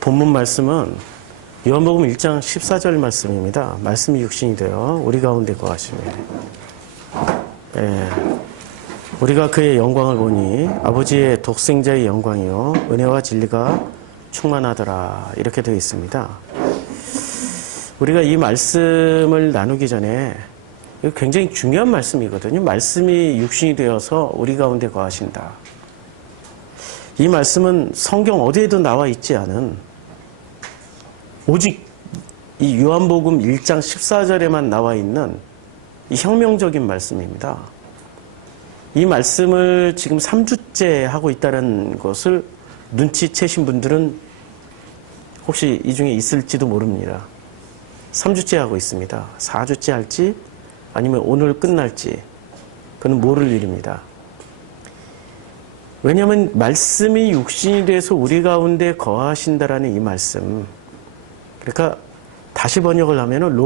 본문 말씀은 요한복음 1장 14절 말씀입니다. 말씀이 육신이 되어 우리 가운데 거하시네. 우리가 그의 영광을 보니 아버지의 독생자의 영광이요 은혜와 진리가 충만하더라. 이렇게 되어 있습니다. 우리가 이 말씀을 나누기 전에 굉장히 중요한 말씀이거든요. 말씀이 육신이 되어서 우리 가운데 거하신다. 이 말씀은 성경 어디에도 나와 있지 않은 오직 이 요한복음 1장 14절에만 나와 있는 이 혁명적인 말씀입니다. 이 말씀을 지금 3주째 하고 있다는 것을 눈치채신 분들은 혹시 이 중에 있을지도 모릅니다. 3주째 하고 있습니다. 4주째 할지 아니면 오늘 끝날지 그는 모를 일입니다. 왜냐하면 말씀이 육신이 돼서 우리 가운데 거하신다라는 이 말씀, 그러니까 다시 번역을 하면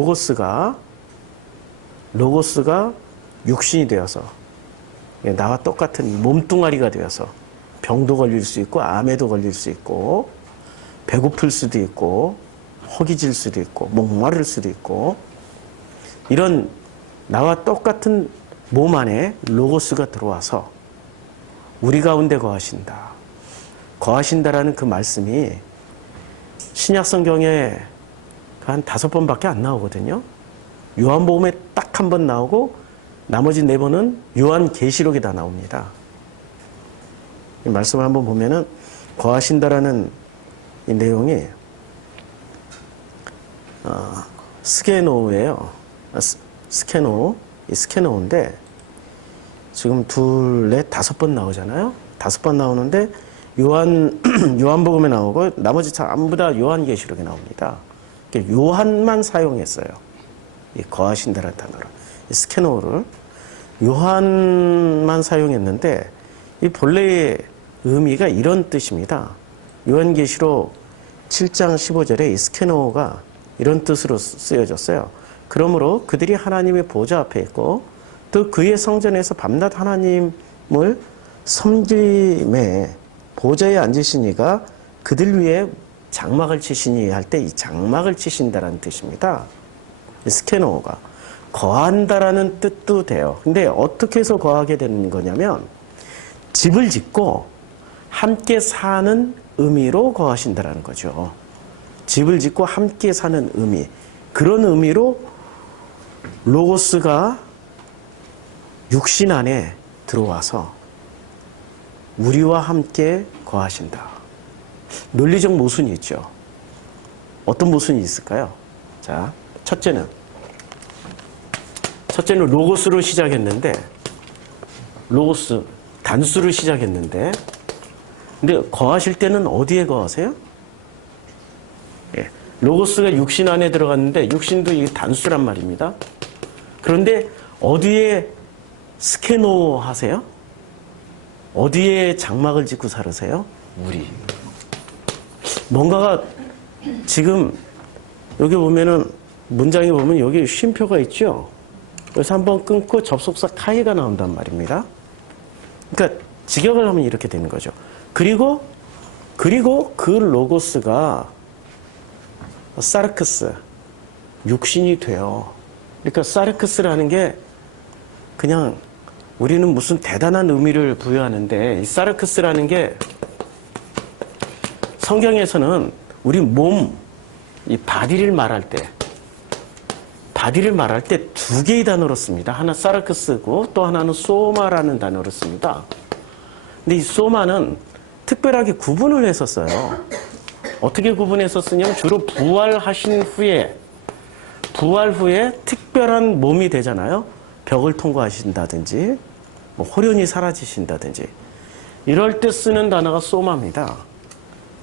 로고스가 육신이 되어서 나와 똑같은 몸뚱아리가 되어서 병도 걸릴 수 있고 암에도 걸릴 수 있고 배고플 수도 있고 허기질 수도 있고 목마를 수도 있고 이런 나와 똑같은 몸 안에 로고스가 들어와서 우리 가운데 거하신다. 거하신다라는 그 말씀이 신약 성경에 한 5번밖에 안 나오거든요. 요한복음에 딱 한 번 나오고 나머지 4번은 요한계시록에 다 나옵니다. 이 말씀을 한번 보면은 거하신다라는 이 내용이 스케노예요. 스케노인데 지금 2, 4, 5번 나오잖아요. 5번 나오는데 요한복음에 나오고 나머지 전부 다 요한계시록에 나옵니다. 요한만 사용했어요. 이 거하신다라는 단어를. 이 스케노를 요한만 사용했는데 이 본래의 의미가 이런 뜻입니다. 요한계시록 7장 15절에 이 스케노가 이런 뜻으로 쓰여졌어요. 그러므로 그들이 하나님의 보좌 앞에 있고 또 그의 성전에서 밤낮 하나님을 섬김에 보좌에 앉으시니가 그들 위에 장막을 치시니 할 때 이 장막을 치신다라는 뜻입니다. 스케노가 거한다라는 뜻도 돼요. 근데 어떻게 해서 거하게 되는 거냐면 집을 짓고 함께 사는 의미로 거하신다라는 거죠. 집을 짓고 함께 사는 의미. 그런 의미로 로고스가 육신 안에 들어와서 우리와 함께 거하신다. 논리적 모순이 있죠. 어떤 모순이 있을까요? 자, 첫째는 로고스로 시작했는데 로고스 단수로 시작했는데 근데 거하실 때는 어디에 거하세요? 로고스가 육신 안에 들어갔는데 육신도 이게 단수란 말입니다. 그런데 어디에 스케노 하세요? 어디에 장막을 짓고 살으세요? 우리. 뭔가가 지금 여기 보면은 문장에 보면 여기 쉼표가 있죠? 그래서 한번 끊고 접속사 카이가 나온단 말입니다. 그러니까 직역을 하면 이렇게 되는 거죠. 그리고 그 로고스가 사르크스, 육신이 돼요. 그러니까 사르크스라는 게 그냥 우리는 무슨 대단한 의미를 부여하는데 이 사르크스라는 게 성경에서는 우리 몸, 이 바디를 말할 때 2개의 단어로 씁니다. 하나 사르크스고 또 하나는 소마라는 단어를 씁니다. 근데 이 소마는 특별하게 구분을 해서 써요. 어떻게 구분해서 쓰냐면 주로 부활 후에 특별한 몸이 되잖아요. 벽을 통과하신다든지 뭐 홀연히 사라지신다든지 이럴 때 쓰는 단어가 소마입니다.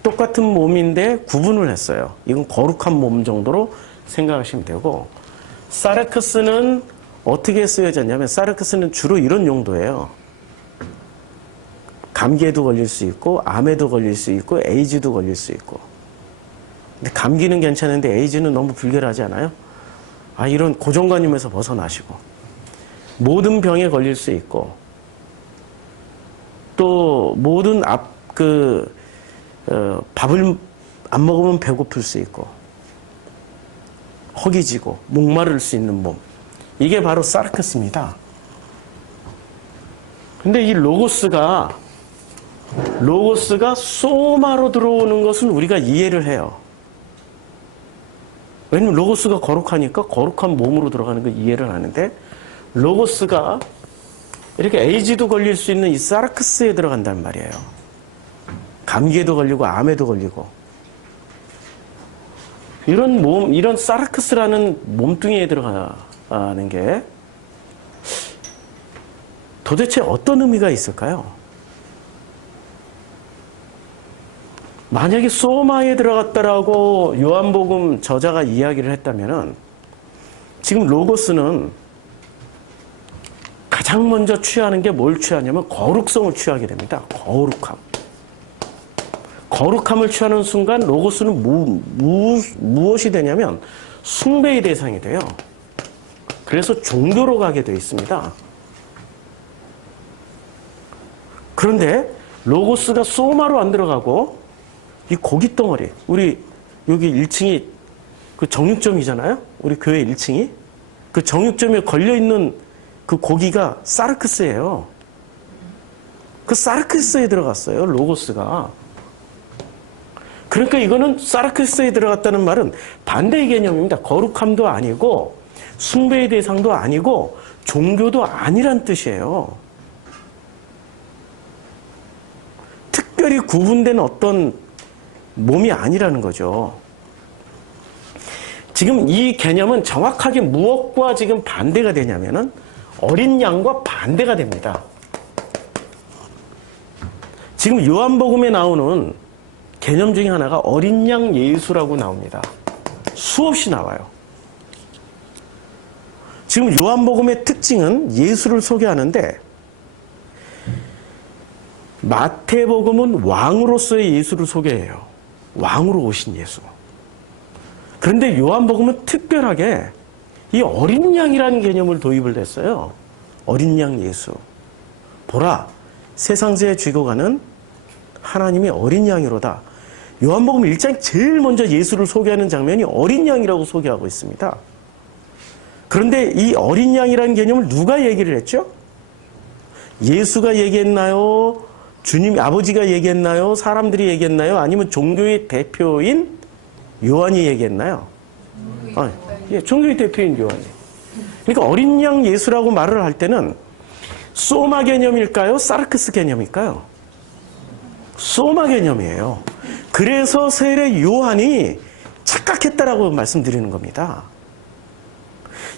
똑같은 몸인데 구분을 했어요. 이건 거룩한 몸 정도로 생각하시면 되고 사르크스는 어떻게 쓰여졌냐면 사르크스는 주로 이런 용도예요. 감기에도 걸릴 수 있고 암에도 걸릴 수 있고 에이즈도 걸릴 수 있고 근데 감기는 괜찮은데 에이즈는 너무 불결하지 않아요? 이런 고정관념에서 벗어나시고 모든 병에 걸릴 수 있고 또 모든 밥을 안 먹으면 배고플 수 있고 허기지고 목마를 수 있는 몸, 이게 바로 사르크스입니다. 근데 이 로고스가 소마로 들어오는 것은 우리가 이해를 해요. 왜냐면 로고스가 거룩하니까 거룩한 몸으로 들어가는 걸 이해를 하는데, 로고스가 이렇게 에이즈도 걸릴 수 있는 이 사르크스에 들어간단 말이에요. 감기에도 걸리고 암에도 걸리고, 이런 사르크스라는 몸뚱이에 들어가는 게 도대체 어떤 의미가 있을까요? 만약에 소마에 들어갔다라고 요한복음 저자가 이야기를 했다면은, 지금 로고스는 가장 먼저 취하는 게 뭘 취하냐면 거룩성을 취하게 됩니다. 거룩함을 취하는 순간 로고스는 무엇이 되냐면 숭배의 대상이 돼요. 그래서 종교로 가게 되어 있습니다. 그런데 로고스가 소마로 안 들어가고 이 고깃 덩어리, 우리 여기 1층이 그 정육점이잖아요. 우리 교회 1층이 그 정육점에 걸려있는 그 고기가 사르크스예요. 그 사르크스에 들어갔어요, 로고스가. 그러니까 이거는 사르크스에 들어갔다는 말은 반대의 개념입니다. 거룩함도 아니고 숭배의 대상도 아니고 종교도 아니란 뜻이에요. 특별히 구분된 어떤 몸이 아니라는 거죠. 지금 이 개념은 정확하게 무엇과 지금 반대가 되냐면은 어린 양과 반대가 됩니다. 지금 요한복음에 나오는 개념 중에 하나가 어린 양 예수라고 나옵니다. 수없이 나와요. 지금 요한복음의 특징은 예수를 소개하는데, 마태복음은 왕으로서의 예수를 소개해요. 왕으로 오신 예수. 그런데 요한복음은 특별하게 이 어린 양이라는 개념을 도입을 했어요. 어린 양 예수. 보라, 세상에 쥐고 가는 하나님의 어린 양이로다. 요한복음 1장 제일 먼저 예수를 소개하는 장면이 어린 양이라고 소개하고 있습니다. 그런데 이 어린 양이라는 개념을 누가 얘기를 했죠? 예수가 얘기했나요? 주님, 아버지가 얘기했나요? 사람들이 얘기했나요? 아니면 종교의 대표인 요한이 얘기했나요? 종교의 대표인 요한이. 그러니까 어린 양 예수라고 말을 할 때는 소마 개념일까요? 사르크스 개념일까요? 소마 개념이에요. 그래서 세례 요한이 착각했다라고 말씀드리는 겁니다.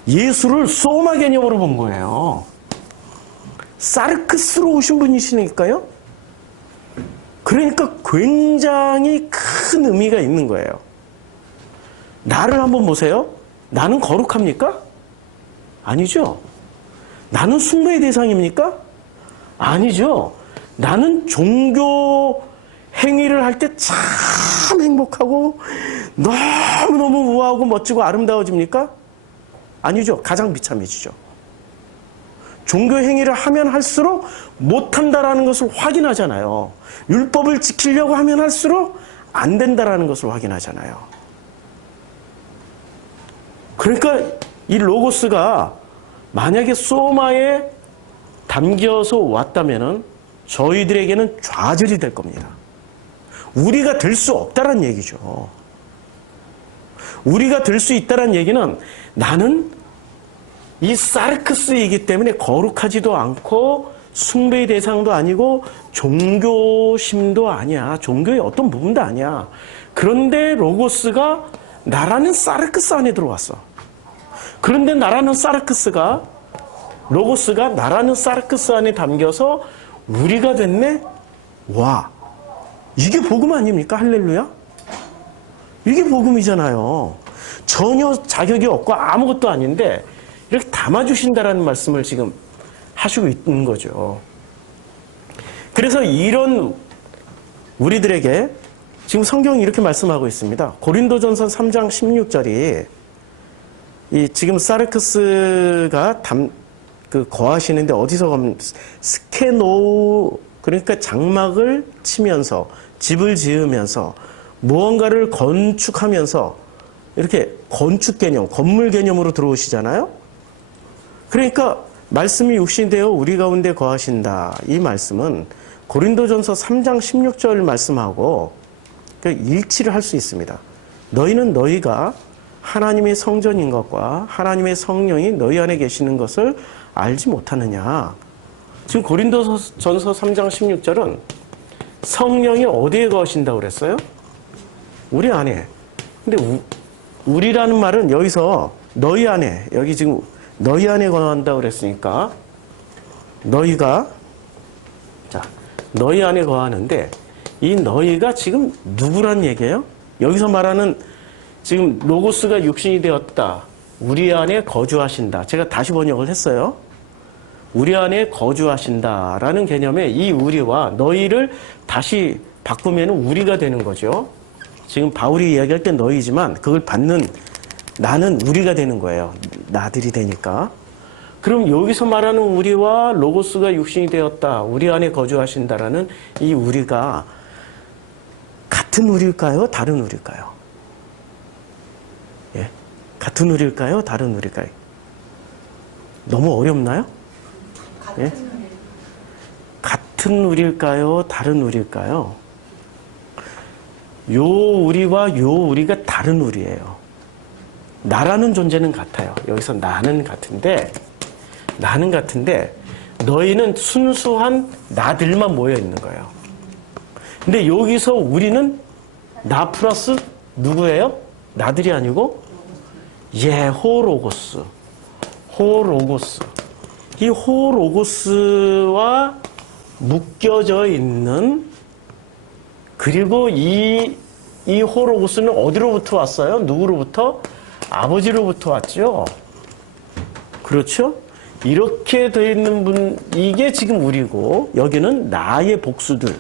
예수를 소마 개념으로 본 거예요. 사르크스로 오신 분이시니까요. 그러니까 굉장히 큰 의미가 있는 거예요. 나를 한번 보세요. 나는 거룩합니까? 아니죠. 나는 숭배의 대상입니까? 아니죠. 나는 종교 행위를 할 때 참 행복하고 너무너무 우아하고 멋지고 아름다워집니까? 아니죠. 가장 비참해지죠. 종교 행위를 하면 할수록 못한다라는 것을 확인하잖아요. 율법을 지키려고 하면 할수록 안 된다라는 것을 확인하잖아요. 그러니까 이 로고스가 만약에 소마에 담겨서 왔다면은 저희들에게는 좌절이 될 겁니다. 우리가 될 수 없다는 얘기죠. 우리가 될 수 있다는 얘기는 나는 이 사르크스이기 때문에 거룩하지도 않고 숭배의 대상도 아니고 종교심도 아니야. 종교의 어떤 부분도 아니야. 그런데 로고스가 나라는 사르크스 안에 들어왔어. 그런데 나라는 사르크스가, 로고스가 나라는 사르크스 안에 담겨서 우리가 됐네? 와, 이게 복음 아닙니까? 할렐루야? 이게 복음이잖아요. 전혀 자격이 없고 아무것도 아닌데 이렇게 담아주신다라는 말씀을 지금 하시고 있는 거죠. 그래서 이런 우리들에게 지금 성경이 이렇게 말씀하고 있습니다. 고린도전서 3장 16절이 이 지금 사르크스가 거하시는데 어디서 가면 스케노, 그러니까 장막을 치면서 집을 지으면서 무언가를 건축하면서 이렇게 건축 개념, 건물 개념으로 들어오시잖아요. 그러니까 말씀이 육신이 되어 우리 가운데 거하신다. 이 말씀은 고린도전서 3장 16절 말씀하고 일치를 할 수 있습니다. 너희는 너희가 하나님의 성전인 것과 하나님의 성령이 너희 안에 계시는 것을 알지 못하느냐. 지금 고린도전서 3장 16절은 성령이 어디에 거하신다고 그랬어요? 우리 안에. 근데 우리라는 말은 여기서 너희 안에, 여기 지금 너희 안에 거한다고 그랬으니까 너희가, 자, 너희 안에 거하는데 이 너희가 지금 누구란 얘기예요? 여기서 말하는 지금 로고스가 육신이 되었다. 우리 안에 거주하신다. 제가 다시 번역을 했어요. 우리 안에 거주하신다라는 개념에 이 우리와 너희를 다시 바꾸면 우리가 되는 거죠. 지금 바울이 이야기할 때 너희지만 그걸 받는 나는 우리가 되는 거예요. 나들이 되니까. 그럼 여기서 말하는 우리와 로고스가 육신이 되었다. 우리 안에 거주하신다라는 이 우리가 같은 우리일까요? 다른 우리일까요? 예? 같은 우리일까요? 다른 우리일까요? 너무 어렵나요? 예? 같은 우리일까요? 다른 우리일까요? 요 우리와 요 우리가 다른 우리예요. 나라는 존재는 같아요. 여기서 나는 같은데 너희는 순수한 나들만 모여 있는 거예요. 근데 여기서 우리는 나 플러스 누구예요? 나들이 아니고 호로고스. 호로고스. 이 호로고스와 묶여져 있는, 그리고 이 호로고스는 어디로부터 왔어요? 누구로부터? 아버지로부터 왔죠. 그렇죠? 이렇게 되어 있는 분, 이게 지금 우리고 여기는 나의 복수들.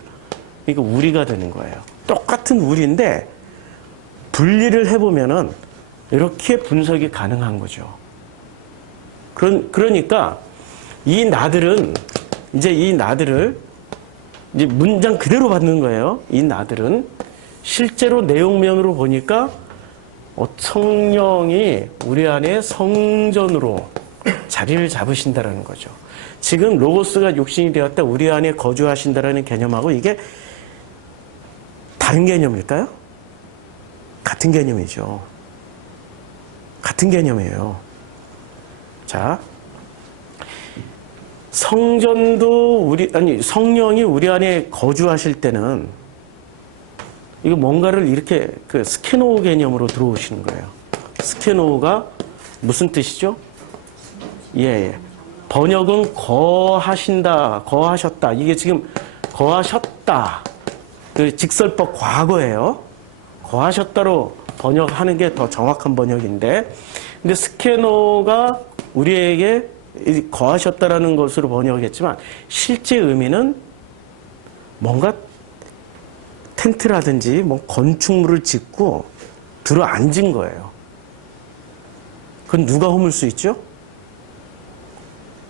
그러니까 우리가 되는 거예요. 똑같은 우리인데 분리를 해보면은 이렇게 분석이 가능한 거죠. 그러니까 이 나들을 이제 문장 그대로 받는 거예요. 이 나들은 실제로 내용면으로 보니까 성령이 우리 안에 성전으로 자리를 잡으신다라는 거죠. 지금 로고스가 육신이 되었다, 우리 안에 거주하신다라는 개념하고 이게 다른 개념일까요? 같은 개념이죠. 같은 개념이에요. 자, 성전도 성령이 우리 안에 거주하실 때는 이거 뭔가를 이렇게 스케노 개념으로 들어오시는 거예요. 스케노가 무슨 뜻이죠? 예. 번역은 거하신다, 거하셨다. 이게 지금 거하셨다. 직설법 과거예요. 거하셨다로 번역하는 게 더 정확한 번역인데, 근데 스케노가 우리에게 거하셨다라는 것으로 번역했지만 실제 의미는 뭔가 텐트라든지 건축물을 짓고 들어 앉은 거예요. 그건 누가 허물 수 있죠?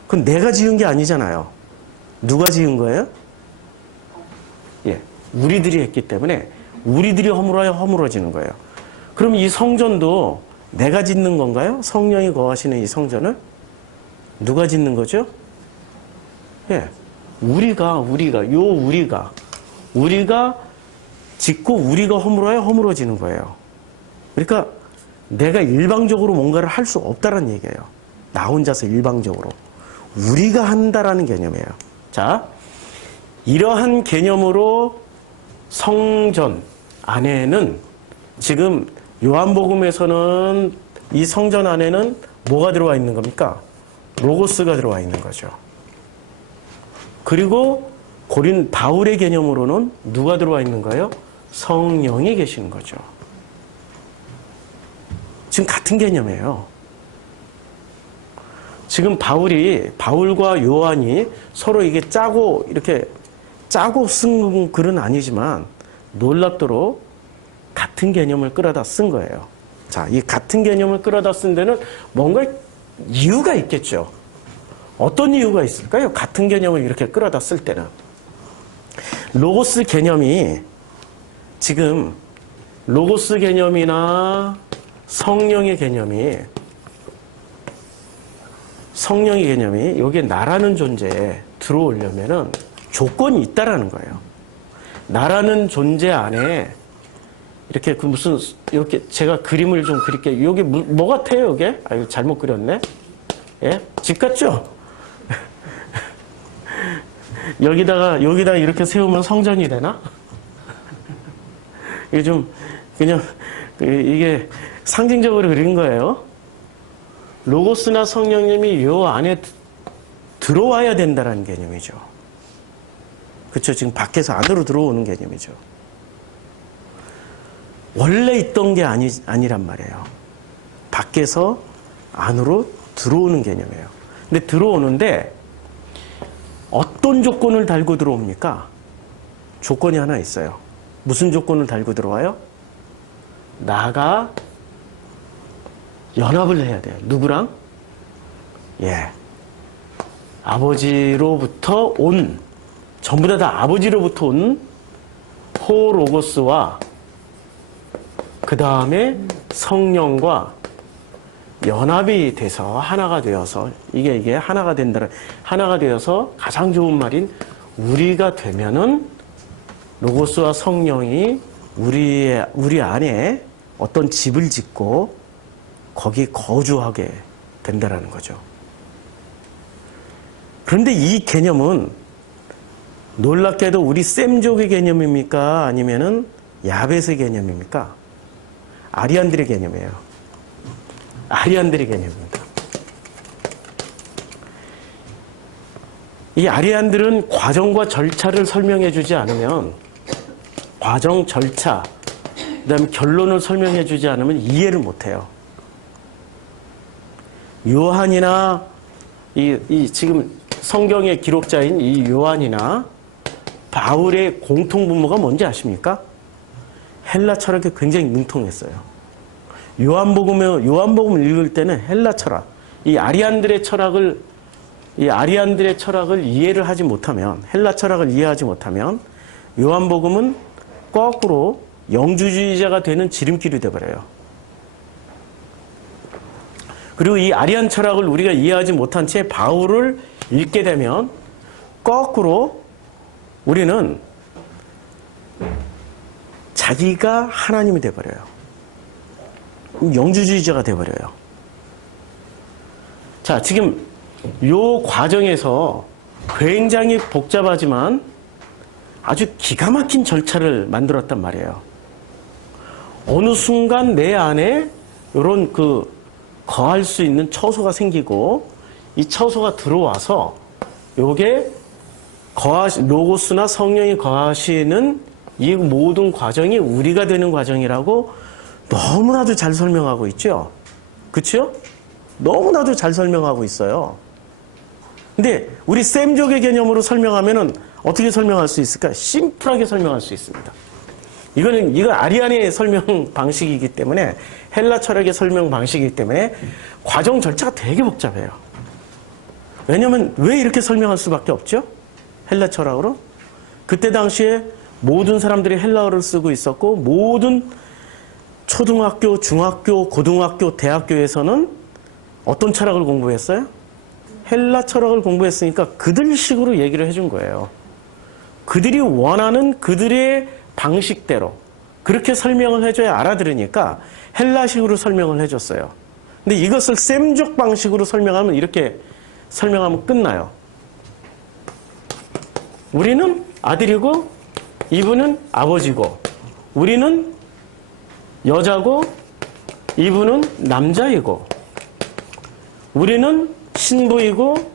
그건 내가 지은 게 아니잖아요. 누가 지은 거예요? 예, 우리들이 했기 때문에 우리들이 허물어야 허물어지는 거예요. 그럼 이 성전도 내가 짓는 건가요? 성령이 거하시는 이 성전을 누가 짓는 거죠? 예, 우리가 짓고 우리가 허물어야 허물어지는 거예요. 그러니까 내가 일방적으로 뭔가를 할 수 없다는 얘기예요. 나 혼자서 일방적으로. 우리가 한다라는 개념이에요. 자, 이러한 개념으로 성전 안에는 지금 요한복음에서는 이 성전 안에는 뭐가 들어와 있는 겁니까? 로고스가 들어와 있는 거죠. 그리고 바울의 개념으로는 누가 들어와 있는 거예요? 성령이 계시는 거죠. 지금 같은 개념이에요. 지금 바울과 요한이 서로 이게 이렇게 짜고 쓴 글은 아니지만 놀랍도록 같은 개념을 끌어다 쓴 거예요. 자, 이 같은 개념을 끌어다 쓴 데는 뭔가 이유가 있겠죠. 어떤 이유가 있을까요? 같은 개념을 이렇게 끌어다 쓸 때는. 로고스 개념이 지금 로고스 개념이나 성령의 개념이 여기에 나라는 존재에 들어오려면은 조건이 있다라는 거예요. 나라는 존재 안에 이렇게 이렇게 제가 그림을 좀 그릴게요. 여기 뭐 같아요, 이게? 아, 이거 잘못 그렸네? 예? 집 같죠? 여기다 이렇게 세우면 성전이 되나? 이게 그냥, 이게 상징적으로 그린 거예요. 로고스나 성령님이 요 안에 들어와야 된다는 개념이죠. 그렇죠? 지금 밖에서 안으로 들어오는 개념이죠. 원래 있던 게 아니란 말이에요. 밖에서 안으로 들어오는 개념이에요. 근데 들어오는데 어떤 조건을 달고 들어옵니까? 조건이 하나 있어요. 무슨 조건을 달고 들어와요? 나가 연합을 해야 돼요. 누구랑? 예. 아버지로부터 전부 다 아버지로부터 온 호로고스와 그 다음에 성령과 연합이 돼서 하나가 되어서 이게 하나가 되어서 가장 좋은 말인 우리가 되면은 로고스와 성령이 우리 안에 어떤 집을 짓고 거기 거주하게 된다라는 거죠. 그런데 이 개념은 놀랍게도 우리 셈족의 개념입니까? 아니면은 야벳의 개념입니까? 아리안들의 개념이에요. 아리안들의 개념입니다. 이 아리안들은 과정과 절차를 설명해 주지 않으면 과정, 절차, 그 다음에 결론을 설명해 주지 않으면 이해를 못해요. 요한이나 지금 성경의 기록자인 이 요한이나 바울의 공통분모가 뭔지 아십니까? 헬라 철학에 굉장히 능통했어요. 요한복음을 읽을 때는 헬라 철학, 이 아리안들의 철학을 이해를 하지 못하면, 헬라 철학을 이해하지 못하면 요한복음은 거꾸로 영주주의자가 되는 지름길이 되어버려요. 그리고 이 아리안 철학을 우리가 이해하지 못한 채 바울을 읽게 되면 거꾸로 우리는 자기가 하나님이 되어버려요. 영주주의자가 되어버려요. 자, 지금 요 과정에서 굉장히 복잡하지만 아주 기가 막힌 절차를 만들었단 말이에요. 어느 순간 내 안에 이런 거할 수 있는 처소가 생기고 이 처소가 들어와서 요게 로고스나 성령이 거하시는 이 모든 과정이 우리가 되는 과정이라고 너무나도 잘 설명하고 있죠. 그렇죠? 너무나도 잘 설명하고 있어요. 근데 우리 셈족의 개념으로 설명하면은 어떻게 설명할 수 있을까? 심플하게 설명할 수 있습니다. 이건 아리안의 설명 방식이기 때문에, 헬라 철학의 설명 방식이기 때문에 과정 절차가 되게 복잡해요. 왜냐면 왜 이렇게 설명할 수밖에 없죠? 헬라 철학으로? 그때 당시에 모든 사람들이 헬라어를 쓰고 있었고, 모든 초등학교, 중학교, 고등학교, 대학교에서는 어떤 철학을 공부했어요? 헬라 철학을 공부했으니까 그들식으로 얘기를 해준 거예요. 그들이 원하는 그들의 방식대로 그렇게 설명을 해줘야 알아들으니까 헬라식으로 설명을 해줬어요. 근데 이것을 셈족 방식으로 설명하면 이렇게 설명하면 끝나요. 우리는 아들이고 이분은 아버지고, 우리는 여자고 이분은 남자이고, 우리는 신부이고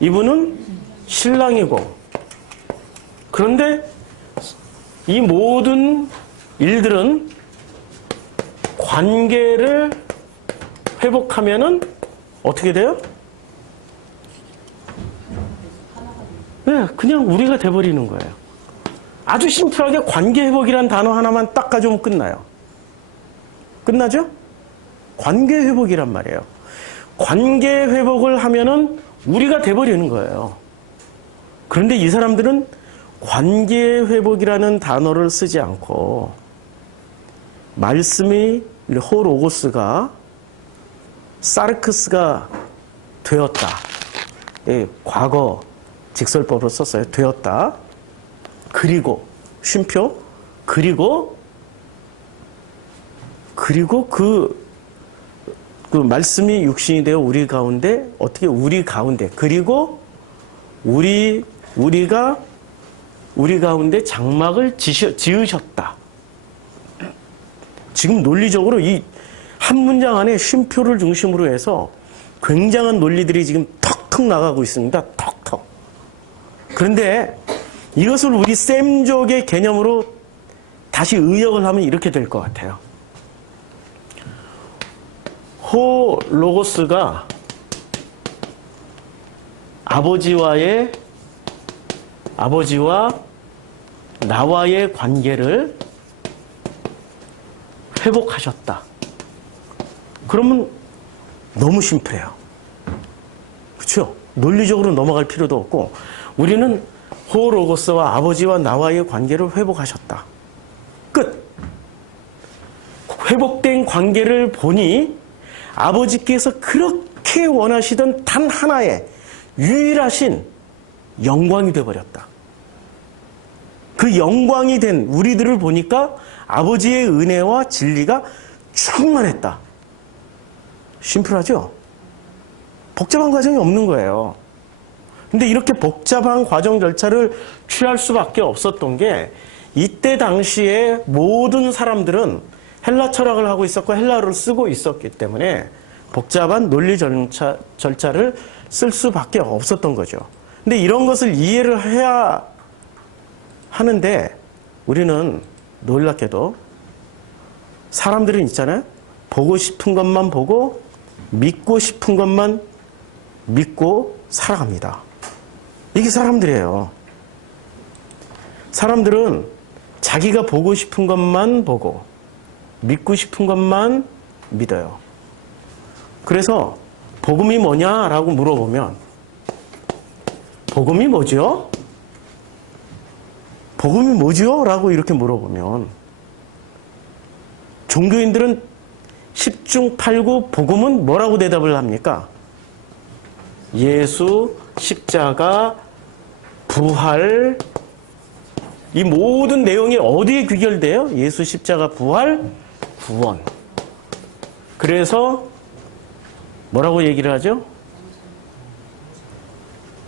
이분은 신랑이고. 그런데 이 모든 일들은 관계를 회복하면은 어떻게 돼요? 네, 그냥 우리가 돼버리는 거예요. 아주 심플하게 관계 회복이란 단어 하나만 딱 가져오면 끝나요. 끝나죠? 관계 회복이란 말이에요. 관계 회복을 하면은 우리가 돼버리는 거예요. 그런데 이 사람들은 관계 회복이라는 단어를 쓰지 않고 말씀이 호로고스가 사르크스가 되었다. 예, 과거 직설법으로 썼어요. 되었다. 그리고 쉼표 그리고 그 말씀이 육신이 되어 우리 가운데 어떻게 우리 가운데 그리고 우리가 우리 가운데 장막을 지으셨다. 지금 논리적으로 이 한 문장 안에 쉼표를 중심으로 해서 굉장한 논리들이 지금 턱턱 나가고 있습니다. 턱턱. 그런데 이것을 우리 셈족의 개념으로 다시 의역을 하면 이렇게 될 것 같아요. 호 로고스가 아버지와 나와의 관계를 회복하셨다. 그러면 너무 심플해요. 그렇죠? 논리적으로 넘어갈 필요도 없고 우리는 호 로고스와 아버지와 나와의 관계를 회복하셨다. 끝. 회복된 관계를 보니 아버지께서 그렇게 원하시던 단 하나의 유일하신 영광이 되어버렸다. 그 영광이 된 우리들을 보니까 아버지의 은혜와 진리가 충만했다. 심플하죠? 복잡한 과정이 없는 거예요. 근데 이렇게 복잡한 과정 절차를 취할 수밖에 없었던 게 이때 당시에 모든 사람들은 헬라 철학을 하고 있었고 헬라어를 쓰고 있었기 때문에 복잡한 논리 절차를 쓸 수밖에 없었던 거죠. 근데 이런 것을 이해를 해야 하는데 우리는 놀랍게도 사람들은 있잖아요. 보고 싶은 것만 보고 믿고 싶은 것만 믿고 살아갑니다. 이게 사람들이에요. 사람들은 자기가 보고 싶은 것만 보고 믿고 싶은 것만 믿어요. 그래서 복음이 뭐냐라고 물어보면 복음이 뭐죠? 복음이 뭐죠? 라고 이렇게 물어보면 종교인들은 10중 8구 복음은 뭐라고 대답을 합니까? 예수, 십자가, 부활, 이 모든 내용이 어디에 귀결돼요? 예수, 십자가, 부활, 구원. 그래서 뭐라고 얘기를 하죠?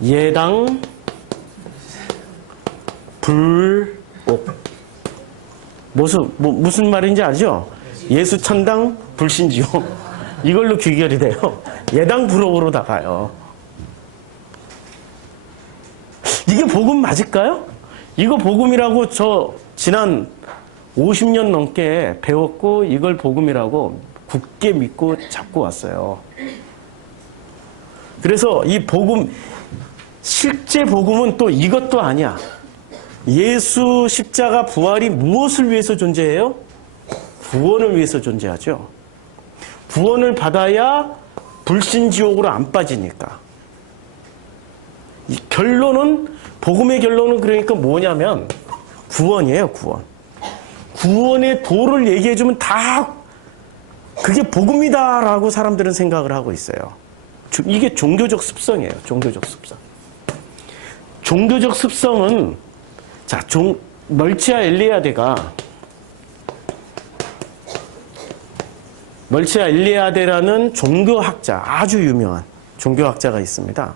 예당, 불옥. 무슨 말인지 아죠? 예수 천당, 불신지옥. 이걸로 귀결이 돼요. 예당 불옥으로 다 가요. 이게 복음 맞을까요? 이거 복음이라고 저 지난 50년 넘게 배웠고 이걸 복음이라고 굳게 믿고 잡고 왔어요. 그래서 이 복음, 실제 복음은 또 이것도 아니야. 예수 십자가 부활이 무엇을 위해서 존재해요? 구원을 위해서 존재하죠. 구원을 받아야 불신지옥으로 안 빠지니까. 이 결론은, 복음의 결론은 그러니까 뭐냐면 구원이에요, 구원. 구원의 도를 얘기해주면 다 그게 복음이다라고 사람들은 생각을 하고 있어요. 이게 종교적 습성이에요, 종교적 습성. 종교적 습성은, 자, 멀치아 엘리아데라는 종교학자, 아주 유명한 종교학자가 있습니다.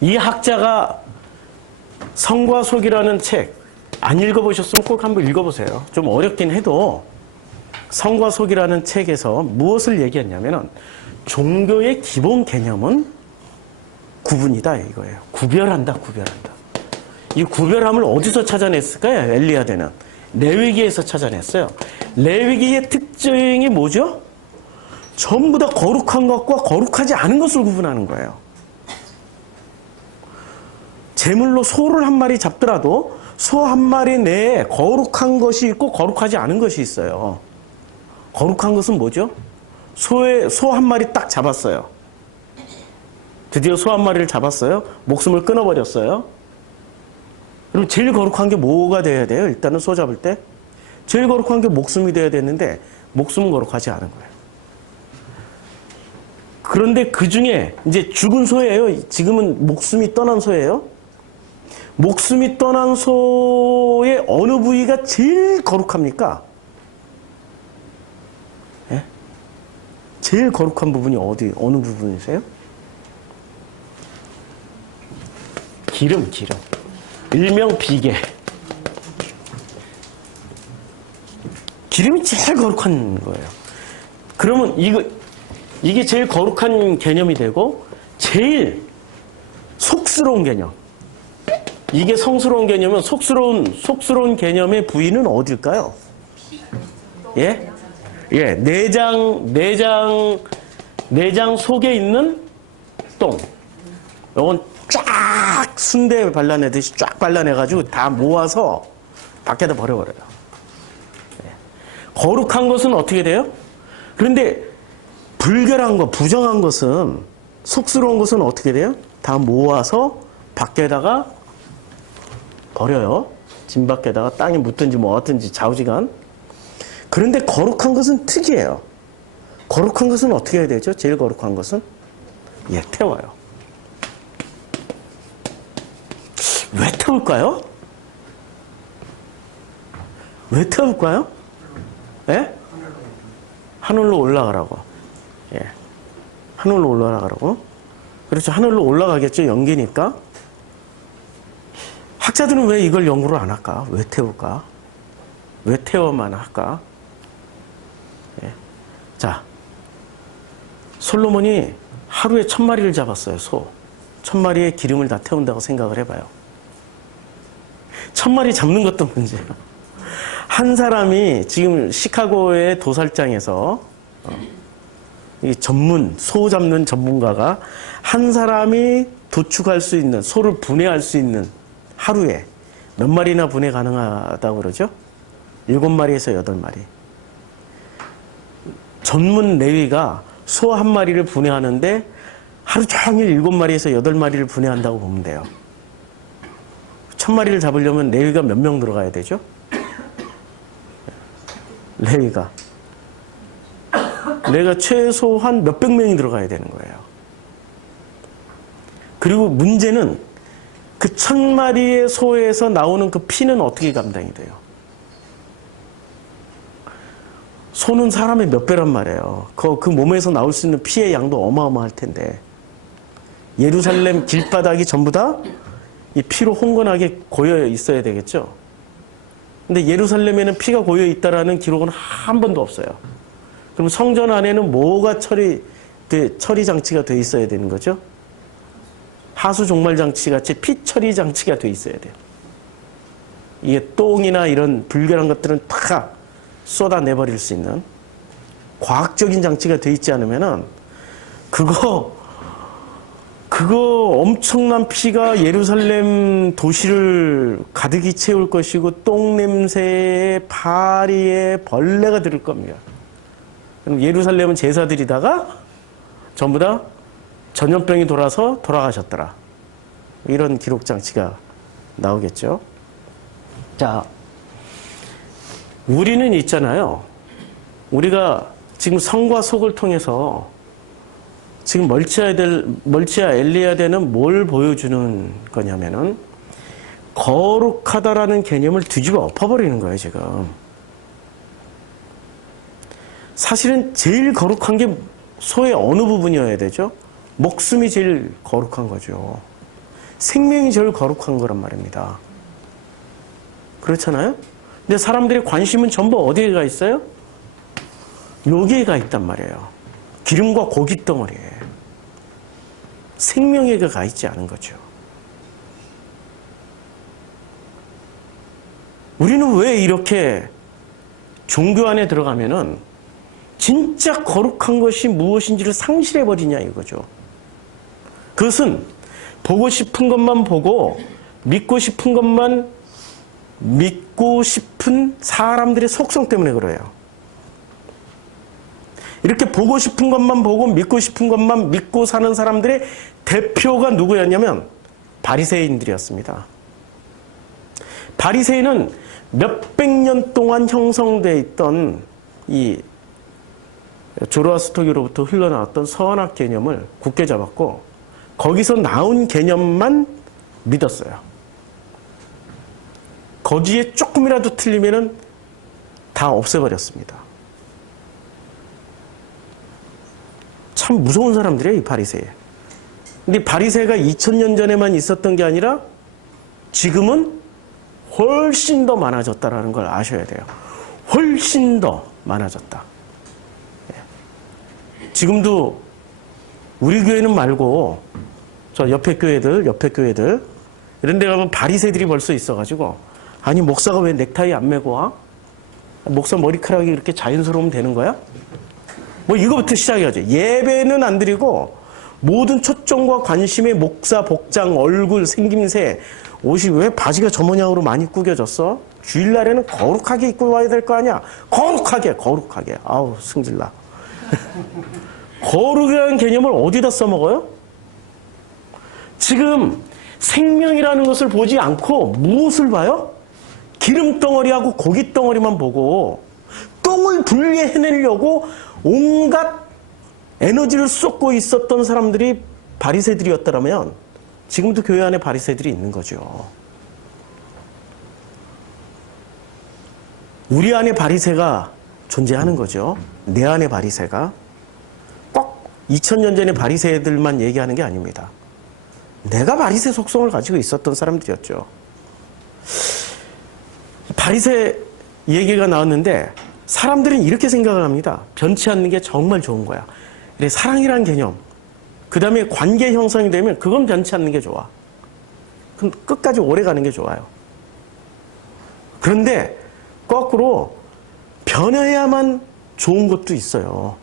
이 학자가 성과 속이라는 책, 안 읽어보셨으면 꼭 한번 읽어보세요. 좀 어렵긴 해도 성과 속이라는 책에서 무엇을 얘기했냐면은 종교의 기본 개념은 구분이다 이거예요. 구별한다. 이 구별함을 어디서 찾아냈을까요? 엘리야데는 레위기에서 찾아냈어요. 레위기의 특징이 뭐죠? 전부 다 거룩한 것과 거룩하지 않은 것을 구분하는 거예요. 제물로 소를 한 마리 잡더라도 소 한 마리 내에 거룩한 것이 있고 거룩하지 않은 것이 있어요. 거룩한 것은 뭐죠? 소 한 마리 딱 잡았어요. 드디어 소 한 마리를 잡았어요. 목숨을 끊어버렸어요. 그럼 제일 거룩한 게 뭐가 돼야 돼요? 일단은 소 잡을 때 제일 거룩한 게 목숨이 돼야 되는데 목숨은 거룩하지 않은 거예요. 그런데 그 중에 이제 죽은 소예요. 지금은 목숨이 떠난 소예요. 목숨이 떠난 소의 어느 부위가 제일 거룩합니까? 예? 제일 거룩한 부분이 어느 부분이세요? 기름. 일명 비계. 기름이 제일 거룩한 거예요. 그러면 이게 제일 거룩한 개념이 되고 제일 속스러운 개념. 이게 성스러운 개념은 속스러운 개념의 부위는 어딜까요? 예? 예, 내장 속에 있는 똥. 이건 쫙 순대 발라내듯이 쫙 발라내가지고 다 모아서 밖에다 버려버려요. 예. 거룩한 것은 어떻게 돼요? 그런데 불결한 것, 부정한 것은, 속스러운 것은 어떻게 돼요? 다 모아서 밖에다가 버려요. 집 밖에다가 땅에 묻든지 뭐 어든지 좌우지간. 그런데 거룩한 것은 특이해요. 거룩한 것은 어떻게 해야 되죠? 제일 거룩한 것은? 예, 태워요. 왜 태울까요? 왜 태울까요? 예? 하늘로 올라가라고. 예. 하늘로 올라가라고. 그렇죠. 하늘로 올라가겠죠. 연기니까. 학자들은 왜 이걸 연구를 안 할까? 왜 태울까? 왜 태워만 할까? 예. 자, 솔로몬이 하루에 1000마리를 잡았어요. 소. 1000마리의 기름을 다 태운다고 생각을 해봐요. 1000마리 잡는 것도 문제야. 한 사람이 지금 시카고의 도살장에서 이 소 잡는 전문가가 한 사람이 도축할 수 있는, 소를 분해할 수 있는 하루에 몇 마리나 분해 가능하다고 그러죠? 7마리에서 8마리. 전문 레위가 소 한 마리를 분해하는데 하루 종일 7마리에서 8마리를 분해한다고 보면 돼요. 1000마리를 잡으려면 레위가 몇 명 들어가야 되죠? 레위가 최소한 몇백 명이 들어가야 되는 거예요. 그리고 문제는 그 1000마리의 소에서 나오는 그 피는 어떻게 감당이 돼요? 소는 사람의 몇 배란 말이에요. 그 몸에서 나올 수 있는 피의 양도 어마어마할 텐데 예루살렘 길바닥이 전부 다 이 피로 홍건하게 고여 있어야 되겠죠? 근데 예루살렘에는 피가 고여 있다라는 기록은 한 번도 없어요. 그럼 성전 안에는 뭐가 처리 장치가 돼 있어야 되는 거죠? 하수 종말 장치 같이 피 처리 장치가 돼 있어야 돼요. 이게 똥이나 이런 불결한 것들은 다 쏟아내버릴 수 있는 과학적인 장치가 돼 있지 않으면은 그거 엄청난 피가 예루살렘 도시를 가득히 채울 것이고 똥 냄새에 파리에 벌레가 들을 겁니다. 그럼 예루살렘은 제사드리다가 전부 다 전염병이 돌아서 돌아가셨더라. 이런 기록 장치가 나오겠죠. 자, 우리는 있잖아요. 우리가 지금 성과 속을 통해서 지금 멀치야 엘리야대는 뭘 보여주는 거냐면은 거룩하다라는 개념을 뒤집어 엎어버리는 거예요, 지금. 사실은 제일 거룩한 게 소의 어느 부분이어야 되죠? 목숨이 제일 거룩한 거죠. 생명이 제일 거룩한 거란 말입니다. 그렇잖아요? 근데 사람들의 관심은 전부 어디에 가 있어요? 여기에 가 있단 말이에요. 기름과 고기 덩어리에. 생명에가 가 있지 않은 거죠. 우리는 왜 이렇게 종교 안에 들어가면은 진짜 거룩한 것이 무엇인지를 상실해버리냐 이거죠. 그것은 보고 싶은 것만 보고 믿고 싶은 것만 믿고 싶은 사람들의 속성 때문에 그래요. 이렇게 보고 싶은 것만 보고 믿고 싶은 것만 믿고 사는 사람들의 대표가 누구였냐면 바리새인들이었습니다. 바리새인은 몇백 년 동안 형성되어 있던 이 조로아스터교로부터 흘러나왔던 서원학 개념을 굳게 잡았고 거기서 나온 개념만 믿었어요. 거기에 조금이라도 틀리면은 다 없애버렸습니다. 참 무서운 사람들이에요, 이 바리새. 근데 바리새가 2000년 전에만 있었던 게 아니라 지금은 훨씬 더 많아졌다라는 걸 아셔야 돼요. 훨씬 더 많아졌다. 지금도 우리 교회는 말고 저 옆에 교회들 이런 데 가면 바리새들이 벌써 있어가지고 아니 목사가 왜 넥타이 안 메고 와? 목사 머리카락이 이렇게 자연스러우면 되는 거야? 뭐 이거부터 시작해야죠. 예배는 안 드리고 모든 초점과 관심의 목사 복장, 얼굴, 생김새, 옷이 왜 바지가 저 모양으로 많이 구겨졌어? 주일날에는 거룩하게 입고 와야 될 거 아니야? 거룩하게. 아우 승질나. 거룩이라는 개념을 어디다 써먹어요? 지금 생명이라는 것을 보지 않고 무엇을 봐요? 기름덩어리하고 고깃덩어리만 보고 똥을 분리해내려고 온갖 에너지를 쏟고 있었던 사람들이 바리새들이었다면 지금도 교회 안에 바리새들이 있는 거죠. 우리 안에 바리새가 존재하는 거죠. 내 안에 바리새가. 꼭 2000년 전에 바리새들만 얘기하는 게 아닙니다. 내가 바리새 속성을 가지고 있었던 사람들이었죠. 바리새 얘기가 나왔는데 사람들은 이렇게 생각을 합니다. 변치 않는 게 정말 좋은 거야. 그래, 사랑이라는 개념, 그 다음에 관계 형성이 되면 그건 변치 않는 게 좋아. 그럼 끝까지 오래 가는 게 좋아요. 그런데 거꾸로 변해야만 좋은 것도 있어요.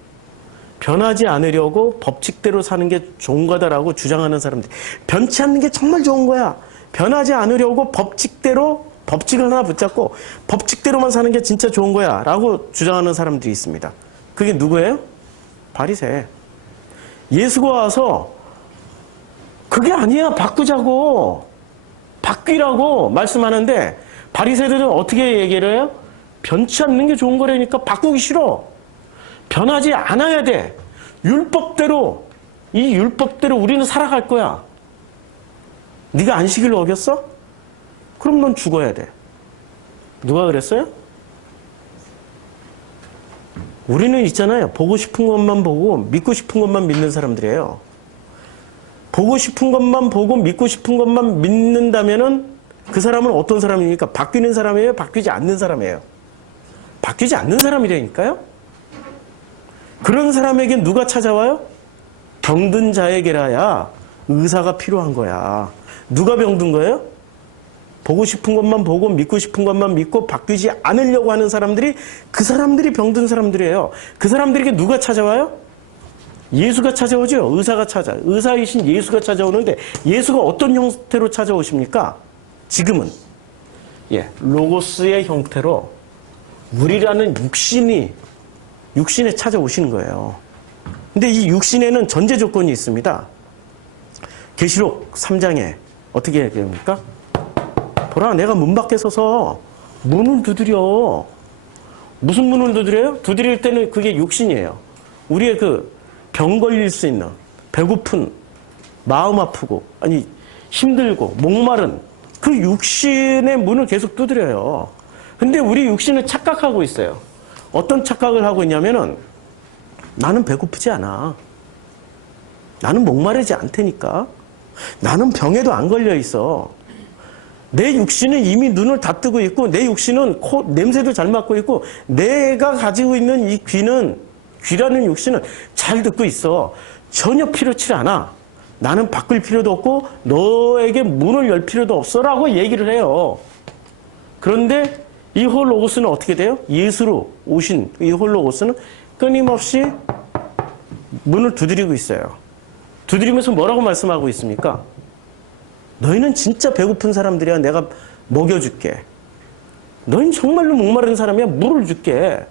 변하지 않으려고 법칙대로 사는 게 좋은 거다라고 주장하는 사람들. 변치 않는 게 정말 좋은 거야. 변하지 않으려고 법칙을 하나 붙잡고 법칙대로만 사는 게 진짜 좋은 거야 라고 주장하는 사람들이 있습니다. 그게 누구예요? 바리새. 예수가 와서 그게 아니야, 바꾸자고, 바뀌라고 말씀하는데 바리새들은 어떻게 얘기를 해요? 변치 않는 게 좋은 거라니까 바꾸기 싫어. 변하지 않아야 돼. 율법대로, 이 율법대로 우리는 살아갈 거야. 네가 안식일을 어겼어? 그럼 넌 죽어야 돼. 누가 그랬어요? 우리는 있잖아요. 보고 싶은 것만 보고 믿고 싶은 것만 믿는 사람들이에요. 보고 싶은 것만 보고 믿고 싶은 것만 믿는다면은 그 사람은 어떤 사람입니까? 바뀌는 사람이에요? 바뀌지 않는 사람이에요? 바뀌지 않는 사람이라니까요? 그런 사람에게 누가 찾아와요? 병든 자에게라야 의사가 필요한 거야. 누가 병든 거예요? 보고 싶은 것만 보고 믿고 싶은 것만 믿고 바뀌지 않으려고 하는 사람들이 그 사람들이 병든 사람들이에요. 그 사람들에게 누가 찾아와요? 예수가 찾아오죠. 의사이신 예수가 찾아오는데 예수가 어떤 형태로 찾아오십니까? 지금은 로고스의 형태로 우리라는 육신에 찾아오시는 거예요. 근데 이 육신에는 전제 조건이 있습니다. 계시록 3장에 어떻게 얘기합니까? 보라, 내가 문 밖에 서서 문을 두드려. 무슨 문을 두드려요? 두드릴 때는 그게 육신이에요. 우리의 그 병 걸릴 수 있는, 배고픈, 마음 아프고, 아니 힘들고 목마른 그 육신의 문을 계속 두드려요. 근데 우리 육신은 착각하고 있어요. 어떤 착각을 하고 있냐면은 나는 배고프지 않아. 나는 목마르지 않다니까. 나는 병에도 안 걸려 있어. 내 육신은 이미 눈을 다 뜨고 있고 내 육신은 냄새도 잘 맡고 있고 내가 가지고 있는 이 귀라는 육신은 잘 듣고 있어. 전혀 필요치 않아. 나는 바꿀 필요도 없고 너에게 문을 열 필요도 없어 라고 얘기를 해요. 그런데 이 홀로고스는 어떻게 돼요? 예수로 오신 이 홀로고스는 끊임없이 문을 두드리고 있어요. 두드리면서 뭐라고 말씀하고 있습니까? 너희는 진짜 배고픈 사람들이야. 내가 먹여줄게. 너희는 정말로 목마른 사람이야. 물을 줄게.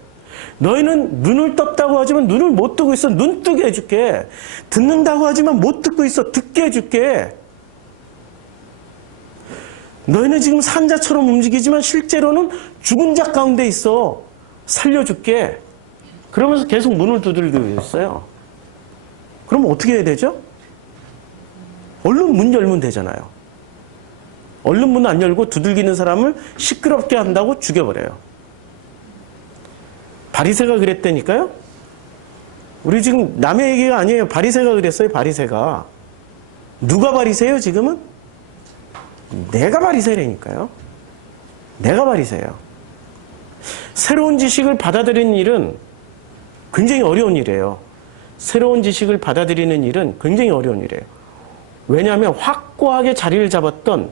너희는 눈을 떴다고 하지만 눈을 못 뜨고 있어. 눈 뜨게 해줄게. 듣는다고 하지만 못 듣고 있어. 듣게 해줄게. 너희는 지금 산자처럼 움직이지만 실제로는 죽은 자 가운데 있어. 살려줄게. 그러면서 계속 문을 두들기고 있어요. 그럼 어떻게 해야 되죠? 얼른 문 열면 되잖아요. 얼른 문 안 열고 두들기는 사람을 시끄럽게 한다고 죽여버려요. 바리새가 그랬다니까요? 우리 지금 남의 얘기가 아니에요. 바리새가 그랬어요. 바리새가. 누가 바리새예요 지금은? 내가 바리새라니까요. 내가 바리새예요. 새로운 지식을 받아들이는 일은 굉장히 어려운 일이에요. 새로운 지식을 받아들이는 일은 굉장히 어려운 일이에요. 왜냐하면 확고하게 자리를 잡았던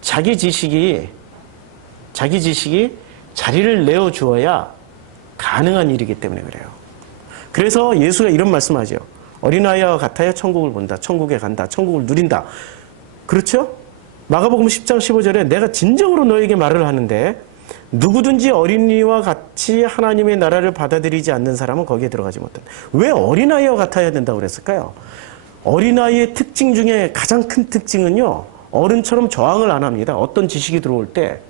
자기 지식이 자리를 내어주어야 가능한 일이기 때문에 그래요. 그래서 예수가 이런 말씀하죠. 어린아이와 같아야 천국을 본다. 천국에 간다. 천국을 누린다. 그렇죠? 마가복음 10장 15절에 내가 진정으로 너에게 말을 하는데 누구든지 어린이와 같이 하나님의 나라를 받아들이지 않는 사람은 거기에 들어가지 못한다. 왜 어린아이와 같아야 된다고 그랬을까요? 어린아이의 특징 중에 가장 큰 특징은요. 어른처럼 저항을 안 합니다. 어떤 지식이 들어올 때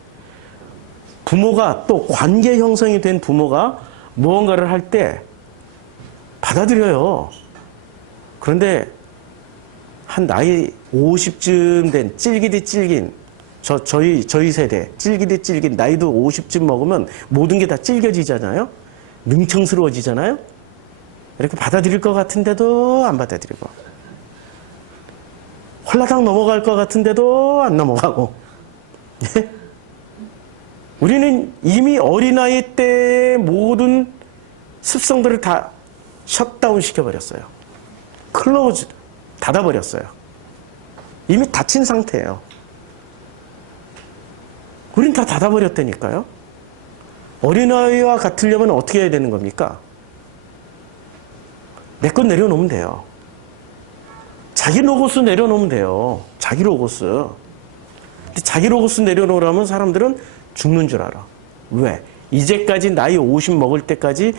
부모가 또 관계 형성이 된 부모가 무언가를 할 때 받아들여요. 그런데 한 나이 50쯤 된 찔기디 찔긴 저희 세대 찔기디 찔긴 나이도 50쯤 먹으면 모든 게 다 찔겨지잖아요. 능청스러워지잖아요. 이렇게 받아들일 것 같은데도 안 받아들이고 홀라당 넘어갈 것 같은데도 안 넘어가고 우리는 이미 어린아이 때의 모든 습성들을 다 셧다운 시켜버렸어요. 클로즈 닫아버렸어요. 이미 닫힌 상태예요. 우린 다 닫아버렸다니까요. 어린아이와 같으려면 어떻게 해야 되는 겁니까? 내 것 내려놓으면 돼요. 자기 로고스 내려놓으면 돼요. 자기 로고스. 근데 자기 로고스 내려놓으라면 사람들은 죽는 줄 알아. 왜? 이제까지 나이 50 먹을 때까지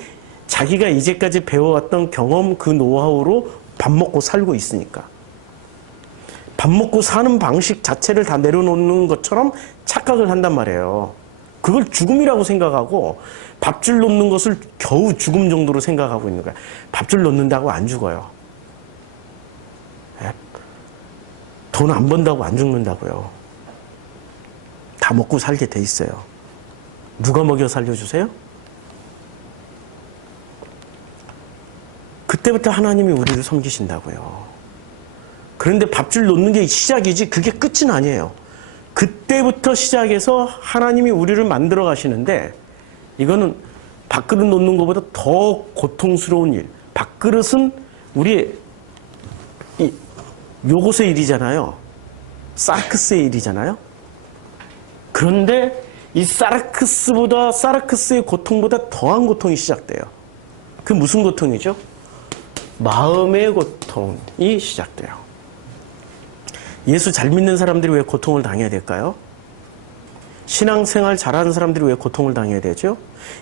자기가 이제까지 배워왔던 경험 그 노하우로 밥 먹고 살고 있으니까. 밥 먹고 사는 방식 자체를 다 내려놓는 것처럼 착각을 한단 말이에요. 그걸 죽음이라고 생각하고 밥줄 놓는 것을 겨우 죽음 정도로 생각하고 있는 거야. 밥줄 놓는다고 안 죽어요. 돈 안 번다고 안 죽는다고요. 다 먹고 살게 돼 있어요. 누가 먹여 살려주세요? 그때부터 하나님이 우리를 섬기신다고요. 그런데 밥줄 놓는 게 시작이지 그게 끝은 아니에요. 그때부터 시작해서 하나님이 우리를 만들어 가시는데 이거는 밥그릇 놓는 것보다 더 고통스러운 일. 밥그릇은 우리 요것의 일이잖아요. 사르크스의 일이잖아요. 그런데 이 사르크스의 고통보다 더한 고통이 시작돼요. 그 무슨 고통이죠? 마음의 고통이 시작돼요. 예수 잘 믿는 사람들이 왜 고통을 당해야 될까요? 신앙생활 잘하는 사람들이 왜 고통을 당해야 되죠?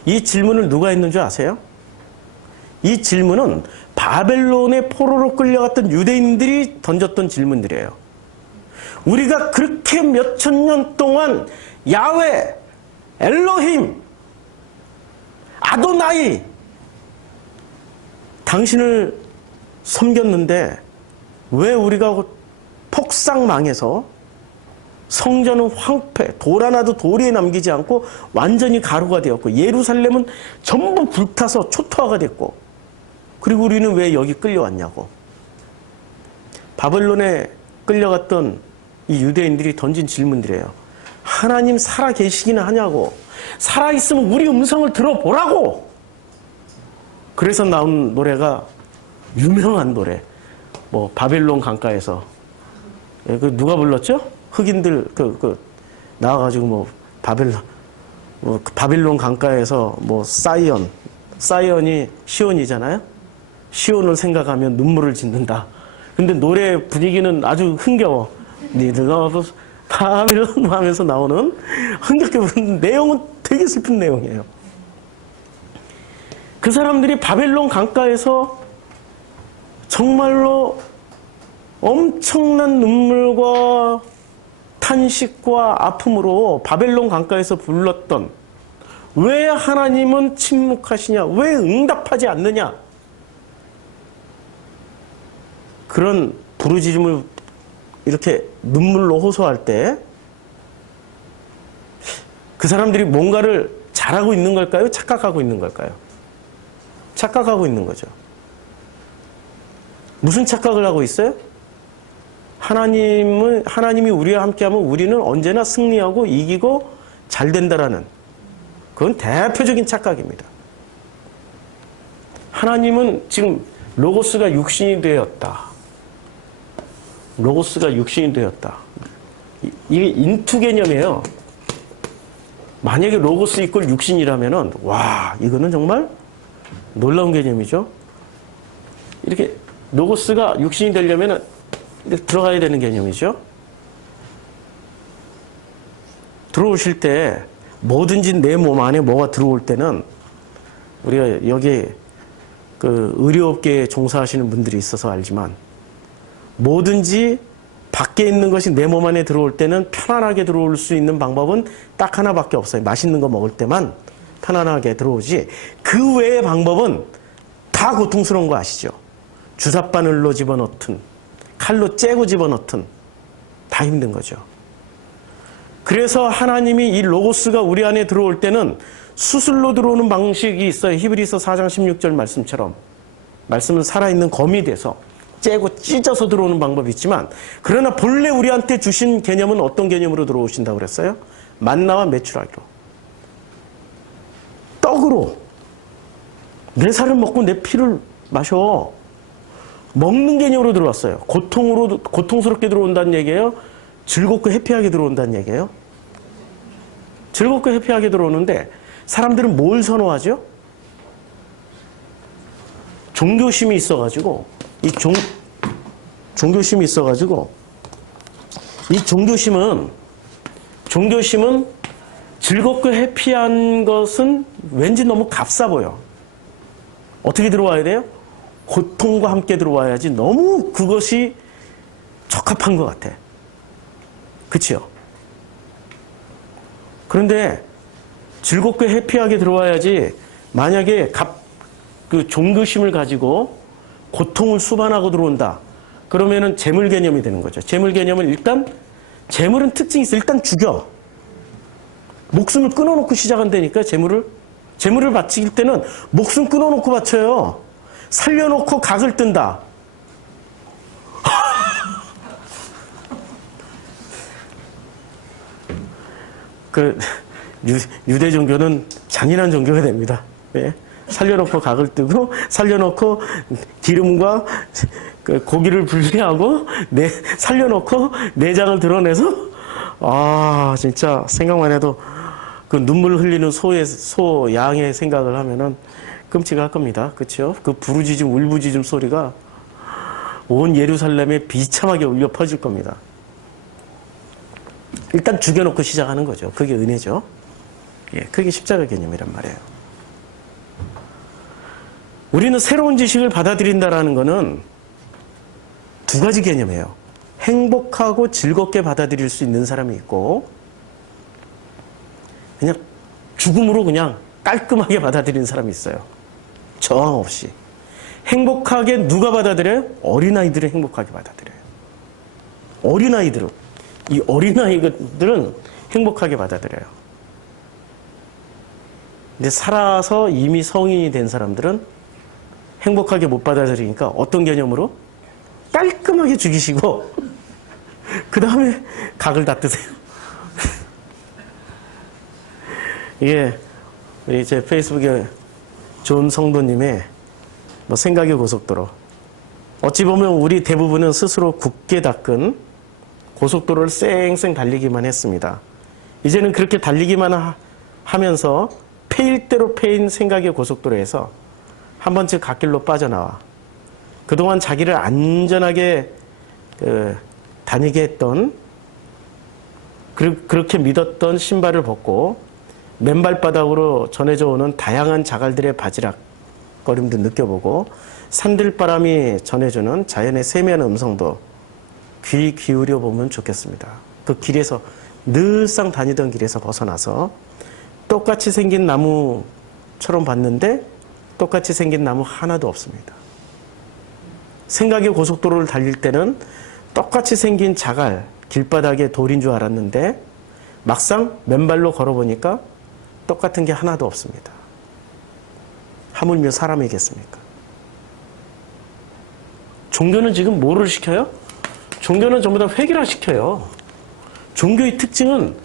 이 질문을 누가 했는 줄 아세요? 이 질문은 바벨론의 포로로 끌려갔던 유대인들이 던졌던 질문들이에요. 우리가 그렇게 몇천 년 동안 야훼, 엘로힘, 아도나이 당신을 섬겼는데 왜 우리가 폭삭 망해서 성전은 황폐, 돌 하나도 도리에 남기지 않고 완전히 가루가 되었고 예루살렘은 전부 불타서 초토화가 됐고 그리고 우리는 왜 여기 끌려왔냐고. 바벨론에 끌려갔던 이 유대인들이 던진 질문들이에요. 하나님 살아 계시기는 하냐고. 살아있으면 우리 음성을 들어보라고. 그래서 나온 노래가 유명한 노래. 뭐 바벨론 강가에서 그 누가 불렀죠? 흑인들 나와가지고 뭐 바벨론 강가에서 뭐 사이언이 시온이잖아요. 시온을 생각하면 눈물을 짓는다. 근데 노래 분위기는 아주 흥겨워. 니들 너도 바벨론 하면서 나오는 흥겹게 부르는 내용은 되게 슬픈 내용이에요. 그 사람들이 바벨론 강가에서 정말로 엄청난 눈물과 탄식과 아픔으로 바벨론 강가에서 불렀던, 왜 하나님은 침묵하시냐, 왜 응답하지 않느냐, 그런 부르짖음을 이렇게 눈물로 호소할 때 그 사람들이 뭔가를 잘하고 있는 걸까요? 착각하고 있는 걸까요? 착각하고 있는 거죠. 무슨 착각을 하고 있어요? 하나님이 우리와 함께하면 우리는 언제나 승리하고 이기고 잘 된다라는, 그건 대표적인 착각입니다. 하나님은 지금 로고스가 육신이 되었다. 로고스가 육신이 되었다. 이게 인투 개념이에요. 만약에 로고스 이꼴 육신이라면은, 와, 이거는 정말 놀라운 개념이죠. 이렇게 로고스가 육신이 되려면은 이렇게 들어가야 되는 개념이죠. 들어오실 때 뭐든지 내 몸 안에 뭐가 들어올 때는, 우리가 여기 그 의료업계에 종사하시는 분들이 있어서 알지만, 뭐든지 밖에 있는 것이 내 몸 안에 들어올 때는 편안하게 들어올 수 있는 방법은 딱 하나밖에 없어요. 맛있는 거 먹을 때만 편안하게 들어오지, 그 외의 방법은 다 고통스러운 거 아시죠? 주사바늘로 집어넣든 칼로 째고 집어넣든 다 힘든 거죠. 그래서 하나님이 이 로고스가 우리 안에 들어올 때는 수술로 들어오는 방식이 있어요. 히브리서 4장 16절 말씀처럼. 말씀은 살아있는 검이 돼서 째고 찢어서 들어오는 방법이 있지만, 그러나 본래 우리한테 주신 개념은 어떤 개념으로 들어오신다고 그랬어요? 만나와 메추라기로. 떡으로. 내 살을 먹고 내 피를 마셔. 먹는 개념으로 들어왔어요. 고통스럽게 들어온다는 얘기예요? 즐겁고 해피하게 들어온다는 얘기예요? 즐겁고 해피하게 들어오는데, 사람들은 뭘 선호하죠? 종교심이 있어가지고, 이 종교심이 즐겁고 해피한 것은 왠지 너무 값싸 보여. 어떻게 들어와야 돼요? 고통과 함께 들어와야지 너무 그것이 적합한 것 같아. 그치요? 그런데 즐겁고 해피하게 들어와야지, 만약에 그 종교심을 가지고 고통을 수반하고 들어온다. 그러면은 재물 개념이 되는 거죠. 재물 개념은 일단, 재물은 특징이 있어. 일단 죽여. 목숨을 끊어놓고 시작한다니까, 재물을 바칠 때는 목숨 끊어놓고 바쳐요. 살려놓고 각을 뜬다. 유대 종교는 잔인한 종교가 됩니다. 네. 살려놓고 각을 뜨고, 살려놓고 기름과 그 고기를 분리하고, 살려놓고 내장을 드러내서, 진짜 생각만 해도 그 눈물 흘리는 양의 생각을 하면은 끔찍할 겁니다. 그렇죠? 그 부르짖음, 울부짖음 소리가 온 예루살렘에 비참하게 울려 퍼질 겁니다. 일단 죽여놓고 시작하는 거죠. 그게 은혜죠. 예, 그게 십자가 개념이란 말이에요. 우리는 새로운 지식을 받아들인다라는 것은 두 가지 개념이에요. 행복하고 즐겁게 받아들일 수 있는 사람이 있고, 그냥 죽음으로 그냥 깔끔하게 받아들이는 사람이 있어요. 저항 없이. 행복하게 누가 받아들여요? 어린아이들은 행복하게 받아들여요. 이 어린아이들은 행복하게 받아들여요. 근데 살아서 이미 성인이 된 사람들은 행복하게 못 받아들이니까 어떤 개념으로? 깔끔하게 죽이시고 그 다음에 각을 다 뜨세요. 이게 우리 제 페이스북에 좋은 성도님의 생각의 고속도로. 어찌 보면 우리 대부분은 스스로 굳게 닦은 고속도로를 쌩쌩 달리기만 했습니다. 이제는 그렇게 달리기만 하면서 패일 대로 패인 생각의 고속도로에서 한 번쯤 갓길로 빠져나와 그동안 자기를 안전하게 다니게 했던, 그렇게 믿었던 신발을 벗고 맨발바닥으로 전해져 오는 다양한 자갈들의 바지락, 벅벅거림도 느껴보고 산들바람이 전해주는 자연의 세미한 음성도 귀 기울여 보면 좋겠습니다. 그 길에서 늘상 다니던 길에서 벗어나서 똑같이 생긴 나무처럼 봤는데 똑같이 생긴 나무 하나도 없습니다. 생각의 고속도로를 달릴 때는 똑같이 생긴 자갈, 길바닥에 돌인 줄 알았는데 막상 맨발로 걸어보니까 똑같은 게 하나도 없습니다. 하물며 사람이겠습니까? 종교는 지금 뭐를 시켜요? 종교는 전부 다 획일화 시켜요. 종교의 특징은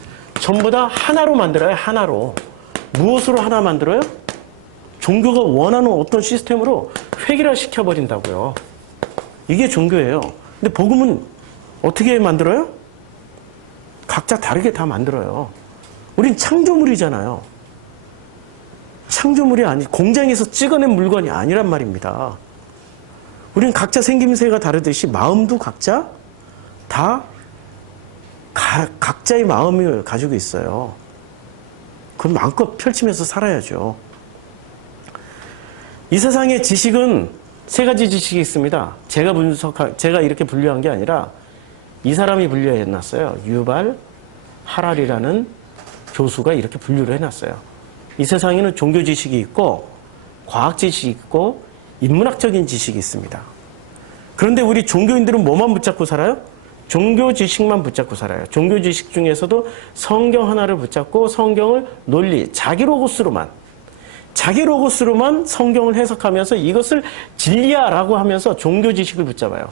전부 다 하나로 만들어요. 하나로. 무엇으로 하나 만들어요? 종교가 원하는 어떤 시스템으로 획일화 시켜버린다고요. 이게 종교예요. 근데 복음은 어떻게 만들어요? 각자 다르게 다 만들어요. 우린 창조물이잖아요. 창조물이 아니, 공장에서 찍어낸 물건이 아니란 말입니다. 우린 각자 생김새가 다르듯이 마음도 각자 다 각자의 마음을 가지고 있어요. 그건 마음껏 펼치면서 살아야죠. 이 세상의 지식은 세 가지 지식이 있습니다. 제가 이렇게 분류한 게 아니라 이 사람이 분류해놨어요. 유발 하랄이라는 교수가 이렇게 분류를 해놨어요. 이 세상에는 종교 지식이 있고 과학 지식이 있고 인문학적인 지식이 있습니다. 그런데 우리 종교인들은 뭐만 붙잡고 살아요? 종교 지식만 붙잡고 살아요. 종교 지식 중에서도 성경 하나를 붙잡고 성경을 논리, 자기 로고스로만 성경을 해석하면서 이것을 진리야라고 하면서 종교 지식을 붙잡아요.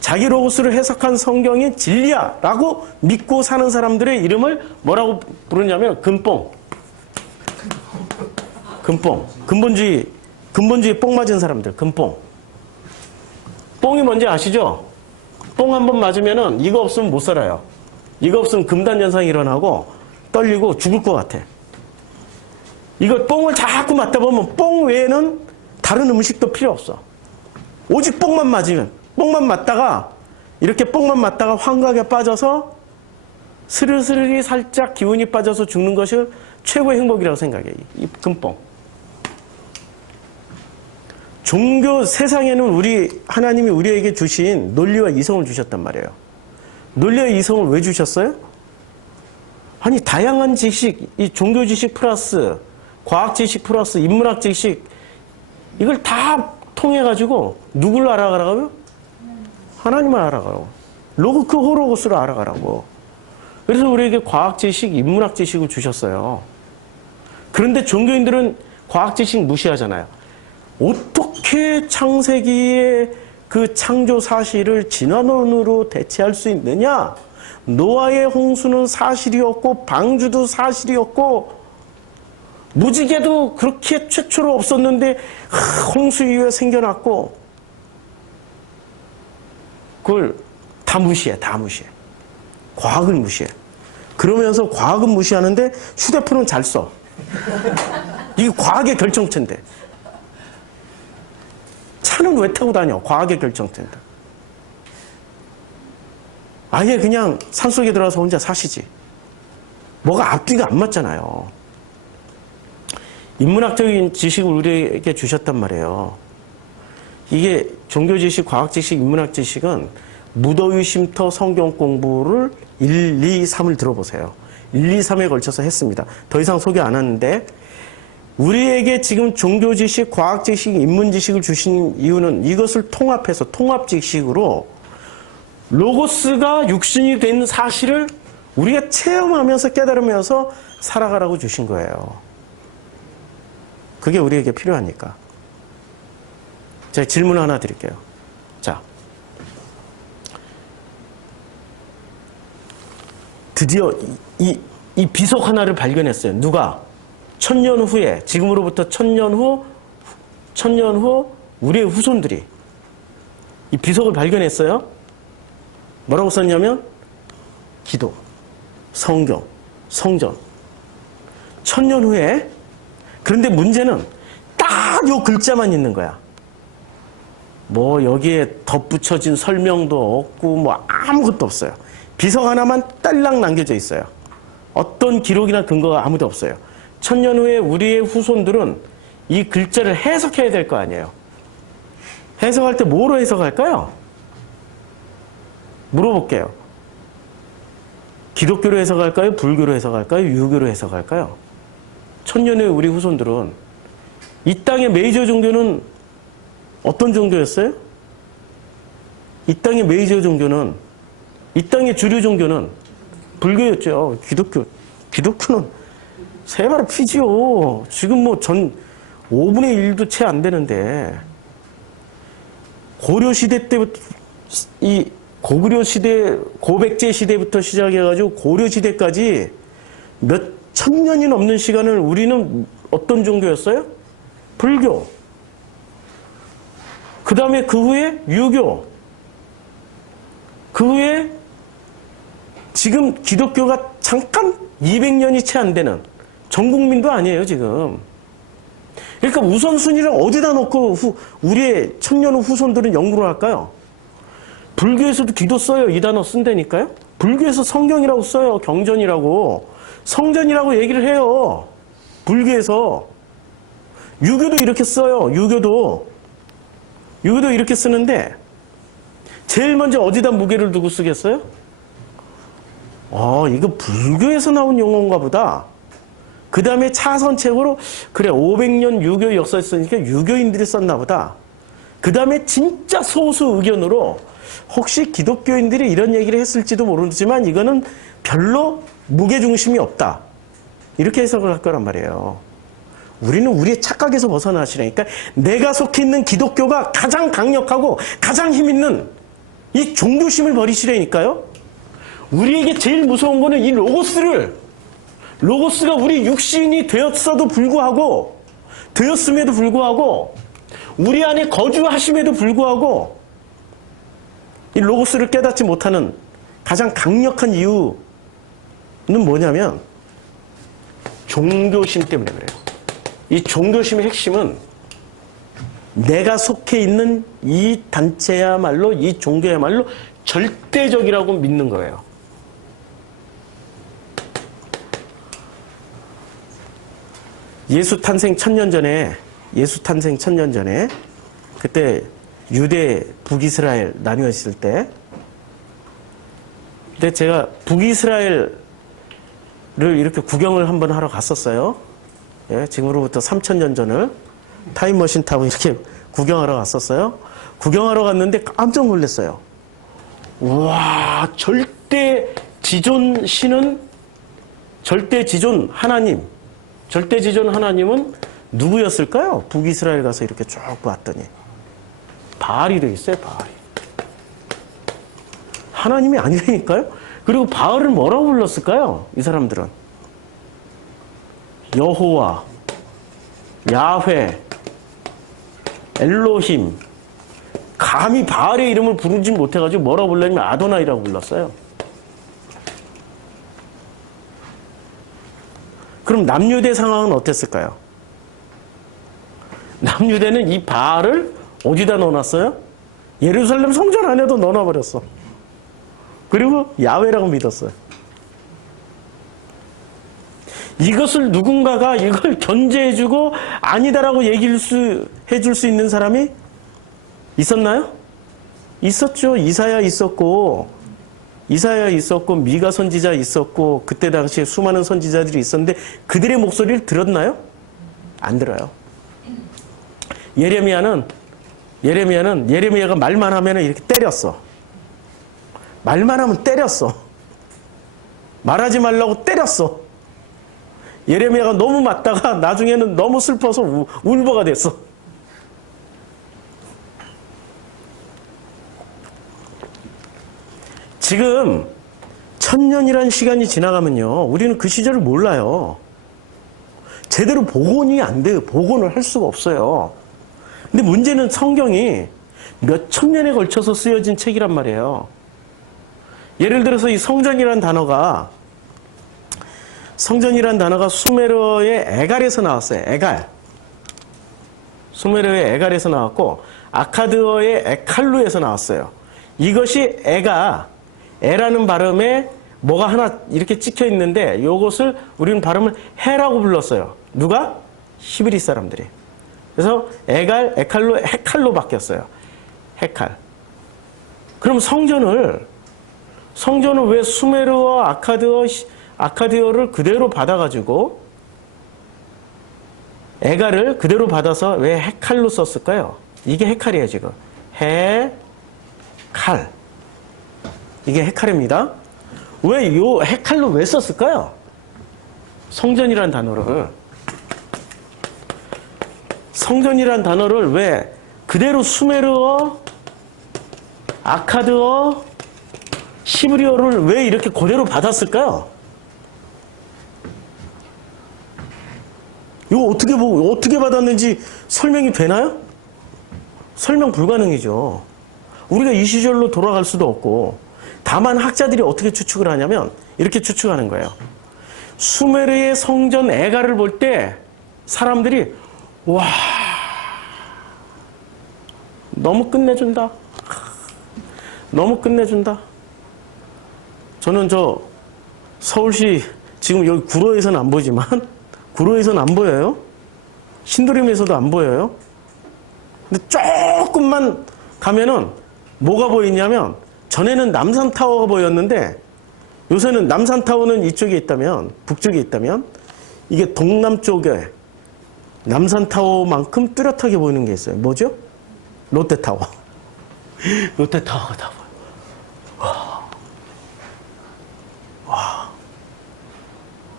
자기 로고스를 해석한 성경이 진리야라고 믿고 사는 사람들의 이름을 뭐라고 부르냐면 근본주의 뽕 맞은 사람들, 근뽕. 뽕이 뭔지 아시죠? 뽕 한 번 맞으면은 이거 없으면 못 살아요. 이거 없으면 금단 현상이 일어나고 떨리고 죽을 것 같아. 이거 뽕을 자꾸 맞다 보면 뽕 외에는 다른 음식도 필요 없어. 오직 뽕만 맞으면, 뽕만 맞다가 이렇게 뽕만 맞다가 환각에 빠져서 스르스르 살짝 기운이 빠져서 죽는 것이 최고의 행복이라고 생각해. 이 금뽕. 종교 세상에는 하나님이 우리에게 주신 논리와 이성을 주셨단 말이에요. 논리와 이성을 왜 주셨어요? 아니, 다양한 지식, 이 종교 지식 플러스 과학 지식 플러스 인문학 지식, 이걸 다 통해가지고 누굴 알아가라고요? 하나님을 알아가라고. 로그 호로고스를 알아가라고. 그래서 우리에게 과학 지식, 인문학 지식을 주셨어요. 그런데 종교인들은 과학 지식 무시하잖아요. 어떻게 창세기의 그 창조 사실을 진화론으로 대체할 수 있느냐? 노아의 홍수는 사실이었고 방주도 사실이었고 무지개도 그렇게 최초로 없었는데 홍수 이후에 생겨났고, 그걸 다 무시해. 과학을 무시해. 그러면서 과학은 무시하는데 휴대폰은 잘 써. 이게 과학의 결정체인데. 차는 왜 타고 다녀? 과학의 결정체인데. 아예 그냥 산속에 들어가서 혼자 사시지. 뭐가 앞뒤가 안 맞잖아요. 인문학적인 지식을 우리에게 주셨단 말이에요. 이게 종교 지식, 과학 지식, 인문학 지식은 무더위 쉼터 성경 공부를 1, 2, 3을 들어보세요. 1, 2, 3에 걸쳐서 했습니다. 더 이상 소개 안 하는데, 우리에게 지금 종교 지식, 과학 지식, 인문 지식을 주신 이유는 이것을 통합해서 통합 지식으로 로고스가 육신이 된 사실을 우리가 체험하면서 깨달으면서 살아가라고 주신 거예요. 그게 우리에게 필요하니까. 제가 질문 하나 드릴게요. 자, 드디어 이 비석 하나를 발견했어요. 누가? 1000년 후에, 지금으로부터 1000년 후 우리의 후손들이 이 비석을 발견했어요. 뭐라고 썼냐면 기도, 성경, 성전. 1000년 후에. 그런데 문제는 딱 요 글자만 있는 거야. 뭐 여기에 덧붙여진 설명도 없고 뭐 아무것도 없어요. 비석 하나만 딸랑 남겨져 있어요. 어떤 기록이나 근거가 아무도 없어요. 1000년 후에 우리의 후손들은 이 글자를 해석해야 될 거 아니에요. 해석할 때 뭐로 해석할까요? 물어볼게요. 기독교로 해석할까요? 불교로 해석할까요? 유교로 해석할까요? 천년의 우리 후손들은 이 땅의 메이저 종교는 어떤 종교였어요? 이 땅의 메이저 종교는, 이 땅의 주류 종교는 불교였죠. 기독교는 세바라 피지요. 지금 뭐 5분의 1도 채 안 되는데, 고려시대 때부터, 이 고구려 시대, 고백제 시대부터 시작해가지고 고려 시대까지 몇 천 년이 넘는 시간을 우리는 어떤 종교였어요? 불교. 그 다음에 그 후에 유교. 그 후에 지금 기독교가 잠깐 200년이 채 안 되는 전 국민도 아니에요, 지금. 그러니까 우선순위를 어디다 놓고 우리의 천년 후 후손들은 연구를 할까요? 불교에서도 기도 써요. 이 단어 쓴다니까요. 불교에서 성경이라고 써요. 경전이라고. 성전이라고 얘기를 해요. 불교에서. 유교도 이렇게 써요. 유교도 이렇게 쓰는데 제일 먼저 어디다 무게를 두고 쓰겠어요? 이거 불교에서 나온 용어인가 보다. 그 다음에 차선책으로 그래 500년 유교 역사에 쓰니까 유교인들이 썼나 보다. 그 다음에 진짜 소수 의견으로 혹시 기독교인들이 이런 얘기를 했을지도 모르지만 이거는 별로 무게중심이 없다. 이렇게 해석을 할 거란 말이에요. 우리는 우리의 착각에서 벗어나시라니까. 내가 속해 있는 기독교가 가장 강력하고 가장 힘 있는 이 종교심을 버리시라니까요. 우리에게 제일 무서운 거는 이 로고스가 우리 육신이 되었음에도 불구하고 우리 안에 거주하심에도 불구하고 이 로고스를 깨닫지 못하는 가장 강력한 이유는 뭐냐면 종교심 때문에 그래요. 이 종교심의 핵심은 내가 속해 있는 이 단체야말로, 이 종교야말로 절대적이라고 믿는 거예요. 예수 탄생 1000년 전에 그때 유대, 북이스라엘 나뉘어 있을 때, 근데 제가 북이스라엘을 이렇게 구경을 한번 하러 갔었어요. 예, 지금으로부터 3000년 전을 타임머신 타고 이렇게 구경하러 갔었어요. 구경하러 갔는데 깜짝 놀랐어요. 와, 절대지존 하나님은 누구였을까요? 북이스라엘 가서 이렇게 쭉 봤더니 바알이 되어 있어요. 바알이. 하나님이 아니라니까요. 그리고 바알을 뭐라고 불렀을까요? 이 사람들은 여호와, 야훼, 엘로힘. 감히 바알의 이름을 부르지 못해가지고 뭐라고 불렀냐면 아도나이라고 불렀어요. 그럼 남유대 상황은 어땠을까요? 남유대는 이 바알을 어디다 넣어놨어요? 예루살렘 성전 안에도 넣어놔버렸어. 그리고 야훼라고 믿었어요. 이것을 누군가가 이걸 견제해주고 아니다라고 해줄 수 있는 사람이 있었나요? 있었죠. 이사야 있었고 미가 선지자 있었고 그때 당시에 수많은 선지자들이 있었는데 그들의 목소리를 들었나요? 안 들어요. 예레미야가 말만 하면 이렇게 때렸어. 말만 하면 때렸어. 말하지 말라고 때렸어. 예레미야가 너무 맞다가 나중에는 너무 슬퍼서 울보가 됐어. 지금 1000년이라는 시간이 지나가면요, 우리는 그 시절을 몰라요. 제대로 복원이 안 돼요. 복원을 할 수가 없어요. 근데 문제는 성경이 몇 천 년에 걸쳐서 쓰여진 책이란 말이에요. 예를 들어서 이 성전이라는 단어가 수메르어의 에갈에서 나왔어요. 수메르어의 에갈에서 나왔고 아카드어의 에칼루에서 나왔어요. 이것이 에라는 발음에 뭐가 하나 이렇게 찍혀 있는데 이것을 우리는 발음을 해라고 불렀어요. 누가? 히브리 사람들이. 그래서 에갈, 에칼로, 헤칼로 바뀌었어요. 헤칼. 그럼 성전을 왜 수메르와 아카디어를 그대로 받아가지고 에갈을 그대로 받아서 왜 헤칼로 썼을까요? 이게 헤칼이에요, 지금. 헤칼. 이게 헤칼입니다. 왜 요 헤칼로 왜 썼을까요? 성전이란 단어를. 성전이란 단어를 왜 그대로 수메르어, 아카드어, 시브리어를 왜 이렇게 그대로 받았을까요? 이거 어떻게 받았는지 설명이 되나요? 설명 불가능이죠. 우리가 이 시절로 돌아갈 수도 없고, 다만 학자들이 어떻게 추측을 하냐면 이렇게 추측하는 거예요. 수메르의 성전 에갈을 볼 때 사람들이 와, 너무 끝내준다. 너무 끝내준다. 저는 서울시 지금 여기 구로에서는 안 보이지만 구로에서는 안 보여요. 신도림에서도 안 보여요. 근데 조금만 가면은 뭐가 보이냐면 전에는 남산타워가 보였는데 요새는 남산타워는 이쪽에 있다면 북쪽에 있다면 이게 동남쪽에 남산타워만큼 뚜렷하게 보이는 게 있어요. 뭐죠? 롯데타워. 롯데타워가 다 보여. 와.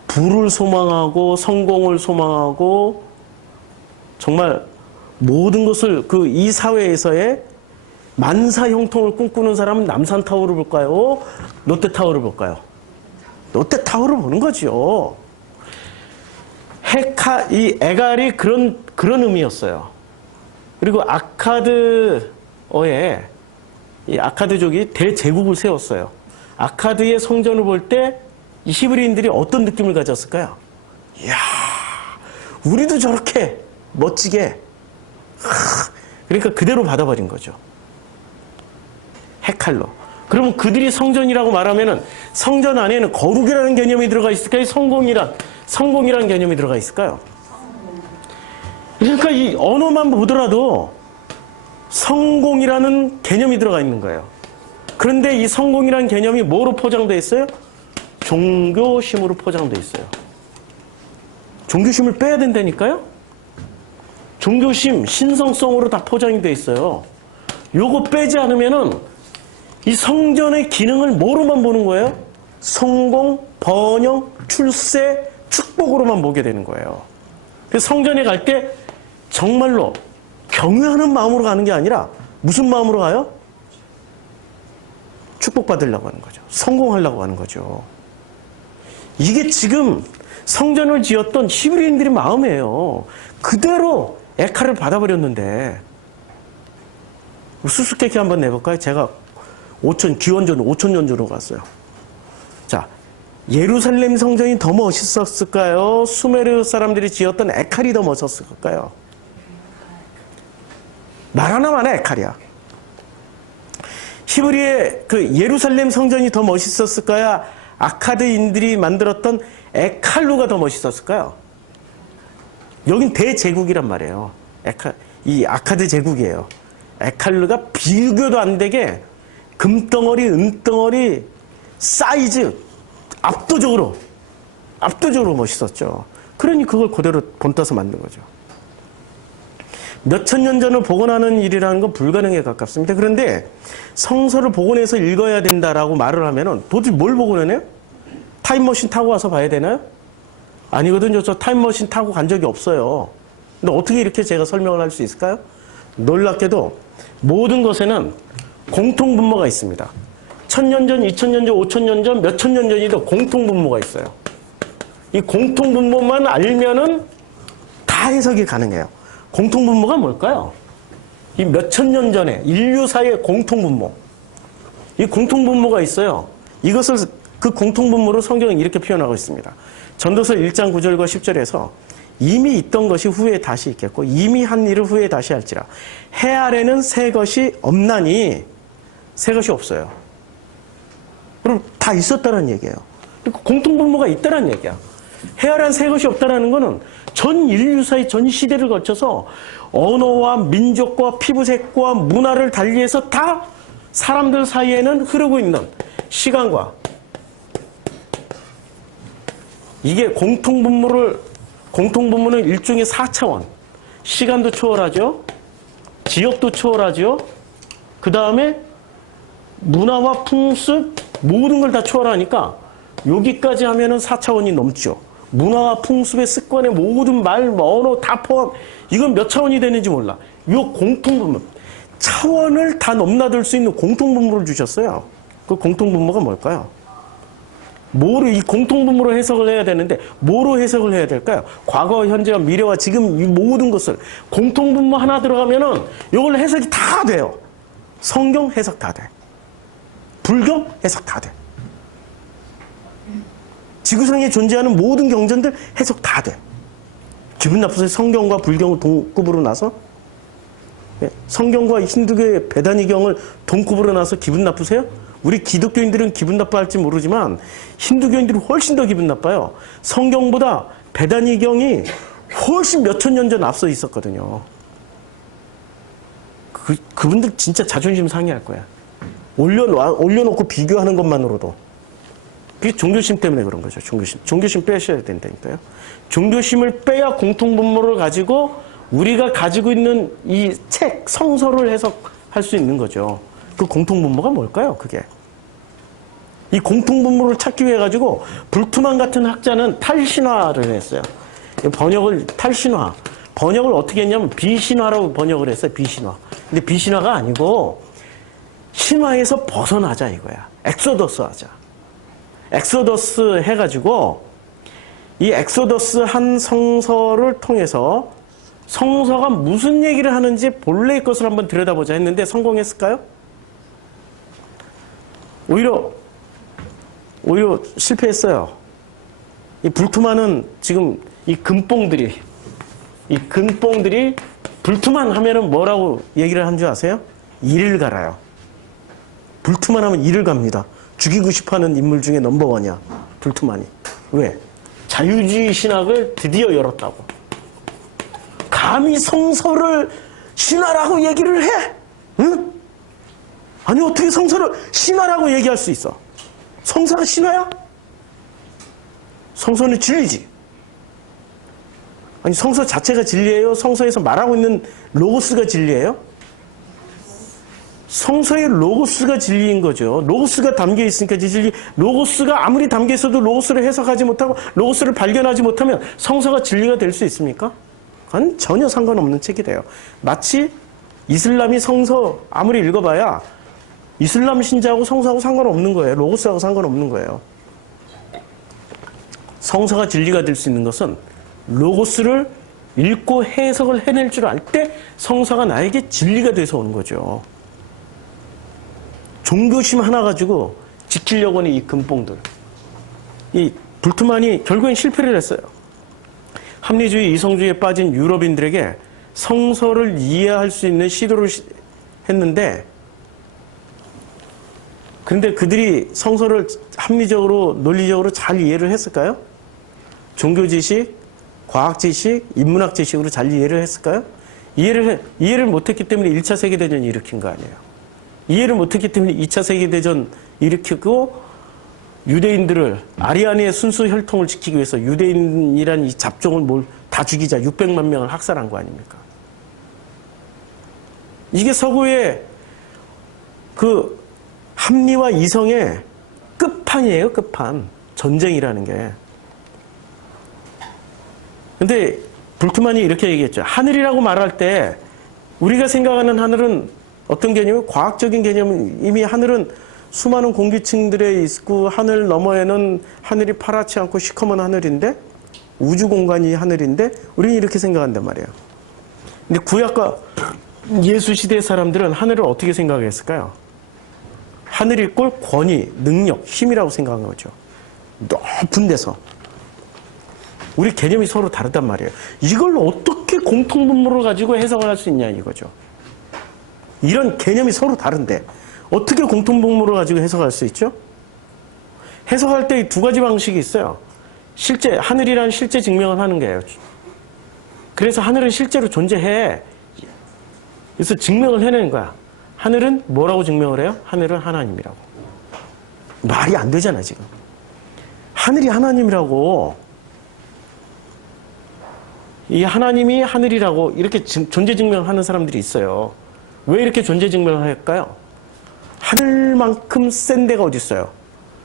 부를 소망하고 성공을 소망하고 정말 모든 것을 이 사회에서의 만사 형통을 꿈꾸는 사람은 남산타워를 볼까요? 롯데타워를 볼까요? 롯데타워를 보는 거죠. 이 에갈이 그런 의미였어요. 그리고 이 아카드족이 대제국을 세웠어요. 아카드의 성전을 볼 때 이 히브리인들이 어떤 느낌을 가졌을까요? 이야, 우리도 저렇게 멋지게. 그러니까 그대로 받아버린 거죠. 헤칼로. 그러면 그들이 성전이라고 말하면은 성전 안에는 거룩이라는 개념이 들어가 있을까요? 성공이라는 개념이 들어가 있을까요? 그러니까 이 언어만 보더라도 성공이라는 개념이 들어가 있는 거예요. 그런데 이 성공이라는 개념이 뭐로 포장되어 있어요? 종교심으로 포장되어 있어요. 종교심을 빼야 된다니까요? 종교심, 신성성으로 다 포장이 되어 있어요. 요거 빼지 않으면은 이 성전의 기능을 뭐로만 보는 거예요? 성공, 번영, 출세, 축복으로만 보게 되는 거예요. 그래서 성전에 갈 때 정말로 경외하는 마음으로 가는 게 아니라 무슨 마음으로 가요? 축복받으려고 하는 거죠. 성공하려고 하는 거죠. 이게 지금 성전을 지었던 히브리인들의 마음이에요. 그대로 에칼을 받아버렸는데 수수께끼 한번 내볼까요? 제가 기원전 5,000년 전으로 갔어요. 자, 예루살렘 성전이 더 멋있었을까요? 수메르 사람들이 지었던 에칼이 더 멋있었을까요? 말 하나만에 에칼이야. 히브리의 예루살렘 성전이 더 멋있었을까요? 아카드인들이 만들었던 에칼루가 더 멋있었을까요? 여긴 대제국이란 말이에요. 이 아카드 제국이에요. 에칼루가 비교도 안 되게 금덩어리, 은덩어리, 사이즈 압도적으로 멋있었죠. 그러니 그걸 그대로 본따서 만든 거죠. 몇천 년 전을 복원하는 일이라는 건 불가능에 가깝습니다. 그런데 성서를 복원해서 읽어야 된다라고 말을 하면은 도대체 뭘 복원해내요? 타임머신 타고 와서 봐야 되나요? 아니거든요. 저 타임머신 타고 간 적이 없어요. 근데 어떻게 이렇게 제가 설명을 할 수 있을까요? 놀랍게도 모든 것에는 공통분모가 있습니다. 1000년 전, 2000년 전, 5000년 전, 몇천 년 전이도 공통분모가 있어요. 이 공통분모만 알면은 다 해석이 가능해요. 공통분모가 뭘까요? 이 몇천 년 전에 인류사의 공통분모. 이 공통분모가 있어요. 이것을 그 공통분모로 성경은 이렇게 표현하고 있습니다. 전도서 1장 9절과 10절에서 이미 있던 것이 후에 다시 있겠고 이미 한 일을 후에 다시 할지라. 해 아래는 새 것이 없나니 새 것이 없어요. 그럼 다 있었다는 얘기예요. 공통분모가 있다는 얘기야. 해야란 새 것이 없다라는 것은 전 인류사의 전 시대를 거쳐서 언어와 민족과 피부색과 문화를 달리해서 다 사람들 사이에는 흐르고 있는 시간과 이게 공통분모는 일종의 4차원. 시간도 초월하죠. 지역도 초월하죠. 그 다음에 문화와 풍습 모든 걸 다 초월하니까 여기까지 하면은 4차원이 넘죠. 문화와 풍습의 습관의 모든 말, 언어 다 포함. 이건 몇 차원이 되는지 몰라. 이 공통분모. 차원을 다 넘나들 수 있는 공통분모를 주셨어요. 그 공통분모가 뭘까요? 이 공통분모로 해석을 해야 되는데 뭐로 해석을 해야 될까요? 과거, 현재와 미래와 지금 이 모든 것을 공통분모 하나 들어가면은 이걸로 해석이 다 돼요. 성경 해석 다 돼. 불교 해석 다 돼. 지구상에 존재하는 모든 경전들 해석 다 돼. 기분 나쁘세요? 성경과 불경을 동급으로 나서? 성경과 힌두교의 베다니경을 동급으로 나서 기분 나쁘세요? 우리 기독교인들은 기분 나빠할지 모르지만 힌두교인들은 훨씬 더 기분 나빠요. 성경보다 베다니경이 훨씬 몇천 년 전 앞서 있었거든요. 그분들 진짜 자존심 상해할 거야. 올려놓고 비교하는 것만으로도. 그게 종교심 때문에 그런 거죠. 종교심 빼셔야 된다니까요. 종교심을 빼야 공통분모를 가지고 우리가 가지고 있는 이 책, 성서를 해석할 수 있는 거죠. 그 공통분모가 뭘까요, 그게? 이 공통분모를 찾기 위해 가지고 불투만 같은 학자는 탈신화를 했어요. 탈신화. 번역을 어떻게 했냐면 비신화라고 번역을 했어요, 비신화. 근데 비신화가 아니고 신화에서 벗어나자 이거야. 엑소더스 하자. 엑소더스 해가지고 이 엑소더스 한 성서를 통해서 성서가 무슨 얘기를 하는지 본래의 것을 한번 들여다보자 했는데 성공했을까요? 오히려 실패했어요. 이 불투만은 지금 이 금뽕들이 불투만 하면은 뭐라고 얘기를 한 줄 아세요? 이를 갈아요. 불투만 하면 이를 갑니다. 죽이고 싶어하는 인물 중에 넘버원이야. 불투만이. 왜? 자유주의 신학을 드디어 열었다고. 감히 성서를 신화라고 얘기를 해? 응? 아니 어떻게 성서를 신화라고 얘기할 수 있어? 성서가 신화야? 성서는 진리지. 아니 성서 자체가 진리예요? 성서에서 말하고 있는 로고스가 진리예요? 성서의 로고스가 진리인 거죠. 로고스가 담겨 있으니까 진리. 로고스가 아무리 담겨 있어도 로고스를 해석하지 못하고 로고스를 발견하지 못하면 성서가 진리가 될 수 있습니까? 그건 전혀 상관없는 책이래요. 마치 이슬람이 성서 아무리 읽어봐야 이슬람 신자하고 성서하고 상관없는 거예요. 로고스하고 상관없는 거예요. 성서가 진리가 될 수 있는 것은 로고스를 읽고 해석을 해낼 줄 알 때 성서가 나에게 진리가 돼서 오는 거죠. 종교심 하나 가지고 지키려고 하는 이 금뽕들. 이 불투만이 결국엔 실패를 했어요. 합리주의, 이성주의에 빠진 유럽인들에게 성서를 이해할 수 있는 시도를 했는데 그런데 그들이 성서를 합리적으로, 논리적으로 잘 이해를 했을까요? 종교 지식, 과학 지식, 인문학 지식으로 잘 이해를 했을까요? 이해를 못했기 때문에 1차 세계대전이 일으킨 거 아니에요. 이해를 못했기 때문에 2차 세계대전 일으키고 유대인들을 아리아니의 순수 혈통을 지키기 위해서 유대인이란 이 잡종을 다 죽이자 600만 명을 학살한 거 아닙니까? 이게 서구의 그 합리와 이성의 끝판이에요, 끝판. 전쟁이라는 게. 근데 불투만이 이렇게 얘기했죠. 하늘이라고 말할 때 우리가 생각하는 하늘은 어떤 개념이 과학적인 개념은 이미 하늘은 수많은 공기층들에 있고 하늘 너머에는 하늘이 파랗지 않고 시커먼 하늘인데 우주 공간이 하늘인데 우리는 이렇게 생각한단 말이에요. 근데 구약과 예수 시대 사람들은 하늘을 어떻게 생각했을까요? 하늘이 꼴 권위, 능력, 힘이라고 생각한 거죠. 높은 데서. 우리 개념이 서로 다르단 말이에요. 이걸 어떻게 공통분모를 가지고 해석을 할 수 있냐 이거죠. 이런 개념이 서로 다른데 어떻게 공통분모를 가지고 해석할 수 있죠? 해석할 때 두 가지 방식이 있어요. 실제, 하늘이란 실제 증명을 하는 거예요. 그래서 하늘은 실제로 존재해. 그래서 증명을 해내는 거야. 하늘은 뭐라고 증명을 해요? 하늘은 하나님이라고. 말이 안 되잖아, 지금. 하늘이 하나님이라고. 이 하나님이 하늘이라고 이렇게 존재 증명을 하는 사람들이 있어요. 왜 이렇게 존재 증명을 할까요? 하늘만큼 센 데가 어디 있어요?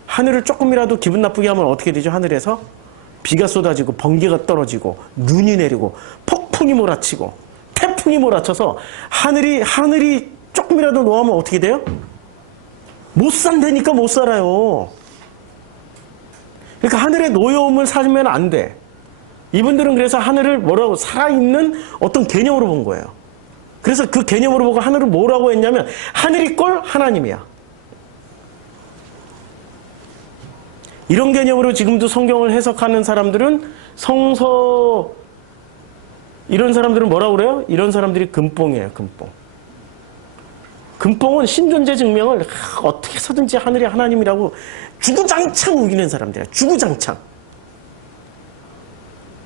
하늘을 조금이라도 기분 나쁘게 하면 어떻게 되죠? 하늘에서 비가 쏟아지고 번개가 떨어지고 눈이 내리고 폭풍이 몰아치고 태풍이 몰아쳐서 하늘이 조금이라도 노하면 어떻게 돼요? 못 산다니까 못 살아요. 그러니까 하늘의 노여움을 살면 안 돼. 이분들은 그래서 하늘을 뭐라고 살아있는 어떤 개념으로 본 거예요. 그래서 그 개념으로 보고 하늘을 뭐라고 했냐면 하늘이 꼴 하나님이야. 이런 개념으로 지금도 성경을 해석하는 사람들은 이런 사람들은 뭐라고 그래요? 이런 사람들이 금뽕이에요. 금뽕. 금뽕은 신존재 증명을 어떻게 해서든지 하늘이 하나님이라고 주구장창 우기는 사람들이야. 주구장창.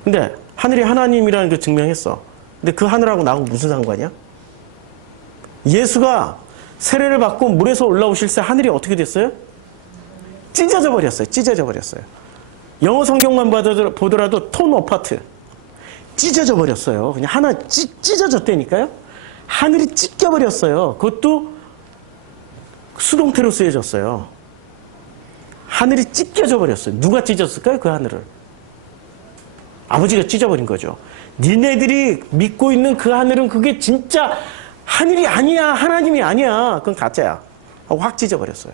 근데 하늘이 하나님이라는 걸 증명했어. 근데 그 하늘하고 나하고 무슨 상관이야? 예수가 세례를 받고 물에서 올라오실 때 하늘이 어떻게 됐어요? 찢어져 버렸어요. 찢어져 버렸어요. 영어 성경만 보더라도 톤 어파트. 찢어져 버렸어요. 그냥 하나 찢어졌다니까요. 하늘이 찢겨 버렸어요. 그것도 수동태로 쓰여졌어요. 하늘이 찢겨져 버렸어요. 누가 찢었을까요? 그 하늘을. 아버지가 찢어버린 거죠. 니네들이 믿고 있는 그 하늘은 그게 진짜 하늘이 아니야. 하나님이 아니야. 그건 가짜야. 하고 확 찢어버렸어요.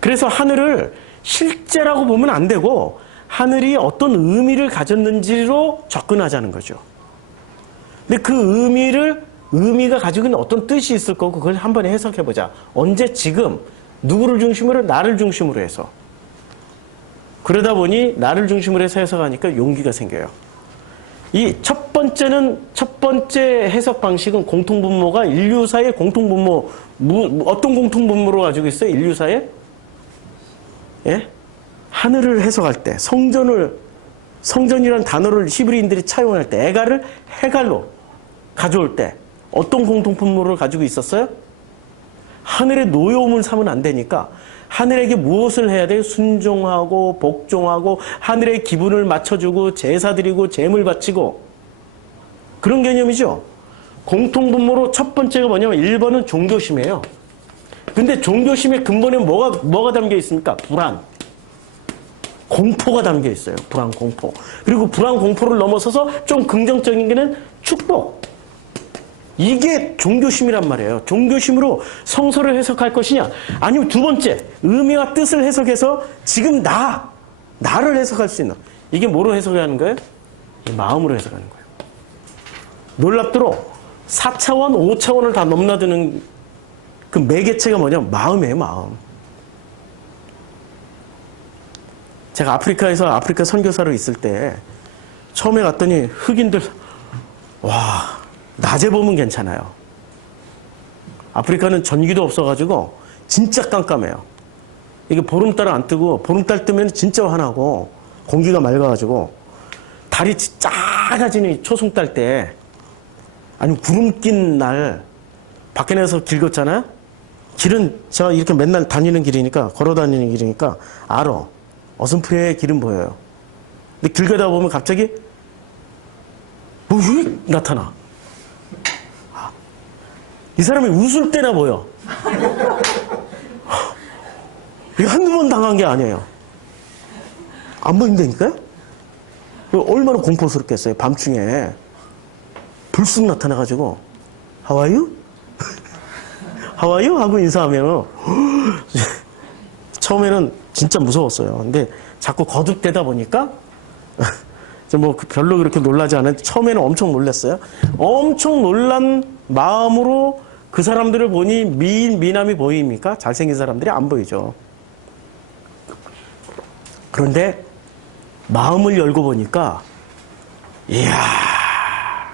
그래서 하늘을 실제라고 보면 안 되고 하늘이 어떤 의미를 가졌는지로 접근하자는 거죠. 근데 그 의미가 가지고 있는 어떤 뜻이 있을 거고 그걸 한번 해석해보자. 언제? 지금. 누구를 중심으로? 나를 중심으로 해서. 그러다 보니 나를 중심으로 해서 해석하니까 용기가 생겨요. 이 첫 번째 해석 방식은 공통분모가 인류사의 공통분모, 어떤 공통분모로 가지고 있어요? 인류사의? 예? 하늘을 해석할 때, 성전이라는 단어를 히브리인들이 차용할 때, 에갈을 해갈로 가져올 때, 어떤 공통분모를 가지고 있었어요? 하늘의 노여움을 삼으면 안 되니까, 하늘에게 무엇을 해야 돼요? 순종하고 복종하고 하늘의 기분을 맞춰주고 제사 드리고 제물 바치고 그런 개념이죠. 공통분모로 첫 번째가 뭐냐면 1번은 종교심이에요. 근데 종교심의 근본에 뭐가 담겨 있습니까? 불안. 공포가 담겨 있어요. 불안, 공포. 그리고 불안, 공포를 넘어서서 좀 긍정적인 게는 축복. 이게 종교심이란 말이에요. 종교심으로 성서를 해석할 것이냐? 아니면 두 번째, 의미와 뜻을 해석해서 지금 나를 해석할 수 있는. 이게 뭐로 해석하는 거예요? 마음으로 해석하는 거예요. 놀랍도록 4차원, 5차원을 다 넘나드는 그 매개체가 뭐냐면 마음이에요, 마음. 제가 아프리카 선교사로 있을 때 처음에 갔더니 흑인들, 와, 낮에 보면 괜찮아요. 아프리카는 전기도 없어가지고 진짜 깜깜해요. 이게 보름달 안 뜨고 보름달 뜨면 진짜 환하고 공기가 맑아가지고 달이 작아지는 초승달 때 아니면 구름 낀 날 밖에 나가서 길 걷잖아요. 길은 제가 이렇게 맨날 다니는 길이니까 걸어 다니는 길이니까 알아. 어슴푸레 길은 보여요. 근데 길 가다 보면 갑자기 뭐 나타나. 이 사람이 웃을 때나 보여. 이게 한두 번 당한 게 아니에요. 안 보인다니까요? 얼마나 공포스럽겠어요. 밤중에 불쑥 나타나가지고 How are you? How are you? 하고 인사하면 처음에는 진짜 무서웠어요. 근데 자꾸 거듭되다 보니까 뭐 별로 그렇게 놀라지 않았는데 처음에는 엄청 놀랐어요. 엄청 놀란 마음으로 그 사람들을 보니 미남이 보입니까? 잘생긴 사람들이 안 보이죠. 그런데 마음을 열고 보니까 이야,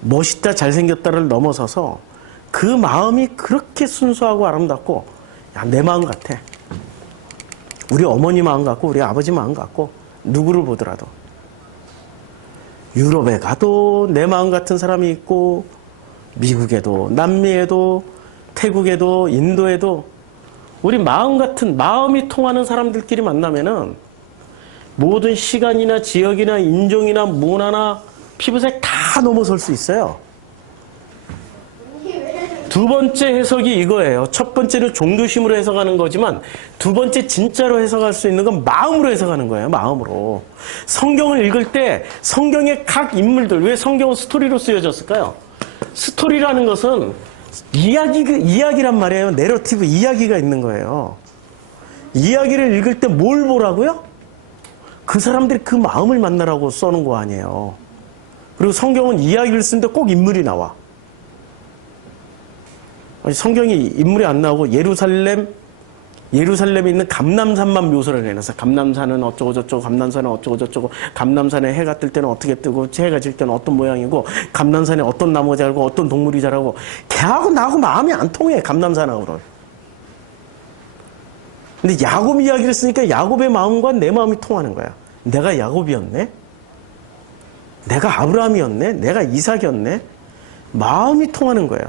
멋있다 잘생겼다를 넘어서서 그 마음이 그렇게 순수하고 아름답고 야, 내 마음 같아. 우리 어머니 마음 같고 우리 아버지 마음 같고 누구를 보더라도 유럽에 가도 내 마음 같은 사람이 있고 미국에도 남미에도 태국에도 인도에도 우리 마음 같은 마음이 통하는 사람들끼리 만나면은 모든 시간이나 지역이나 인종이나 문화나 피부색 다 넘어설 수 있어요. 두 번째 해석이 이거예요. 첫 번째는 종교심으로 해석하는 거지만 두 번째 진짜로 해석할 수 있는 건 마음으로 해석하는 거예요. 마음으로. 성경을 읽을 때 성경의 각 인물들, 왜 성경은 스토리로 쓰여졌을까요? 스토리라는 것은 이야기란 말이에요. 내러티브, 이야기가 있는 거예요. 이야기를 읽을 때 뭘 보라고요? 그 사람들이 그 마음을 만나라고 써놓은 거 아니에요. 그리고 성경은 이야기를 쓰는데 꼭 인물이 나와. 성경이 인물이 안 나오고 예루살렘에 있는 감람산만 묘사를 해놔서 감람산은 어쩌고 저쩌고 감람산은 어쩌고 저쩌고 감람산에 해가 뜰 때는 어떻게 뜨고 해가 질 때는 어떤 모양이고 감람산에 어떤 나무가 자라고 어떤 동물이 자라고 걔하고 나하고 마음이 안 통해. 감람산하고는. 근데 야곱 이야기를 쓰니까 야곱의 마음과 내 마음이 통하는 거야. 내가 야곱이었네? 내가 아브라함이었네? 내가 이삭이었네? 마음이 통하는 거예요.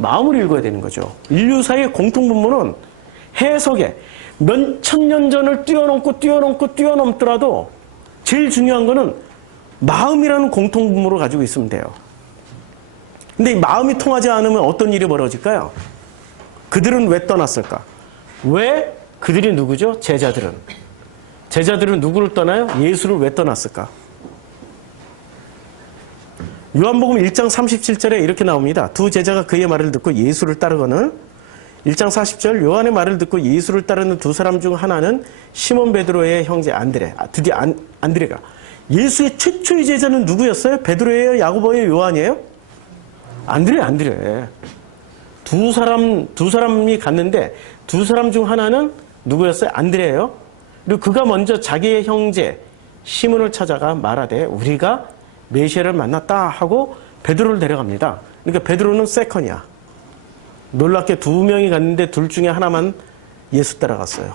마음을 읽어야 되는 거죠. 인류사의 공통분모는 해석에 몇 천 년 전을 뛰어넘더라도 제일 중요한 거는 마음이라는 공통분모를 가지고 있으면 돼요. 근데 이 마음이 통하지 않으면 어떤 일이 벌어질까요? 그들은 왜 떠났을까? 왜 그들이 누구죠? 제자들은 누구를 떠나요? 예수를 왜 떠났을까? 요한복음 1장 37절에 이렇게 나옵니다. 두 제자가 그의 말을 듣고 예수를 따르거늘 1장 40절 요한의 말을 듣고 예수를 따르는 두 사람 중 하나는 시몬 베드로의 형제 안드레. 드디어 안드레가. 예수의 최초의 제자는 누구였어요? 베드로예요? 야고보예요? 요한이에요? 안드레. 두 사람이 갔는데 두 사람 중 하나는 누구였어요? 안드레예요. 그리고 그가 먼저 자기의 형제 시몬을 찾아가 말하되 우리가 메시아를 만났다 하고 베드로를 데려갑니다. 그러니까 베드로는 세컨이야. 놀랍게 두 명이 갔는데 둘 중에 하나만 예수 따라갔어요.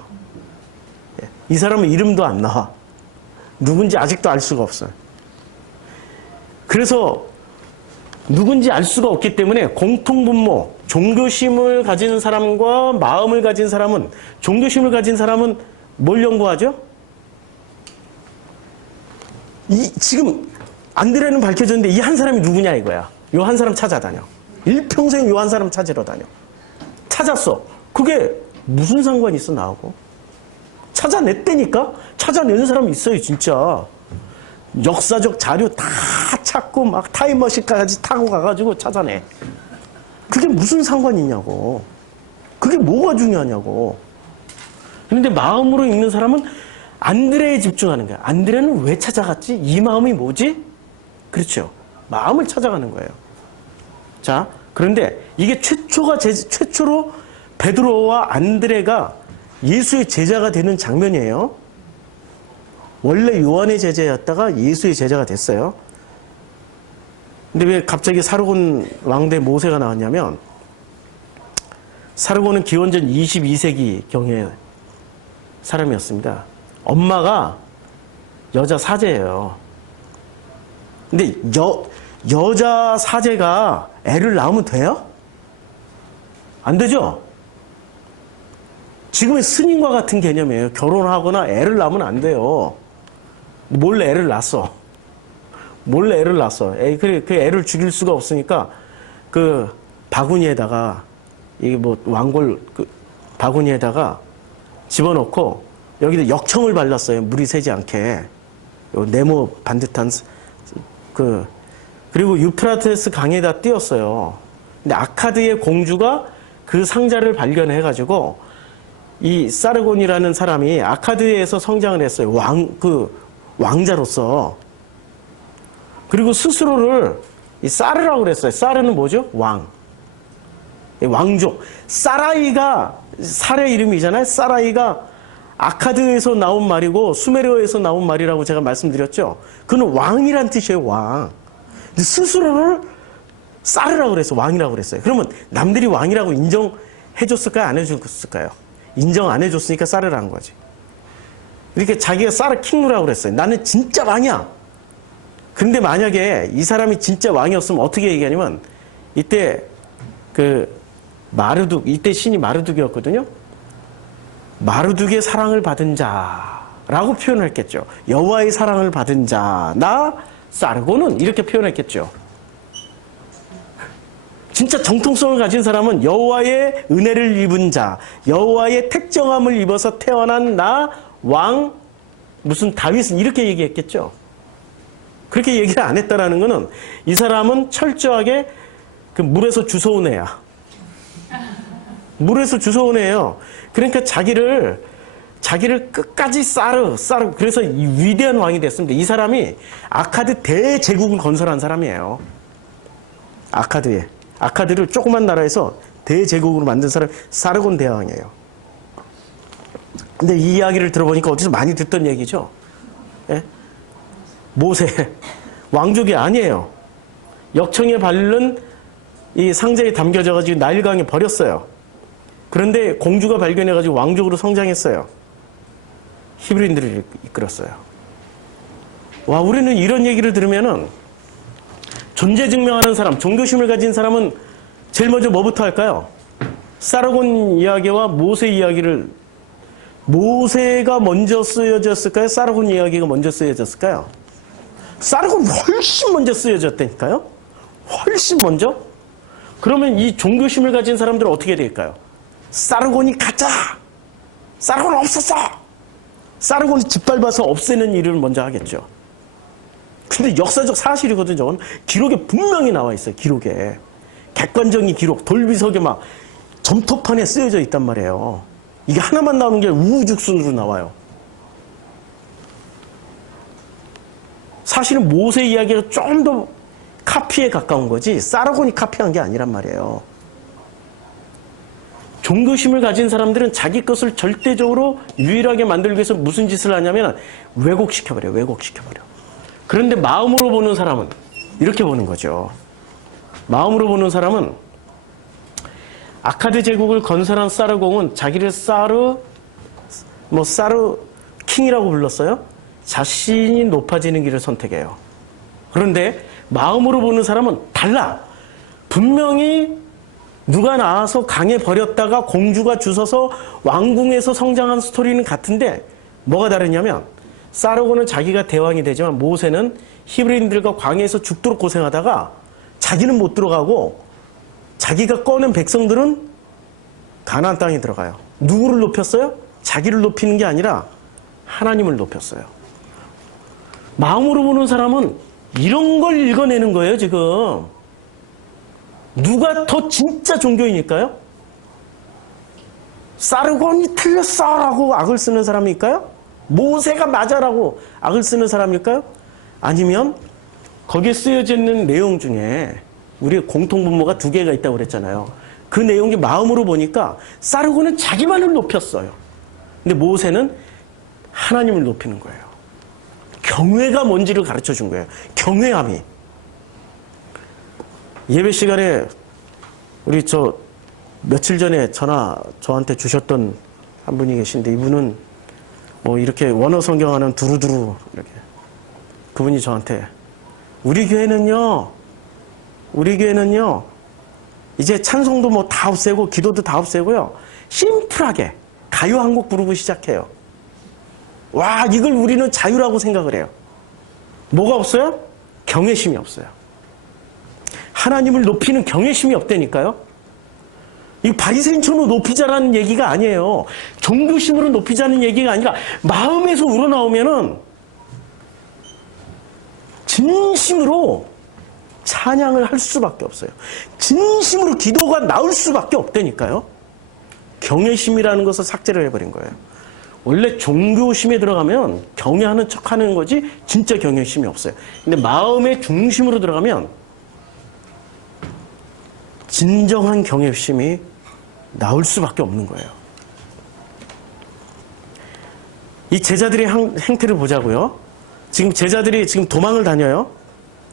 이 사람은 이름도 안 나와. 누군지 아직도 알 수가 없어요. 그래서 누군지 알 수가 없기 때문에 공통분모, 종교심을 가진 사람과 마음을 가진 사람은, 종교심을 가진 사람은 뭘 연구하죠? 지금 안드레는 밝혀졌는데 이 한 사람이 누구냐 이거야. 요 한 사람 찾아다녀. 일평생 요 한 사람 찾으러 다녀. 찾았어. 그게 무슨 상관이 있어 나하고? 찾아냈다니까? 찾아내는 사람이 있어요 진짜. 역사적 자료 다 찾고 막 타임머신까지 타고 가가지고 찾아내. 그게 무슨 상관이 있냐고. 그게 뭐가 중요하냐고. 그런데 마음으로 읽는 사람은 안드레에 집중하는 거야. 안드레는 왜 찾아갔지? 이 마음이 뭐지? 그렇죠. 마음을 찾아가는 거예요. 자, 그런데 이게 최초로 베드로와 안드레가 예수의 제자가 되는 장면이에요. 원래 요한의 제자였다가 예수의 제자가 됐어요. 근데 왜 갑자기 사르곤 왕대 모세가 나왔냐면, 사르곤은 기원전 22세기 경의 사람이었습니다. 엄마가 여자 사제예요. 근데 여자 사제가 애를 낳으면 돼요? 안 되죠? 지금의 스님과 같은 개념이에요. 결혼하거나 애를 낳으면 안 돼요. 몰래 애를 낳았어. 그 애를 죽일 수가 없으니까 그 바구니에다가 이게 뭐 왕골 바구니에다가 집어넣고 여기다 역청을 발랐어요. 물이 새지 않게. 요 네모 반듯한 그리고 유프라테스 강에다 띄웠어요. 근데 아카드의 공주가 그 상자를 발견해가지고 이 사르곤이라는 사람이 아카드에서 성장을 했어요. 왕자로서. 그리고 스스로를 이 사르라고 그랬어요. 사르는 뭐죠? 왕족. 사라이가 살의 이름이잖아요. 사라이가 아카드에서 나온 말이고 수메르어에서 나온 말이라고 제가 말씀드렸죠. 그는 왕이란 뜻이에요. 왕. 근데 스스로를 사르라고 그랬어요. 왕이라고 그랬어요. 그러면 남들이 왕이라고 인정해줬을까요? 안 해줬을까요? 인정 안 해줬으니까 사르라는 거지. 이렇게 자기가 쌀을 킹누라고 그랬어요. 나는 진짜 왕이야. 근데 만약에 이 사람이 진짜 왕이었으면 어떻게 얘기하냐면 이때 이때 신이 마르둑이었거든요. 마르둑의 사랑을 받은 자라고 표현을 했겠죠. 여호와의 사랑을 받은 자, 나 사르곤은 이렇게 표현했겠죠. 진짜 정통성을 가진 사람은 여호와의 은혜를 입은 자, 여호와의 택정함을 입어서 태어난 나 왕 무슨 다윗은 이렇게 얘기했겠죠. 그렇게 얘기를 안 했다라는 거는 이 사람은 철저하게 그 물에서 주워온 애야. 물에서 주워온 애예요. 그러니까 자기를 끝까지 싸르 그래서 이 위대한 왕이 됐습니다. 이 사람이 아카드 대제국을 건설한 사람이에요. 아카드를 조그만 나라에서 대제국으로 만든 사람이 사르곤 대왕이에요. 근데 이 이야기를 들어보니까 어디서 많이 듣던 얘기죠. 예? 모세 왕족이 아니에요. 역청에 바른 이 상자에 담겨져가지고 나일강에 버렸어요. 그런데 공주가 발견해가지고 왕족으로 성장했어요. 히브리인들을 이끌었어요. 와, 우리는 이런 얘기를 들으면은 존재 증명하는 사람, 종교심을 가진 사람은 제일 먼저 뭐부터 할까요? 사르곤 이야기와 모세 이야기를, 모세가 먼저 쓰여졌을까요? 사르곤 이야기가 먼저 쓰여졌을까요? 사르곤 훨씬 먼저 쓰여졌다니까요? 훨씬 먼저? 그러면 이 종교심을 가진 사람들은 어떻게 될까요? 사르곤이 가짜! 사르곤 없었어! 사르곤이 짓밟아서 없애는 일을 먼저 하겠죠. 근데 역사적 사실이거든요. 저건 기록에 분명히 나와 있어요. 기록에. 객관적인 기록, 돌비석에 막 점토판에 쓰여져 있단 말이에요. 이게 하나만 나오는 게 우후죽순으로 나와요. 사실은 모세 이야기가 좀 더 카피에 가까운 거지 사르곤이 카피한 게 아니란 말이에요. 종교심을 가진 사람들은 자기 것을 절대적으로 유일하게 만들기 위해서 무슨 짓을 하냐면 왜곡시켜버려요. 그런데 마음으로 보는 사람은 이렇게 보는 거죠. 마음으로 보는 사람은 아카드 제국을 건설한 사르공은 자기를 사르 킹이라고 불렀어요. 자신이 높아지는 길을 선택해요. 그런데 마음으로 보는 사람은 달라. 분명히 누가 나와서 강에 버렸다가 공주가 주워서 왕궁에서 성장한 스토리는 같은데 뭐가 다르냐면 사르곤은 자기가 대왕이 되지만 모세는 히브리인들과 광야에서 죽도록 고생하다가 자기는 못 들어가고 자기가 꺼낸 백성들은 가나안 땅에 들어가요. 누구를 높였어요? 자기를 높이는 게 아니라 하나님을 높였어요. 마음으로 보는 사람은 이런 걸 읽어내는 거예요, 지금. 누가 더 진짜 종교인일까요? 사르곤이 틀렸어라고 악을 쓰는 사람일까요? 모세가 맞아라고 악을 쓰는 사람일까요? 아니면 거기에 쓰여져 있는 내용 중에 우리의 공통분모가 두 개가 있다고 그랬잖아요. 그 내용이 마음으로 보니까 사르곤은 자기만을 높였어요. 근데 모세는 하나님을 높이는 거예요. 경외가 뭔지를 가르쳐 준 거예요. 경외함이. 예배 시간에 우리 며칠 전에 전화 저한테 주셨던 한 분이 계신데 이분은 뭐 이렇게 원어 성경하는 두루두루 이렇게 그분이 저한테 우리 교회는요 이제 찬송도 뭐 다 없애고 기도도 다 없애고요 심플하게 가요 한 곡 부르고 시작해요. 와, 이걸 우리는 자유라고 생각을 해요. 뭐가 없어요? 경외심이 없어요. 하나님을 높이는 경외심이 없다니까요. 이 바리새인처럼 높이자라는 얘기가 아니에요. 종교심으로 높이자는 얘기가 아니라 마음에서 우러나오면은 진심으로 찬양을 할 수밖에 없어요. 진심으로 기도가 나올 수밖에 없다니까요. 경외심이라는 것을 삭제를 해버린 거예요. 원래 종교심에 들어가면 경외하는 척하는 거지 진짜 경외심이 없어요. 근데 마음의 중심으로 들어가면 진정한 경외심이 나올 수밖에 없는 거예요. 이 제자들의 행태를 보자고요. 지금 제자들이 지금 도망을 다녀요.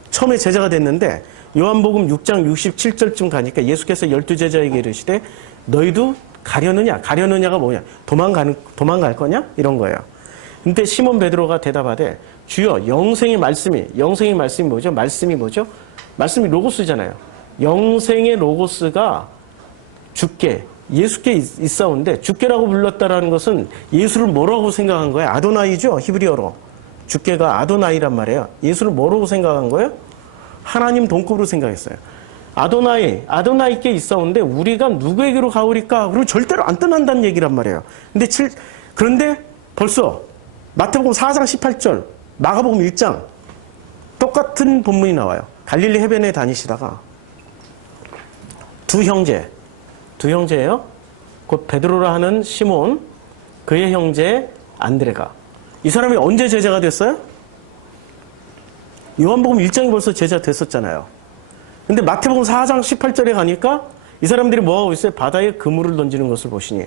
처음에 제자가 됐는데 요한복음 6장 67절쯤 가니까 예수께서 12제자에게 이르시되 너희도 가려느냐? 가려느냐가 뭐냐? 도망갈 거냐? 이런 거예요. 근데 시몬 베드로가 대답하되 주여 영생의 말씀이 뭐죠? 말씀이 뭐죠? 말씀이 로고스잖아요. 영생의 로고스가 주께 예수께 있사온데 주께라고 불렀다라는 것은 예수를 뭐라고 생각한 거예요? 아도나이죠. 히브리어로. 주께가 아도나이란 말이에요. 예수를 뭐라고 생각한 거예요? 하나님 동급으로 생각했어요. 아도나이께 있사온데 우리가 누구에게로 가오리까? 그리고 절대로 안 떠난다는 얘기란 말이에요. 그런데 벌써 마태복음 4장 18절, 마가복음 1장 똑같은 본문이 나와요. 갈릴리 해변에 다니시다가 두 형제예요. 곧 베드로라 하는 시몬, 그의 형제 안드레가. 이 사람이 언제 제자가 됐어요? 요한복음 1장이 벌써 제자 됐었잖아요. 근데 마태복음 4장 18절에 가니까 이 사람들이 뭐하고 있어요? 바다에 그물을 던지는 것을 보시니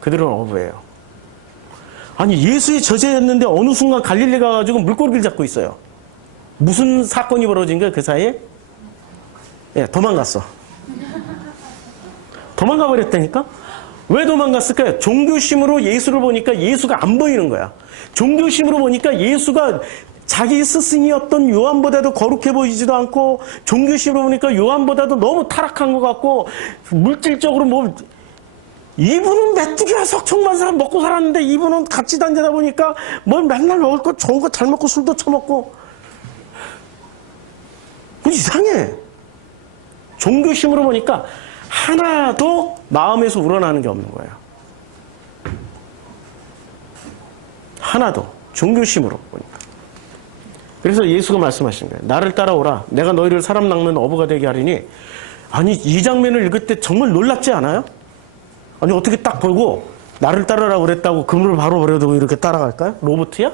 그들은 어부예요. 아니 예수의 저제였는데 어느 순간 갈릴리 가가지고 물고기를 잡고 있어요. 무슨 사건이 벌어진 거예요? 그 사이에? 예, 도망갔어. 도망가 버렸다니까? 왜 도망갔을까요? 종교심으로 예수를 보니까 예수가 안 보이는 거야. 종교심으로 보니까 예수가 자기 스승이었던 요한보다도 거룩해 보이지도 않고, 종교심으로 보니까 요한보다도 너무 타락한 것 같고, 물질적으로 이분은 메뚜기와 석청만 사람 먹고 살았는데 이분은 같이 다니다 보니까 맨날 먹을 거 좋은 거 잘 먹고 술도 처먹고 이상해. 종교심으로 보니까 하나도 마음에서 우러나는 게 없는 거예요. 하나도. 종교심으로 보니까. 그래서 예수가 말씀하신 거예요. 나를 따라오라. 내가 너희를 사람 낚는 어부가 되게 하리니. 아니 이 장면을 읽을 때 정말 놀랍지 않아요? 아니 어떻게 딱 보고 나를 따르라고 그랬다고 그물을 바로 버려두고 이렇게 따라갈까요? 로봇이야?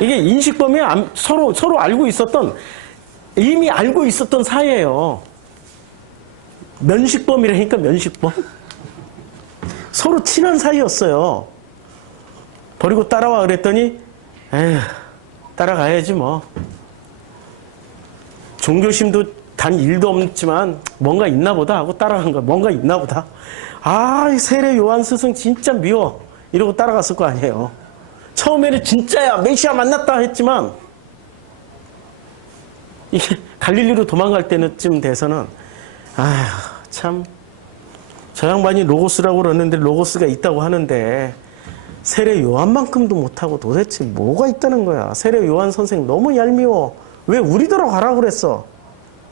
이게 인식범위 서로 알고 있었던, 이미 알고 있었던 사이예요. 면식범이라니까. 면식범. 서로 친한 사이였어요. 버리고 따라와 그랬더니 에휴 따라가야지 뭐. 종교심도 단 1도 없지만 뭔가 있나 보다 하고 따라간 거야. 뭔가 있나 보다. 아, 이 세례 요한 스승 진짜 미워. 이러고 따라갔을 거 아니에요. 처음에는 진짜야 메시아 만났다 했지만 이게 갈릴리로 도망갈 때쯤 돼서는 아휴 참 저 양반이 로고스라고 그러는데 로고스가 있다고 하는데 세례 요한만큼도 못하고 도대체 뭐가 있다는 거야. 세례 요한 선생 너무 얄미워. 왜 우리더러 가라 그랬어.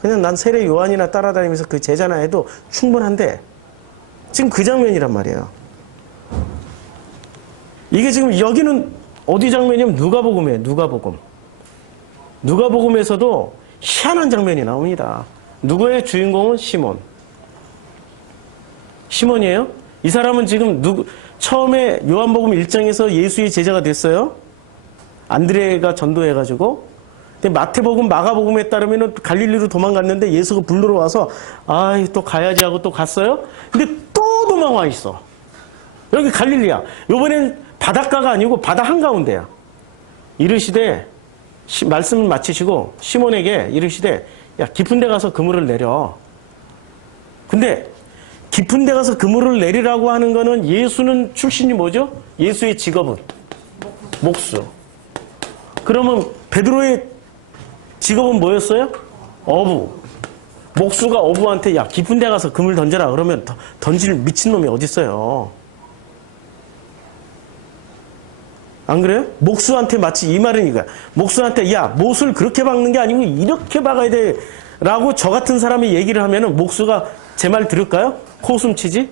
그냥 난 세례 요한이나 따라다니면서 그 제자나 해도 충분한데. 지금 그 장면이란 말이에요. 이게 지금 여기는 어디 장면이냐면 누가복음이에요. 누가복음. 누가복음에서도 희한한 장면이 나옵니다. 누구의 주인공은 시몬. 시몬이에요. 이 사람은 지금 처음에 요한복음 1장에서 예수의 제자가 됐어요. 안드레가 전도해가지고. 근데 마태복음, 마가복음에 따르면 갈릴리로 도망갔는데 예수가 불러러 와서 또 가야지 하고 또 갔어요. 근데 또 도망와 있어. 여기 갈릴리야. 요번엔 바닷가가 아니고 바다 한가운데야. 이르시되 말씀을 마치시고 시몬에게 이르시되 야 깊은 데 가서 그물을 내려. 근데 깊은 데 가서 그물을 내리라고 하는 거는 예수는 출신이 뭐죠? 예수의 직업은 목수. 그러면 베드로의 직업은 뭐였어요? 어부. 목수가 어부한테 야 깊은 데 가서 그물 던져라 그러면 던질 미친놈이 어딨어요. 안 그래요? 목수한테 마치 이 말은 이거야. 목수한테 야 못을 그렇게 박는 게 아니고 이렇게 박아야 돼 라고 저 같은 사람이 얘기를 하면은 목수가 제 말 들을까요? 코웃음 치지?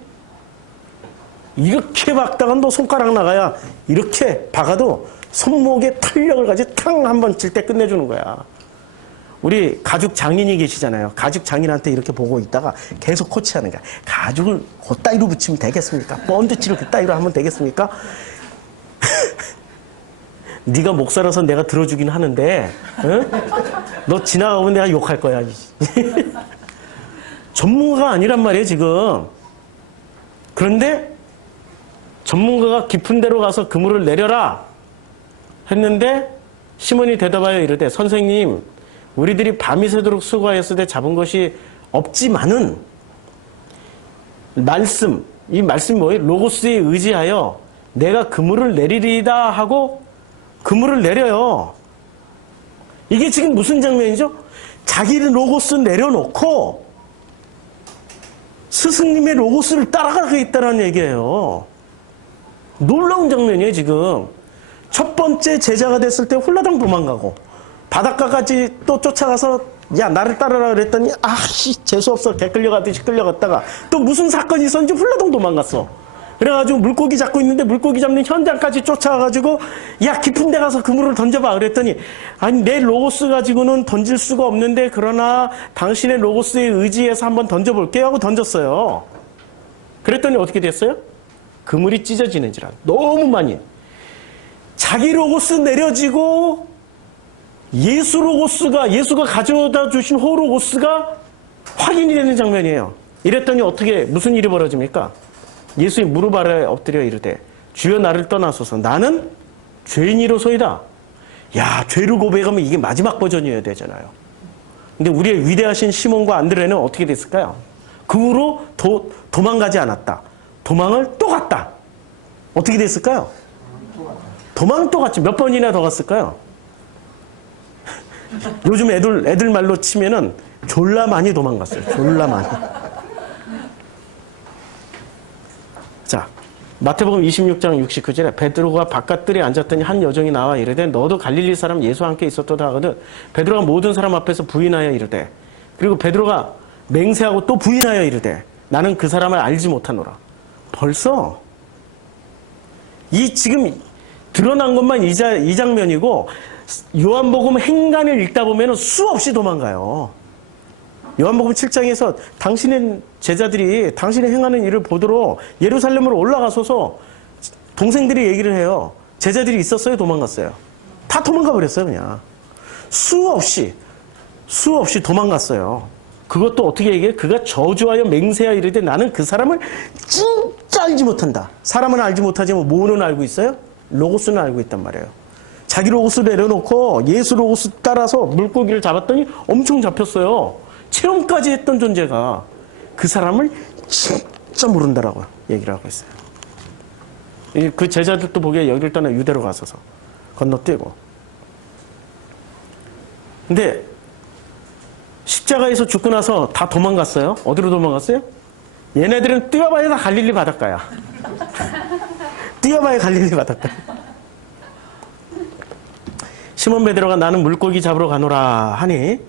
이렇게 박다가 너 손가락 나가야 이렇게 박아도 손목에 탄력을 가지고 탕 한번 칠 때 끝내주는 거야. 우리 가죽 장인이 계시잖아요. 가죽 장인한테 이렇게 보고 있다가 계속 코치하는 거야. 가죽을 그따위로 붙이면 되겠습니까? 번드치를 그따위로 하면 되겠습니까? 네가 목사라서 내가 들어주긴 하는데 응? 너 지나가면 내가 욕할 거야. 전문가가 아니란 말이에요 지금. 그런데 전문가가 깊은 데로 가서 그물을 내려라 했는데 시몬이 대답하여 이르되 선생님 우리들이 밤이 새도록 수고하였으되 잡은 것이 없지만은 이 말씀이 뭐예요? 로고스에 의지하여 내가 그물을 내리리다 하고 그물을 내려요. 이게 지금 무슨 장면이죠? 자기 로고스 내려놓고 스승님의 로고스를 따라가겠다는 얘기예요. 놀라운 장면이에요, 지금. 첫 번째 제자가 됐을 때 홀라당 도망가고, 바닷가까지 또 쫓아가서, 야, 나를 따르라 그랬더니, 재수없어. 개 끌려가듯이 끌려갔다가, 또 무슨 사건이 있었는지 홀라당 도망갔어. 그래가지고 물고기 잡고 있는데 물고기 잡는 현장까지 쫓아가가지고, 야, 깊은 데 가서 그물을 던져봐. 그랬더니, 아니, 내 로고스 가지고는 던질 수가 없는데, 그러나 당신의 로고스에 의지해서 한번 던져볼게요 하고 던졌어요. 그랬더니 어떻게 됐어요? 그물이 찢어지는지라. 너무 많이. 자기 로고스 내려지고, 예수가 가져다 주신 호로고스가 확인이 되는 장면이에요. 이랬더니 어떻게, 무슨 일이 벌어집니까? 예수의 무릎 아래 엎드려 이르되 주여 나를 떠나소서 나는 죄인이로소이다. 야, 죄를 고백하면 이게 마지막 버전이어야 되잖아요. 근데 우리의 위대하신 시몬과 안드레는 어떻게 됐을까요? 그 후로 도망가지 않았다. 도망을 또 갔다. 어떻게 됐을까요? 도망 또 갔지. 몇 번이나 더 갔을까요? 요즘 애들 말로 치면은 졸라 많이 도망갔어요. 졸라 많이. 자, 마태복음 26장 69절에 베드로가 바깥들에 앉았더니 한 여종이 나와 이르되 너도 갈릴리 사람 예수와 함께 있었도다 하거든. 베드로가 모든 사람 앞에서 부인하여 이르되, 그리고 베드로가 맹세하고 또 부인하여 이르되 나는 그 사람을 알지 못하노라. 벌써 이 지금 드러난 것만 이 장면이고, 요한복음 행간을 읽다 보면 수없이 도망가요. 요한복음 7장에서 당신의 제자들이 당신의 행하는 일을 보도록 예루살렘으로 올라가서서 동생들이 얘기를 해요. 제자들이 있었어요? 도망갔어요? 다 도망가 버렸어요. 그냥 수없이 도망갔어요. 그것도 어떻게 얘기해요? 그가 저주하여 맹세하여 이르되 나는 그 사람을 진짜 알지 못한다. 사람은 알지 못하지만 뭐는 알고 있어요? 로고스는 알고 있단 말이에요. 자기 로고스 내려놓고 예수 로고스 따라서 물고기를 잡았더니 엄청 잡혔어요. 체험까지 했던 존재가 그 사람을 진짜 모른다라고 얘기를 하고 있어요. 그 제자들도 보기에 여기를 떠나 유대로 가서서 건너뛰고. 근데 십자가에서 죽고 나서 다 도망갔어요. 어디로 도망갔어요? 얘네들은 뛰어봐야 다 갈릴리 바닷가야. 뛰어봐야 갈릴리 바닷가. 시몬 베드로가 나는 물고기 잡으러 가노라 하니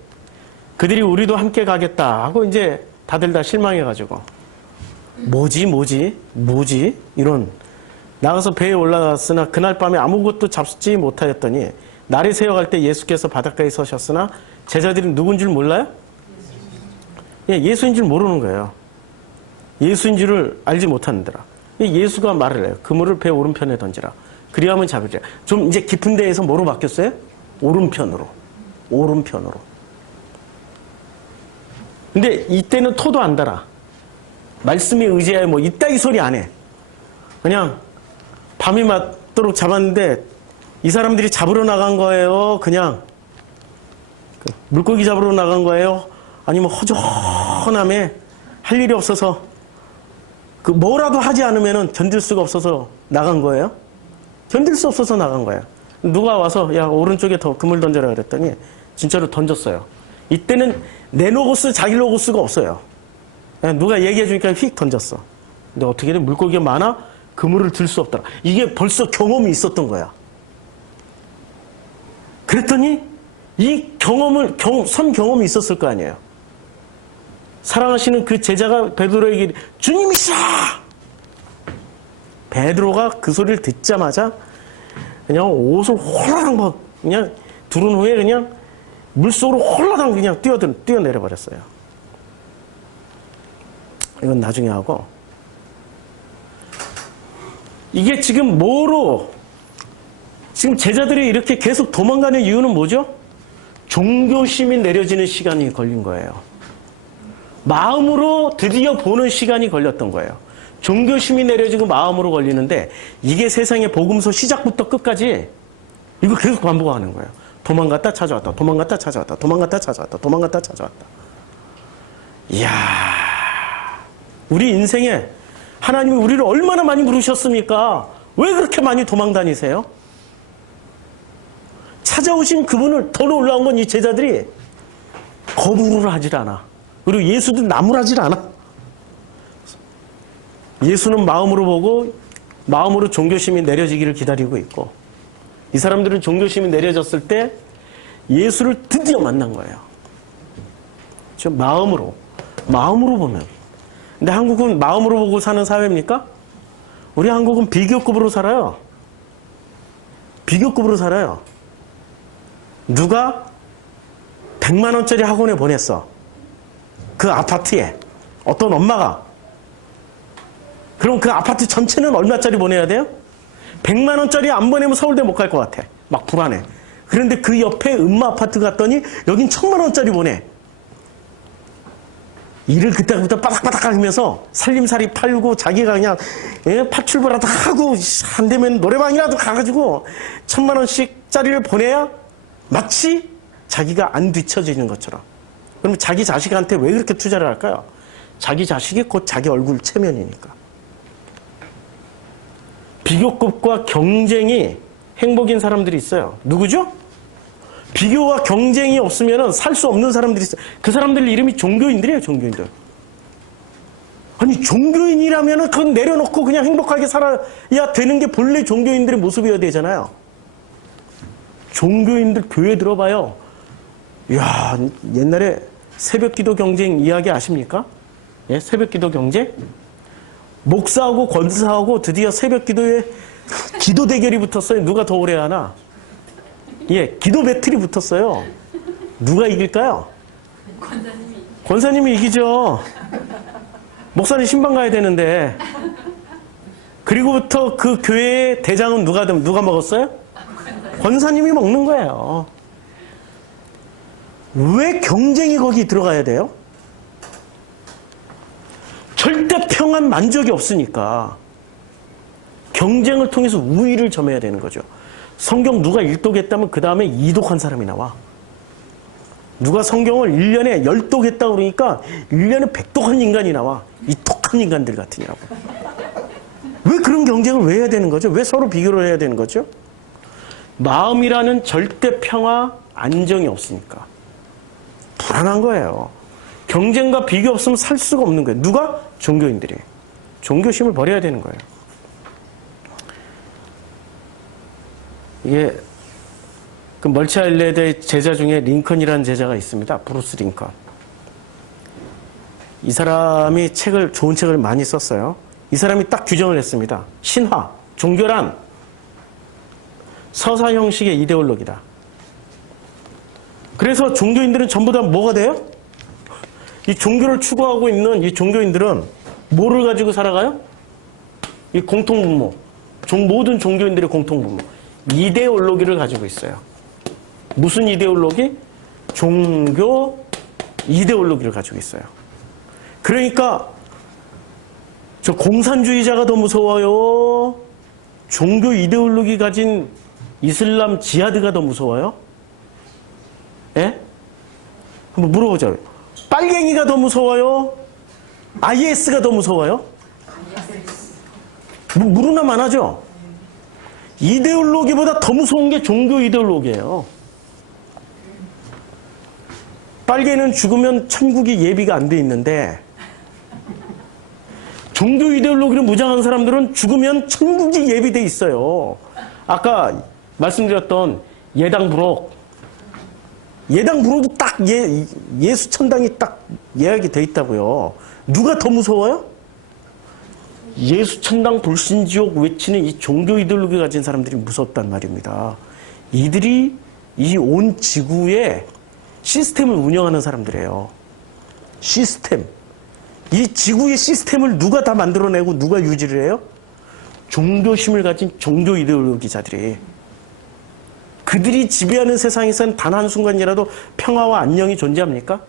그들이 우리도 함께 가겠다 하고 이제 다들 다 실망해가지고 뭐지 이런 나가서 배에 올라갔으나 그날 밤에 아무것도 잡지 못하였더니 날이 새어갈 때 예수께서 바닷가에 서셨으나 제자들이 누군 줄 몰라요? 예수인 줄 모르는 거예요. 예수인 줄을 알지 못하는더라. 예수가 말을 해요. 그물을 배 오른편에 던지라. 그리하면 잡으리라. 좀 이제 깊은 데에서 뭐로 바뀌었어요? 오른편으로. 근데 이때는 토도 안 달아. 말씀에 의지하여 뭐 이따위 소리 안 해. 그냥 밤이 맞도록 잡았는데 이 사람들이 잡으러 나간 거예요? 그냥 물고기 잡으러 나간 거예요? 아니면 허전함에 할 일이 없어서 그 뭐라도 하지 않으면 견딜 수가 없어서 나간 거예요? 견딜 수 없어서 나간 거예요. 누가 와서 야 오른쪽에 더 그물 던져라 그랬더니 진짜로 던졌어요. 이때는 내 로고스 자기 로고스가 없어요. 누가 얘기해 주니까 휙 던졌어. 근데 어떻게든 물고기가 많아 그물을 들 수 없더라. 이게 벌써 경험이 있었던 거야. 그랬더니 이 선 경험이 있었을 거 아니에요. 사랑하시는 그 제자가 베드로에게 주님이시라! 베드로가 그 소리를 듣자마자 그냥 옷을 홀라당 막 그냥 두른 후에 그냥 물속으로 홀라당 그냥 뛰어내려 버렸어요. 이건 나중에 하고. 이게 지금 지금 제자들이 이렇게 계속 도망가는 이유는 뭐죠? 종교심이 내려지는 시간이 걸린 거예요. 마음으로 드디어 보는 시간이 걸렸던 거예요. 종교심이 내려지고 마음으로 걸리는데 이게 세상의 복음서 시작부터 끝까지 이거 계속 반복하는 거예요. 도망갔다 찾아왔다. 도망갔다 찾아왔다. 도망갔다 찾아왔다. 도망갔다 찾아왔다. 이야, 우리 인생에 하나님이 우리를 얼마나 많이 부르셨습니까? 왜 그렇게 많이 도망 다니세요? 찾아오신 그분을 더 놀라운 건 이 제자들이 거부를 하질 않아. 그리고 예수도 나무라질 않아. 예수는 마음으로 보고 마음으로 종교심이 내려지기를 기다리고 있고, 이 사람들은 종교심이 내려졌을 때 예수를 드디어 만난 거예요. 마음으로 보면. 근데 한국은 마음으로 보고 사는 사회입니까? 우리 한국은 비교급으로 살아요. 비교급으로 살아요. 누가 100만 원짜리 학원에 보냈어. 그 아파트에 어떤 엄마가. 그럼 그 아파트 전체는 얼마짜리 보내야 돼요? 100만 원짜리 안 보내면 서울대 못 갈 것 같아. 막 불안해. 그런데 그 옆에 음마 아파트 갔더니 여긴 1000만 원짜리 보내. 일을 그때부터 바닥바닥 하면서 살림살이 팔고 자기가 그냥 파출부라도 하고 안 되면 노래방이라도 가가지고 1000만 원씩짜리를 보내야 마치 자기가 안 뒤처지는 것처럼. 그러면 자기 자식한테 왜 그렇게 투자를 할까요? 자기 자식이 곧 자기 얼굴 체면이니까. 비교급과 경쟁이 행복인 사람들이 있어요. 누구죠? 비교와 경쟁이 없으면 살 수 없는 사람들이 있어요. 그 사람들 이름이 종교인들이에요. 종교인들. 아니 종교인이라면 그건 내려놓고 그냥 행복하게 살아야 되는 게 본래 종교인들의 모습이어야 되잖아요. 종교인들 교회 들어봐요. 이야, 옛날에 새벽기도 경쟁 이야기 아십니까? 예, 새벽기도 경쟁? 목사하고 권사하고 드디어 새벽기도에 기도 대결이 붙었어요. 누가 더 오래 하나? 예, 기도 배틀이 붙었어요. 누가 이길까요? 권사님이 이기죠. 목사님 신방 가야 되는데. 그리고부터 그 교회의 대장은 누가 먹었어요? 권사님이 먹는 거예요. 왜 경쟁이 거기 들어가야 돼요? 절대 평안 만족이 없으니까 경쟁을 통해서 우위를 점해야 되는 거죠. 성경 누가 일독했다면 그 다음에 이독한 사람이 나와. 누가 성경을 1년에 10독 했다 그러니까 1년에 100독한 인간이 나와. 이 독한 인간들 같으냐고. 왜 그런 경쟁을 왜 해야 되는 거죠? 왜 서로 비교를 해야 되는 거죠? 마음이라는 절대 평화, 안정이 없으니까. 불안한 거예요. 경쟁과 비교 없으면 살 수가 없는 거예요. 누가? 종교인들이. 종교심을 버려야 되는 거예요. 이게 그 멀치 아일랜드의 제자 중에 링컨이라는 제자가 있습니다. 브루스 링컨. 이 사람이 좋은 책을 많이 썼어요. 이 사람이 딱 규정을 했습니다. 신화, 종교란 서사 형식의 이데올로기다. 그래서 종교인들은 전부 다 뭐가 돼요? 이 종교를 추구하고 있는 이 종교인들은 뭐를 가지고 살아가요? 이 공통분모. 모든 종교인들의 공통분모. 이데올로기를 가지고 있어요. 무슨 이데올로기? 종교 이데올로기를 가지고 있어요. 그러니까 저 공산주의자가 더 무서워요? 종교 이데올로기 가진 이슬람 지하드가 더 무서워요? 예? 한번 물어보자고요. 빨갱이가 더 무서워요? IS가 더 무서워요? 물으나 마나죠? 이데올로기보다 더 무서운 게 종교 이데올로기예요. 빨갱이는 죽으면 천국이 예비가 안 돼 있는데 종교 이데올로기를 무장한 사람들은 죽으면 천국이 예비돼 있어요. 아까 말씀드렸던 예당 부록. 예당 부록이 딱 예수 천당이 딱 예약이 돼 있다고요. 누가 더 무서워요? 예수 천당 불신지옥 외치는 이 종교 이데올로기 가진 사람들이 무섭단 말입니다. 이들이 이 온 지구의 시스템을 운영하는 사람들이에요. 시스템. 이 지구의 시스템을 누가 다 만들어내고 누가 유지를 해요? 종교심을 가진 종교 이데올로기자들이. 그들이 지배하는 세상에서는 단 한순간이라도 평화와 안녕이 존재합니까?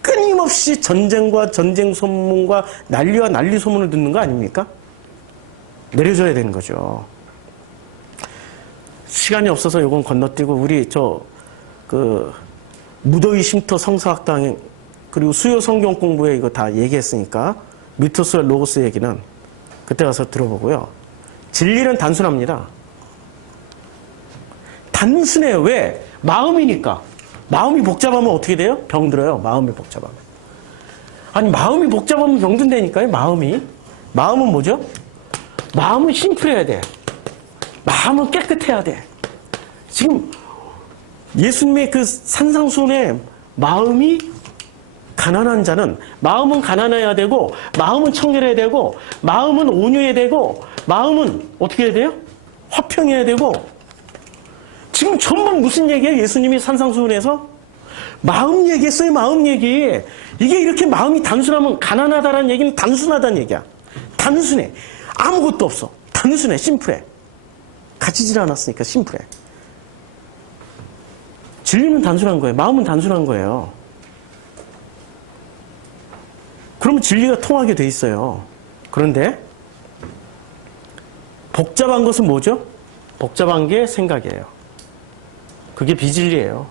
끊임없이 전쟁과 전쟁 소문과 난리와 난리 소문을 듣는 거 아닙니까? 내려줘야 되는 거죠. 시간이 없어서 이건 건너뛰고 우리 무더위 쉼터 성서학당 그리고 수요 성경 공부에 이거 다 얘기했으니까 미토스와 로고스 얘기는 그때 가서 들어보고요. 진리는 단순합니다. 단순해요. 왜? 마음이니까. 마음이 복잡하면 어떻게 돼요? 병들어요. 마음이 복잡하면. 아니, 마음이 복잡하면 병든다니까요. 마음이. 마음은 뭐죠? 마음은 심플해야 돼. 마음은 깨끗해야 돼. 지금 예수님의 그 산상수훈의 마음이 가난한 자는, 마음은 가난해야 되고, 마음은 청결해야 되고, 마음은 온유해야 되고, 마음은 어떻게 해야 돼요? 화평해야 되고. 지금 전부 무슨 얘기예요? 예수님이 산상수훈에서? 마음 얘기했어요. 마음 얘기. 이게 이렇게 마음이 단순하면, 가난하다라는 얘기는 단순하다는 얘기야. 단순해. 아무것도 없어. 단순해. 심플해. 갇히질 않았으니까 심플해. 진리는 단순한 거예요. 마음은 단순한 거예요. 그러면 진리가 통하게 돼 있어요. 그런데 복잡한 것은 뭐죠? 복잡한 게 생각이에요. 그게 비진리예요.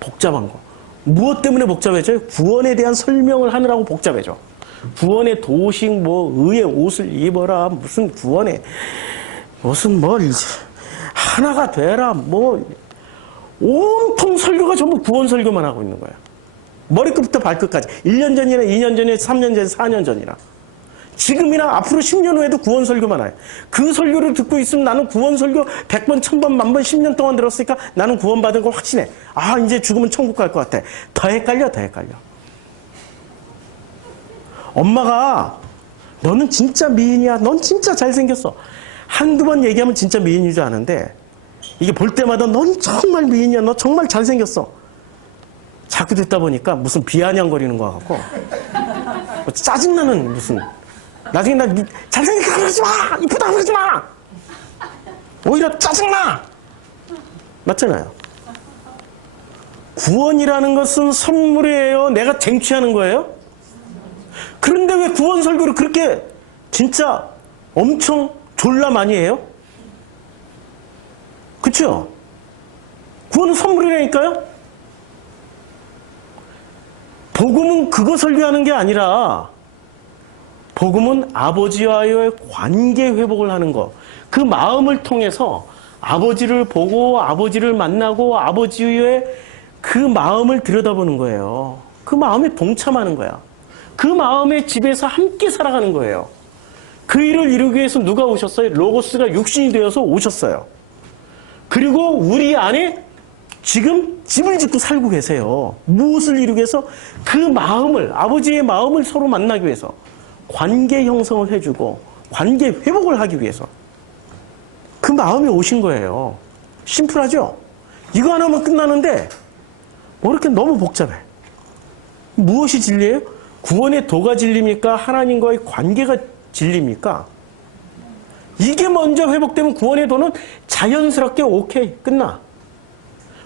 복잡한 거. 무엇 때문에 복잡해져요? 구원에 대한 설명을 하느라고 복잡해져. 구원의 도식, 의의 옷을 입어라, 무슨 구원에, 무슨 이제, 하나가 되라, 온통 설교가 전부 구원 설교만 하고 있는 거야. 머리끝부터 발끝까지. 1년 전이나 2년 전이나 3년 전이나 4년 전이나. 지금이나 앞으로 10년 후에도 구원 설교만 해요. 그 설교를 듣고 있으면 나는 구원 설교 100번, 1000번, 10,000번, 10년 동안 들었으니까 나는 구원받은 걸 확신해. 아, 이제 죽으면 천국 갈 것 같아. 더 헷갈려. 엄마가 너는 진짜 미인이야. 넌 진짜 잘생겼어. 한두 번 얘기하면 진짜 미인인 줄 아는데 이게 볼 때마다 넌 정말 미인이야. 너 정말 잘생겼어. 자꾸 듣다 보니까 무슨 비아냥거리는 거 같고 짜증나는 무슨 나중에 나 잘생겼다 그러지 마! 이쁘다 그러지 마! 오히려 짜증나! 맞잖아요. 구원이라는 것은 선물이에요? 내가 쟁취하는 거예요? 그런데 왜 구원 설교를 그렇게 진짜 엄청 졸라 많이 해요? 그쵸? 구원은 선물이라니까요? 복음은 그거 설교하는 게 아니라 복음은 아버지와의 관계 회복을 하는 거. 그 마음을 통해서 아버지를 보고 아버지를 만나고 아버지의 그 마음을 들여다보는 거예요. 그 마음에 동참하는 거야. 그 마음의 집에서 함께 살아가는 거예요. 그 일을 이루기 위해서 누가 오셨어요? 로고스가 육신이 되어서 오셨어요. 그리고 우리 안에 지금 집을 짓고 살고 계세요. 무엇을 이루기 위해서? 그 마음을, 아버지의 마음을 서로 만나기 위해서 관계 형성을 해주고 관계 회복을 하기 위해서 그 마음이 오신 거예요. 심플하죠? 이거 하나면 끝나는데 이렇게 너무 복잡해. 무엇이 진리예요? 구원의 도가 진리입니까? 하나님과의 관계가 진리입니까? 이게 먼저 회복되면 구원의 도는 자연스럽게 오케이 끝나.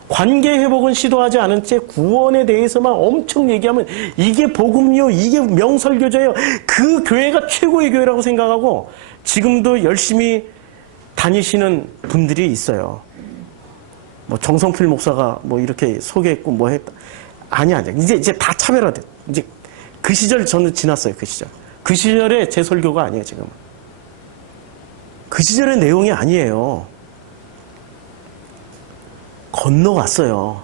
관계 회복은 시도하지 않은 채 구원에 대해서만 엄청 얘기하면 이게 복음이요, 이게 명설교제예요. 그 교회가 최고의 교회라고 생각하고 지금도 열심히 다니시는 분들이 있어요. 정성필 목사가 이렇게 소개했고 했다. 아니야. 이제 다 차별화돼. 이제 그 시절 저는 지났어요. 그 시절. 그 시절에 제 설교가 아니에요, 지금. 그 시절의 내용이 아니에요. 건너왔어요.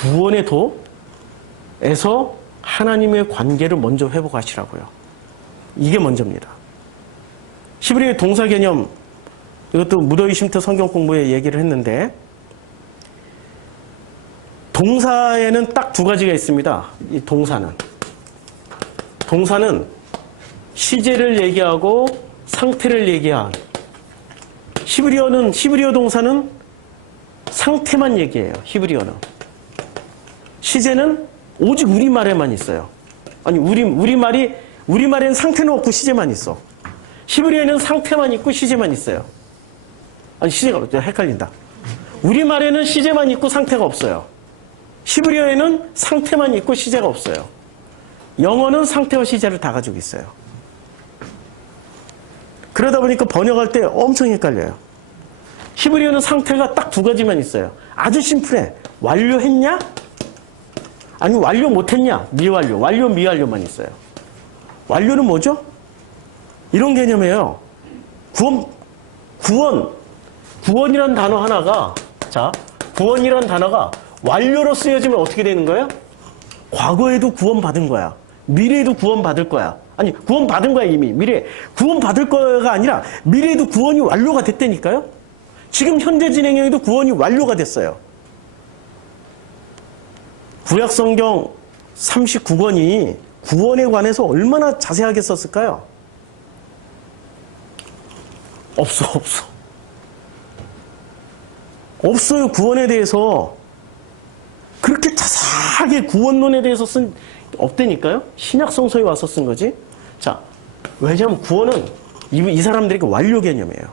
구원의 도에서 하나님의 관계를 먼저 회복하시라고요. 이게 먼저입니다. 히브리어 동사 개념, 이것도 무더위 쉼터 성경 공부에 얘기를 했는데 동사에는 딱 두 가지가 있습니다. 이 동사는 시제를 얘기하고 상태를 얘기하는. 히브리어 동사는 상태만 얘기해요. 히브리어는. 시제는 오직 우리말에만 있어요. 아니, 우리말에는 상태는 없고 시제만 있어. 히브리어에는 상태만 있고 시제만 있어요. 아니, 시제가 헷갈린다. 우리말에는 시제만 있고 상태가 없어요. 히브리어에는 상태만 있고 시제가 없어요. 영어는 상태와 시제를 다 가지고 있어요. 그러다 보니까 번역할 때 엄청 헷갈려요. 히브리어는 상태가 딱 두 가지만 있어요. 아주 심플해. 완료했냐? 아니 완료 못했냐? 미완료. 완료, 미완료만 있어요. 완료는 뭐죠? 이런 개념이에요. 구원이란 단어 하나가, 자, 구원이란 단어가 완료로 쓰여지면 어떻게 되는 거예요? 과거에도 구원받은 거야. 미래에도 구원받을 거야. 아니, 구원받은 거야, 이미. 미래. 구원받을 거가 아니라 미래에도 구원이 완료가 됐다니까요? 지금 현재 진행형에도 구원이 완료가 됐어요. 구약성경 39권이 구원에 관해서 얼마나 자세하게 썼을까요? 없어. 없어요, 구원에 대해서. 그렇게 자세하게 구원론에 대해서 없다니까요? 신약성서에 와서 쓴 거지. 자, 왜냐하면 구원은 이 사람들에게 완료 개념이에요.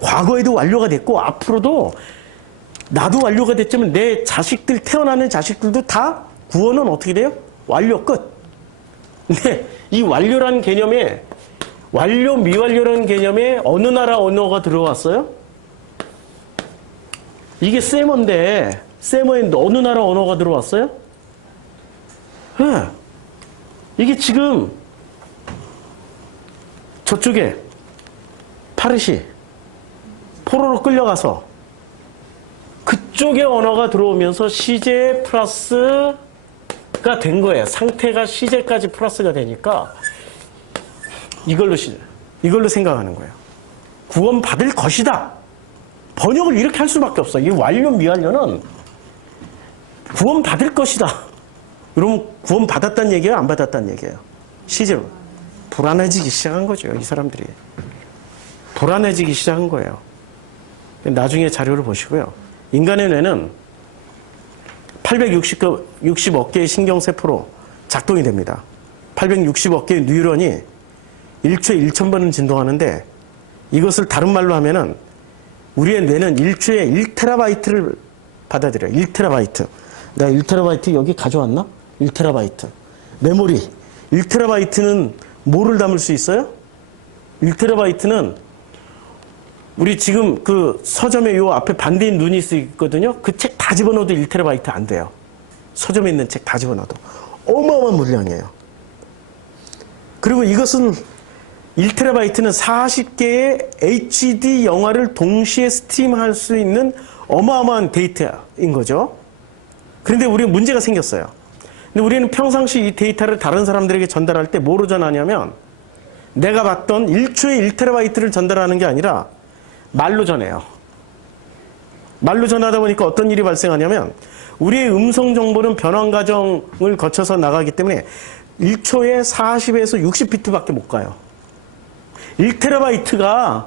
과거에도 완료가 됐고 앞으로도 나도 완료가 됐지만 내 자식들, 태어나는 자식들도 다 구원은 어떻게 돼요? 완료 끝. 근데 이 완료라는 개념에, 완료 미완료라는 개념에 어느 나라 언어가 들어왔어요? 이게 세머인데 세머에 어느 나라 언어가 들어왔어요? 네. 이게 지금 저쪽에 파르시, 포로로 끌려가서 그쪽의 언어가 들어오면서 시제 플러스가 된 거예요. 상태가 시제까지 플러스가 되니까 이걸로 생각하는 거예요. 구원받을 것이다. 번역을 이렇게 할 수밖에 없어. 이 완료 미완료는 구원받을 것이다. 그러면 구원받았다는 얘기예요? 안 받았다는 얘기예요? 시제로. 불안해지기 시작한 거죠. 이 사람들이. 불안해지기 시작한 거예요. 나중에 자료를 보시고요. 인간의 뇌는 860억 개의 신경세포로 작동이 됩니다. 860억 개의 뉴런이 1초에 1,000번을 진동하는데 이것을 다른 말로 하면은 우리의 뇌는 1초에 1테라바이트를 받아들여요. 1테라바이트. 내가 1테라바이트 여기 가져왔나? 1테라바이트. 메모리. 1테라바이트는 뭐를 담을 수 있어요? 1테라바이트는 우리 지금 그 서점에 요 앞에 반대인 눈이 있거든요. 그 책 다 집어넣어도 1테라바이트 안 돼요. 서점에 있는 책 다 집어넣어도. 어마어마한 물량이에요. 그리고 이것은 1테라바이트는 40개의 HD 영화를 동시에 스트림할 수 있는 어마어마한 데이터인 거죠. 그런데 우리는 문제가 생겼어요. 근데 우리는 평상시 이 데이터를 다른 사람들에게 전달할 때 뭐로 전하냐면 내가 봤던 1초에 1테라바이트를 전달하는 게 아니라 말로 전해요. 말로 전하다 보니까 어떤 일이 발생하냐면 우리의 음성 정보는 변환 과정을 거쳐서 나가기 때문에 1초에 40에서 60비트밖에 못 가요. 1테라바이트가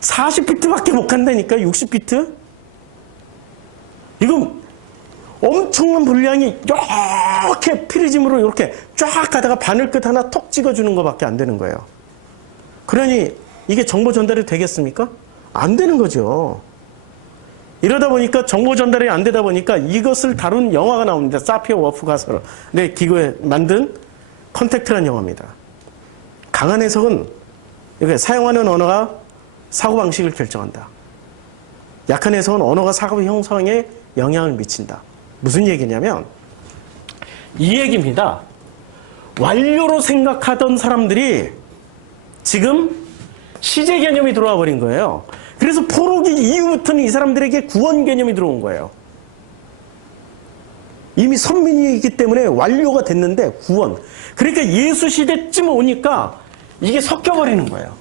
40비트밖에 못 간다니까, 60비트? 이건 엄청난 분량이 이렇게 피리즘으로 이렇게 쫙 가다가 바늘끝 하나 톡 찍어주는 것밖에 안 되는 거예요. 그러니 이게 정보 전달이 되겠습니까? 안 되는 거죠. 이러다 보니까 정보 전달이 안 되다 보니까 이것을 다룬 영화가 나옵니다. 사피어 워프 가서 내 기구에 만든 컨택트라는 영화입니다. 강한 해석은 이렇게 사용하는 언어가 사고방식을 결정한다. 약한 해석은 언어가 사고 형성에 영향을 미친다. 무슨 얘기냐면 이 얘기입니다. 완료로 생각하던 사람들이 지금 시제 개념이 들어와 버린 거예요. 그래서 포로기 이후부터는 이 사람들에게 구원 개념이 들어온 거예요. 이미 선민이기 때문에 완료가 됐는데 구원. 그러니까 예수 시대쯤 오니까 이게 섞여버리는 거예요.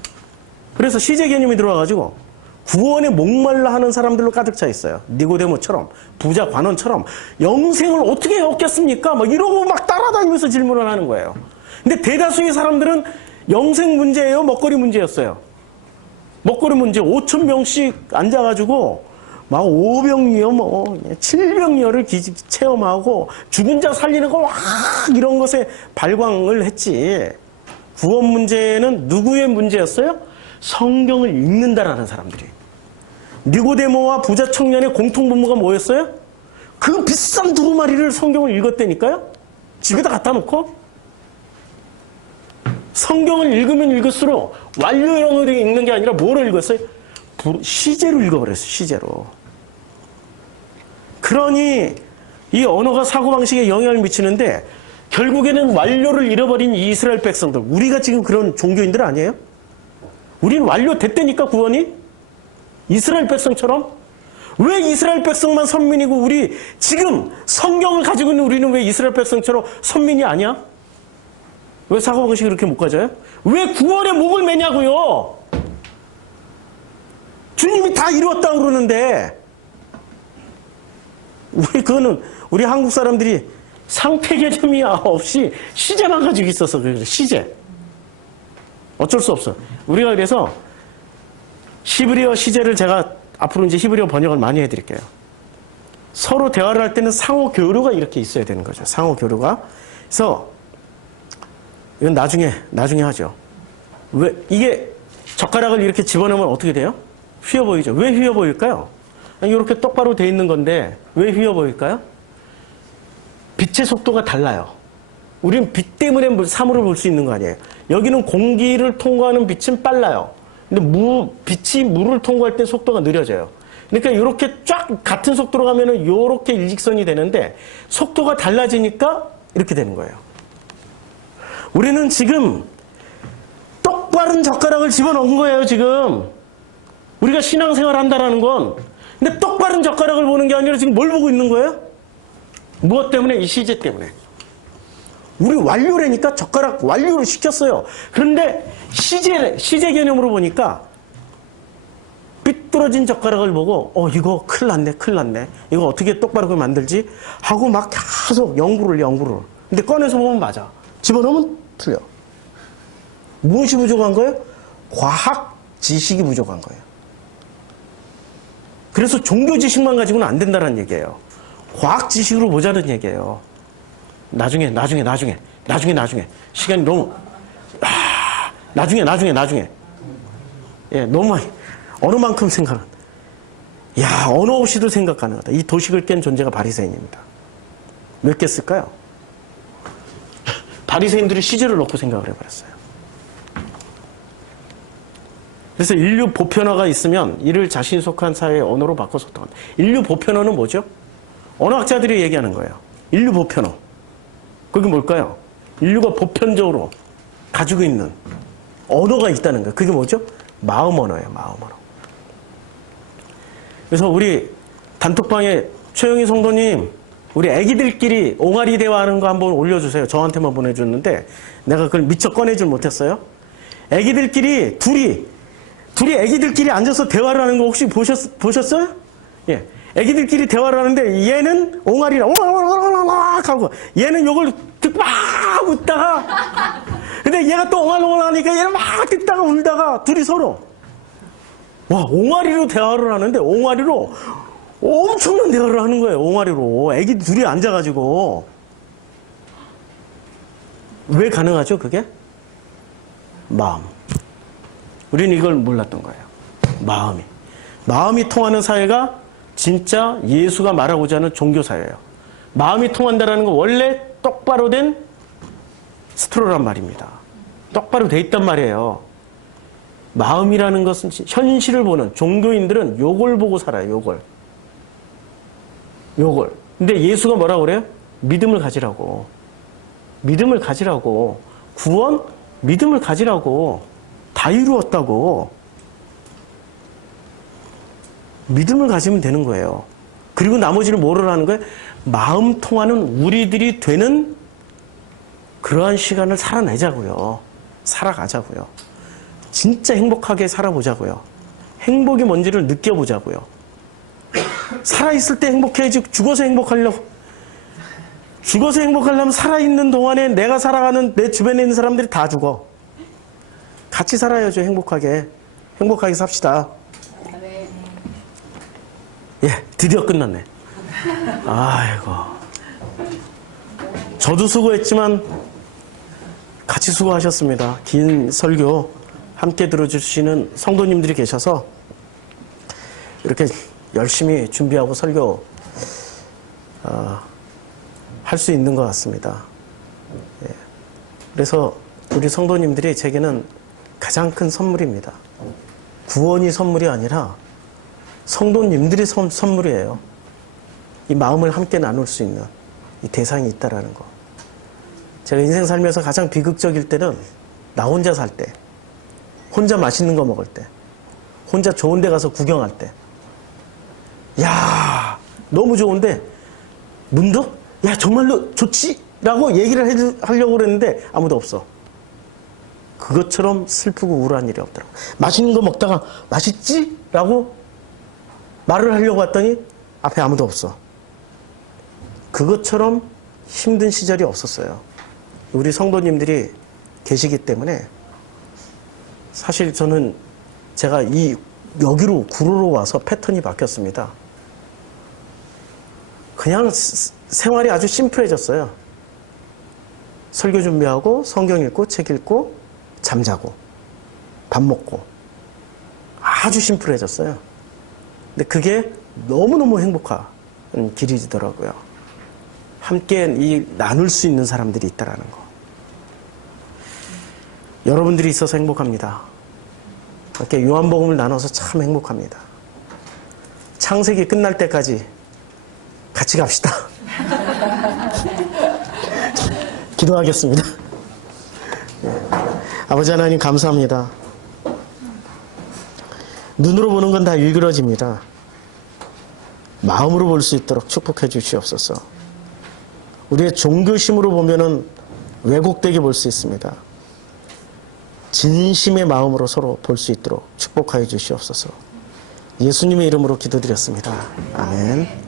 그래서 시제 개념이 들어와가지고 구원에 목말라 하는 사람들로 가득 차 있어요. 니고데모처럼, 부자 관원처럼 영생을 어떻게 얻겠습니까? 막 이러고 막 따라다니면서 질문을 하는 거예요. 근데 대다수의 사람들은 영생 문제예요? 먹거리 문제였어요? 먹거리 문제 5,000명씩 앉아가지고 막 5병이요, 뭐 7병이요를 체험하고 죽은 자 살리는 거 막 이런 것에 발광을 했지. 구원 문제는 누구의 문제였어요? 성경을 읽는다라는 사람들이. 니고데모와 부자 청년의 공통분모가 뭐였어요? 그 비싼 두루마리를 성경을 읽었다니까요? 집에다 갖다 놓고. 성경을 읽으면 읽을수록 완료 영어로 읽는 게 아니라 뭐로 읽었어요? 시제로 읽어버렸어요. 시제로. 그러니 이 언어가 사고방식에 영향을 미치는데 결국에는 완료를 잃어버린 이 이스라엘 백성들, 우리가 지금 그런 종교인들 아니에요? 우린 완료됐다니까, 구원이. 이스라엘 백성처럼. 왜 이스라엘 백성만 선민이고 우리 지금 성경을 가지고 있는 우리는 왜 이스라엘 백성처럼 선민이 아니야? 왜 사고방식이 그렇게 못 가져요? 왜 구원의 목을 매냐고요? 주님이 다 이루었다고 그러는데 그거는 우리 한국 사람들이 상태 개념이 없이 시제만 가지고 있어서 그래. 시제. 어쩔 수 없어. 우리가 그래서 히브리어 시제를 제가 앞으로 이제 히브리어 번역을 많이 해드릴게요. 서로 대화를 할 때는 상호 교류가 이렇게 있어야 되는 거죠. 상호 교류가. 그래서 이건 나중에 하죠. 왜 이게 젓가락을 이렇게 집어넣으면 어떻게 돼요? 휘어 보이죠. 왜 휘어 보일까요? 이렇게 똑바로 돼 있는 건데 왜 휘어 보일까요? 빛의 속도가 달라요. 우리는 빛 때문에 사물을 볼 수 있는 거 아니에요. 여기는 공기를 통과하는 빛은 빨라요. 근데 빛이 물을 통과할 때 속도가 느려져요. 그러니까 이렇게 쫙 같은 속도로 가면은 이렇게 일직선이 되는데 속도가 달라지니까 이렇게 되는 거예요. 우리는 지금 똑바른 젓가락을 집어넣은 거예요, 지금. 우리가 신앙생활 한다라는 건. 근데 똑바른 젓가락을 보는 게 아니라 지금 뭘 보고 있는 거예요? 무엇 때문에? 이 시제 때문에. 우리 완료라니까 젓가락 완료를 시켰어요. 그런데 시제 개념으로 보니까 삐뚤어진 젓가락을 보고 이거 큰일 났네. 이거 어떻게 똑바로 만들지? 하고 막 계속 연구를. 근데 꺼내서 보면 맞아. 집어넣으면 틀려. 무엇이 부족한 거예요? 과학 지식이 부족한 거예요. 그래서 종교 지식만 가지고는 안 된다는 얘기예요. 과학 지식으로 보자는 얘기예요. 나중에. 시간이 너무, 나중에. 예, 너무 많이. 어느 만큼 생각은. 언어 없이도 생각 가능하다. 이 도식을 깬 존재가 바리새인입니다. 몇 개 쓸까요? 바리새인들이 시제를 넣고 생각을 해버렸어요. 그래서 인류 보편어가 있으면 이를 자신이 속한 사회의 언어로 바꿔 소통한다. 인류 보편어는 뭐죠? 언어학자들이 얘기하는 거예요. 인류 보편어. 그게 뭘까요? 인류가 보편적으로 가지고 있는 언어가 있다는 거예요. 그게 뭐죠? 마음 언어예요. 마음 언어. 그래서 우리 단톡방에 최영희 성도님 우리 애기들끼리 옹알이 대화하는 거 한번 올려주세요. 저한테만 보내줬는데 내가 그걸 미처 꺼내질 못했어요. 애기들끼리 둘이 애기들끼리 앉아서 대화를 하는 거 혹시 보셨어요? 예. 애기들끼리 대화를 하는데 얘는 옹알이라 옹알옹알옹알 하고 얘는 요걸 막 웃다가 근데 얘가 또 옹알옹알 하니까 얘는 막 듣다가 울다가 둘이 서로 옹알이로 대화를 하는데 옹알이로 엄청난 대화를 하는 거예요. 옹알이로 애기 둘이 앉아가지고 왜 가능하죠 그게? 마음. 우리는 이걸 몰랐던 거예요. 마음이 통하는 사회가 진짜 예수가 말하고자 하는 종교사회예요. 마음이 통한다는 건 원래 똑바로 된 스트로란 말입니다. 똑바로 돼 있단 말이에요. 마음이라는 것은 현실을 보는 종교인들은 요걸 보고 살아요. 요걸. 근데 예수가 뭐라고 그래요? 믿음을 가지라고. 구원? 믿음을 가지라고. 다 이루었다고. 믿음을 가지면 되는 거예요. 그리고 나머지는 뭐를 하는 거예요? 마음 통하는 우리들이 되는 그러한 시간을 살아가자고요. 진짜 행복하게 살아보자고요. 행복이 뭔지를 느껴보자고요. 살아있을 때 행복해야지 죽어서 행복하려면 살아있는 동안에 내가 살아가는 내 주변에 있는 사람들이 다 죽어. 같이 살아야죠. 행복하게 삽시다. 예, 드디어 끝났네. 아이고. 저도 수고했지만 같이 수고하셨습니다. 긴 설교 함께 들어주시는 성도님들이 계셔서 이렇게 열심히 준비하고 설교 할 수 있는 것 같습니다. 예. 그래서 우리 성도님들이 제게는 가장 큰 선물입니다. 구원이 선물이 아니라 성도님들이 선물이에요. 이 마음을 함께 나눌 수 있는 이 대상이 있다라는 거. 제가 인생 살면서 가장 비극적일 때는 나 혼자 살 때. 혼자 맛있는 거 먹을 때, 혼자 좋은 데 가서 구경할 때, 야, 너무 좋은데 문득 야, 정말로 좋지? 라고 얘기를 하려고 그랬는데 아무도 없어. 그것처럼 슬프고 우울한 일이 없더라고. 맛있는 거 먹다가 맛있지? 라고 말을 하려고 했더니 앞에 아무도 없어. 그것처럼 힘든 시절이 없었어요. 우리 성도님들이 계시기 때문에 사실 저는 제가 여기로 구로로 와서 패턴이 바뀌었습니다. 그냥 생활이 아주 심플해졌어요. 설교 준비하고 성경 읽고 책 읽고 잠자고 밥 먹고 아주 심플해졌어요. 근데 그게 너무너무 행복한 길이더라고요. 함께 나눌 수 있는 사람들이 있다라는 거. 여러분들이 있어서 행복합니다. 이렇게 요한복음을 나눠서 참 행복합니다. 창세기 끝날 때까지 같이 갑시다. 기도하겠습니다. 아버지 하나님 감사합니다. 눈으로 보는 건 다 일그러집니다. 마음으로 볼 수 있도록 축복해 주시옵소서. 우리의 종교심으로 보면은 왜곡되게 볼 수 있습니다. 진심의 마음으로 서로 볼 수 있도록 축복하여 주시옵소서. 예수님의 이름으로 기도드렸습니다. 아멘.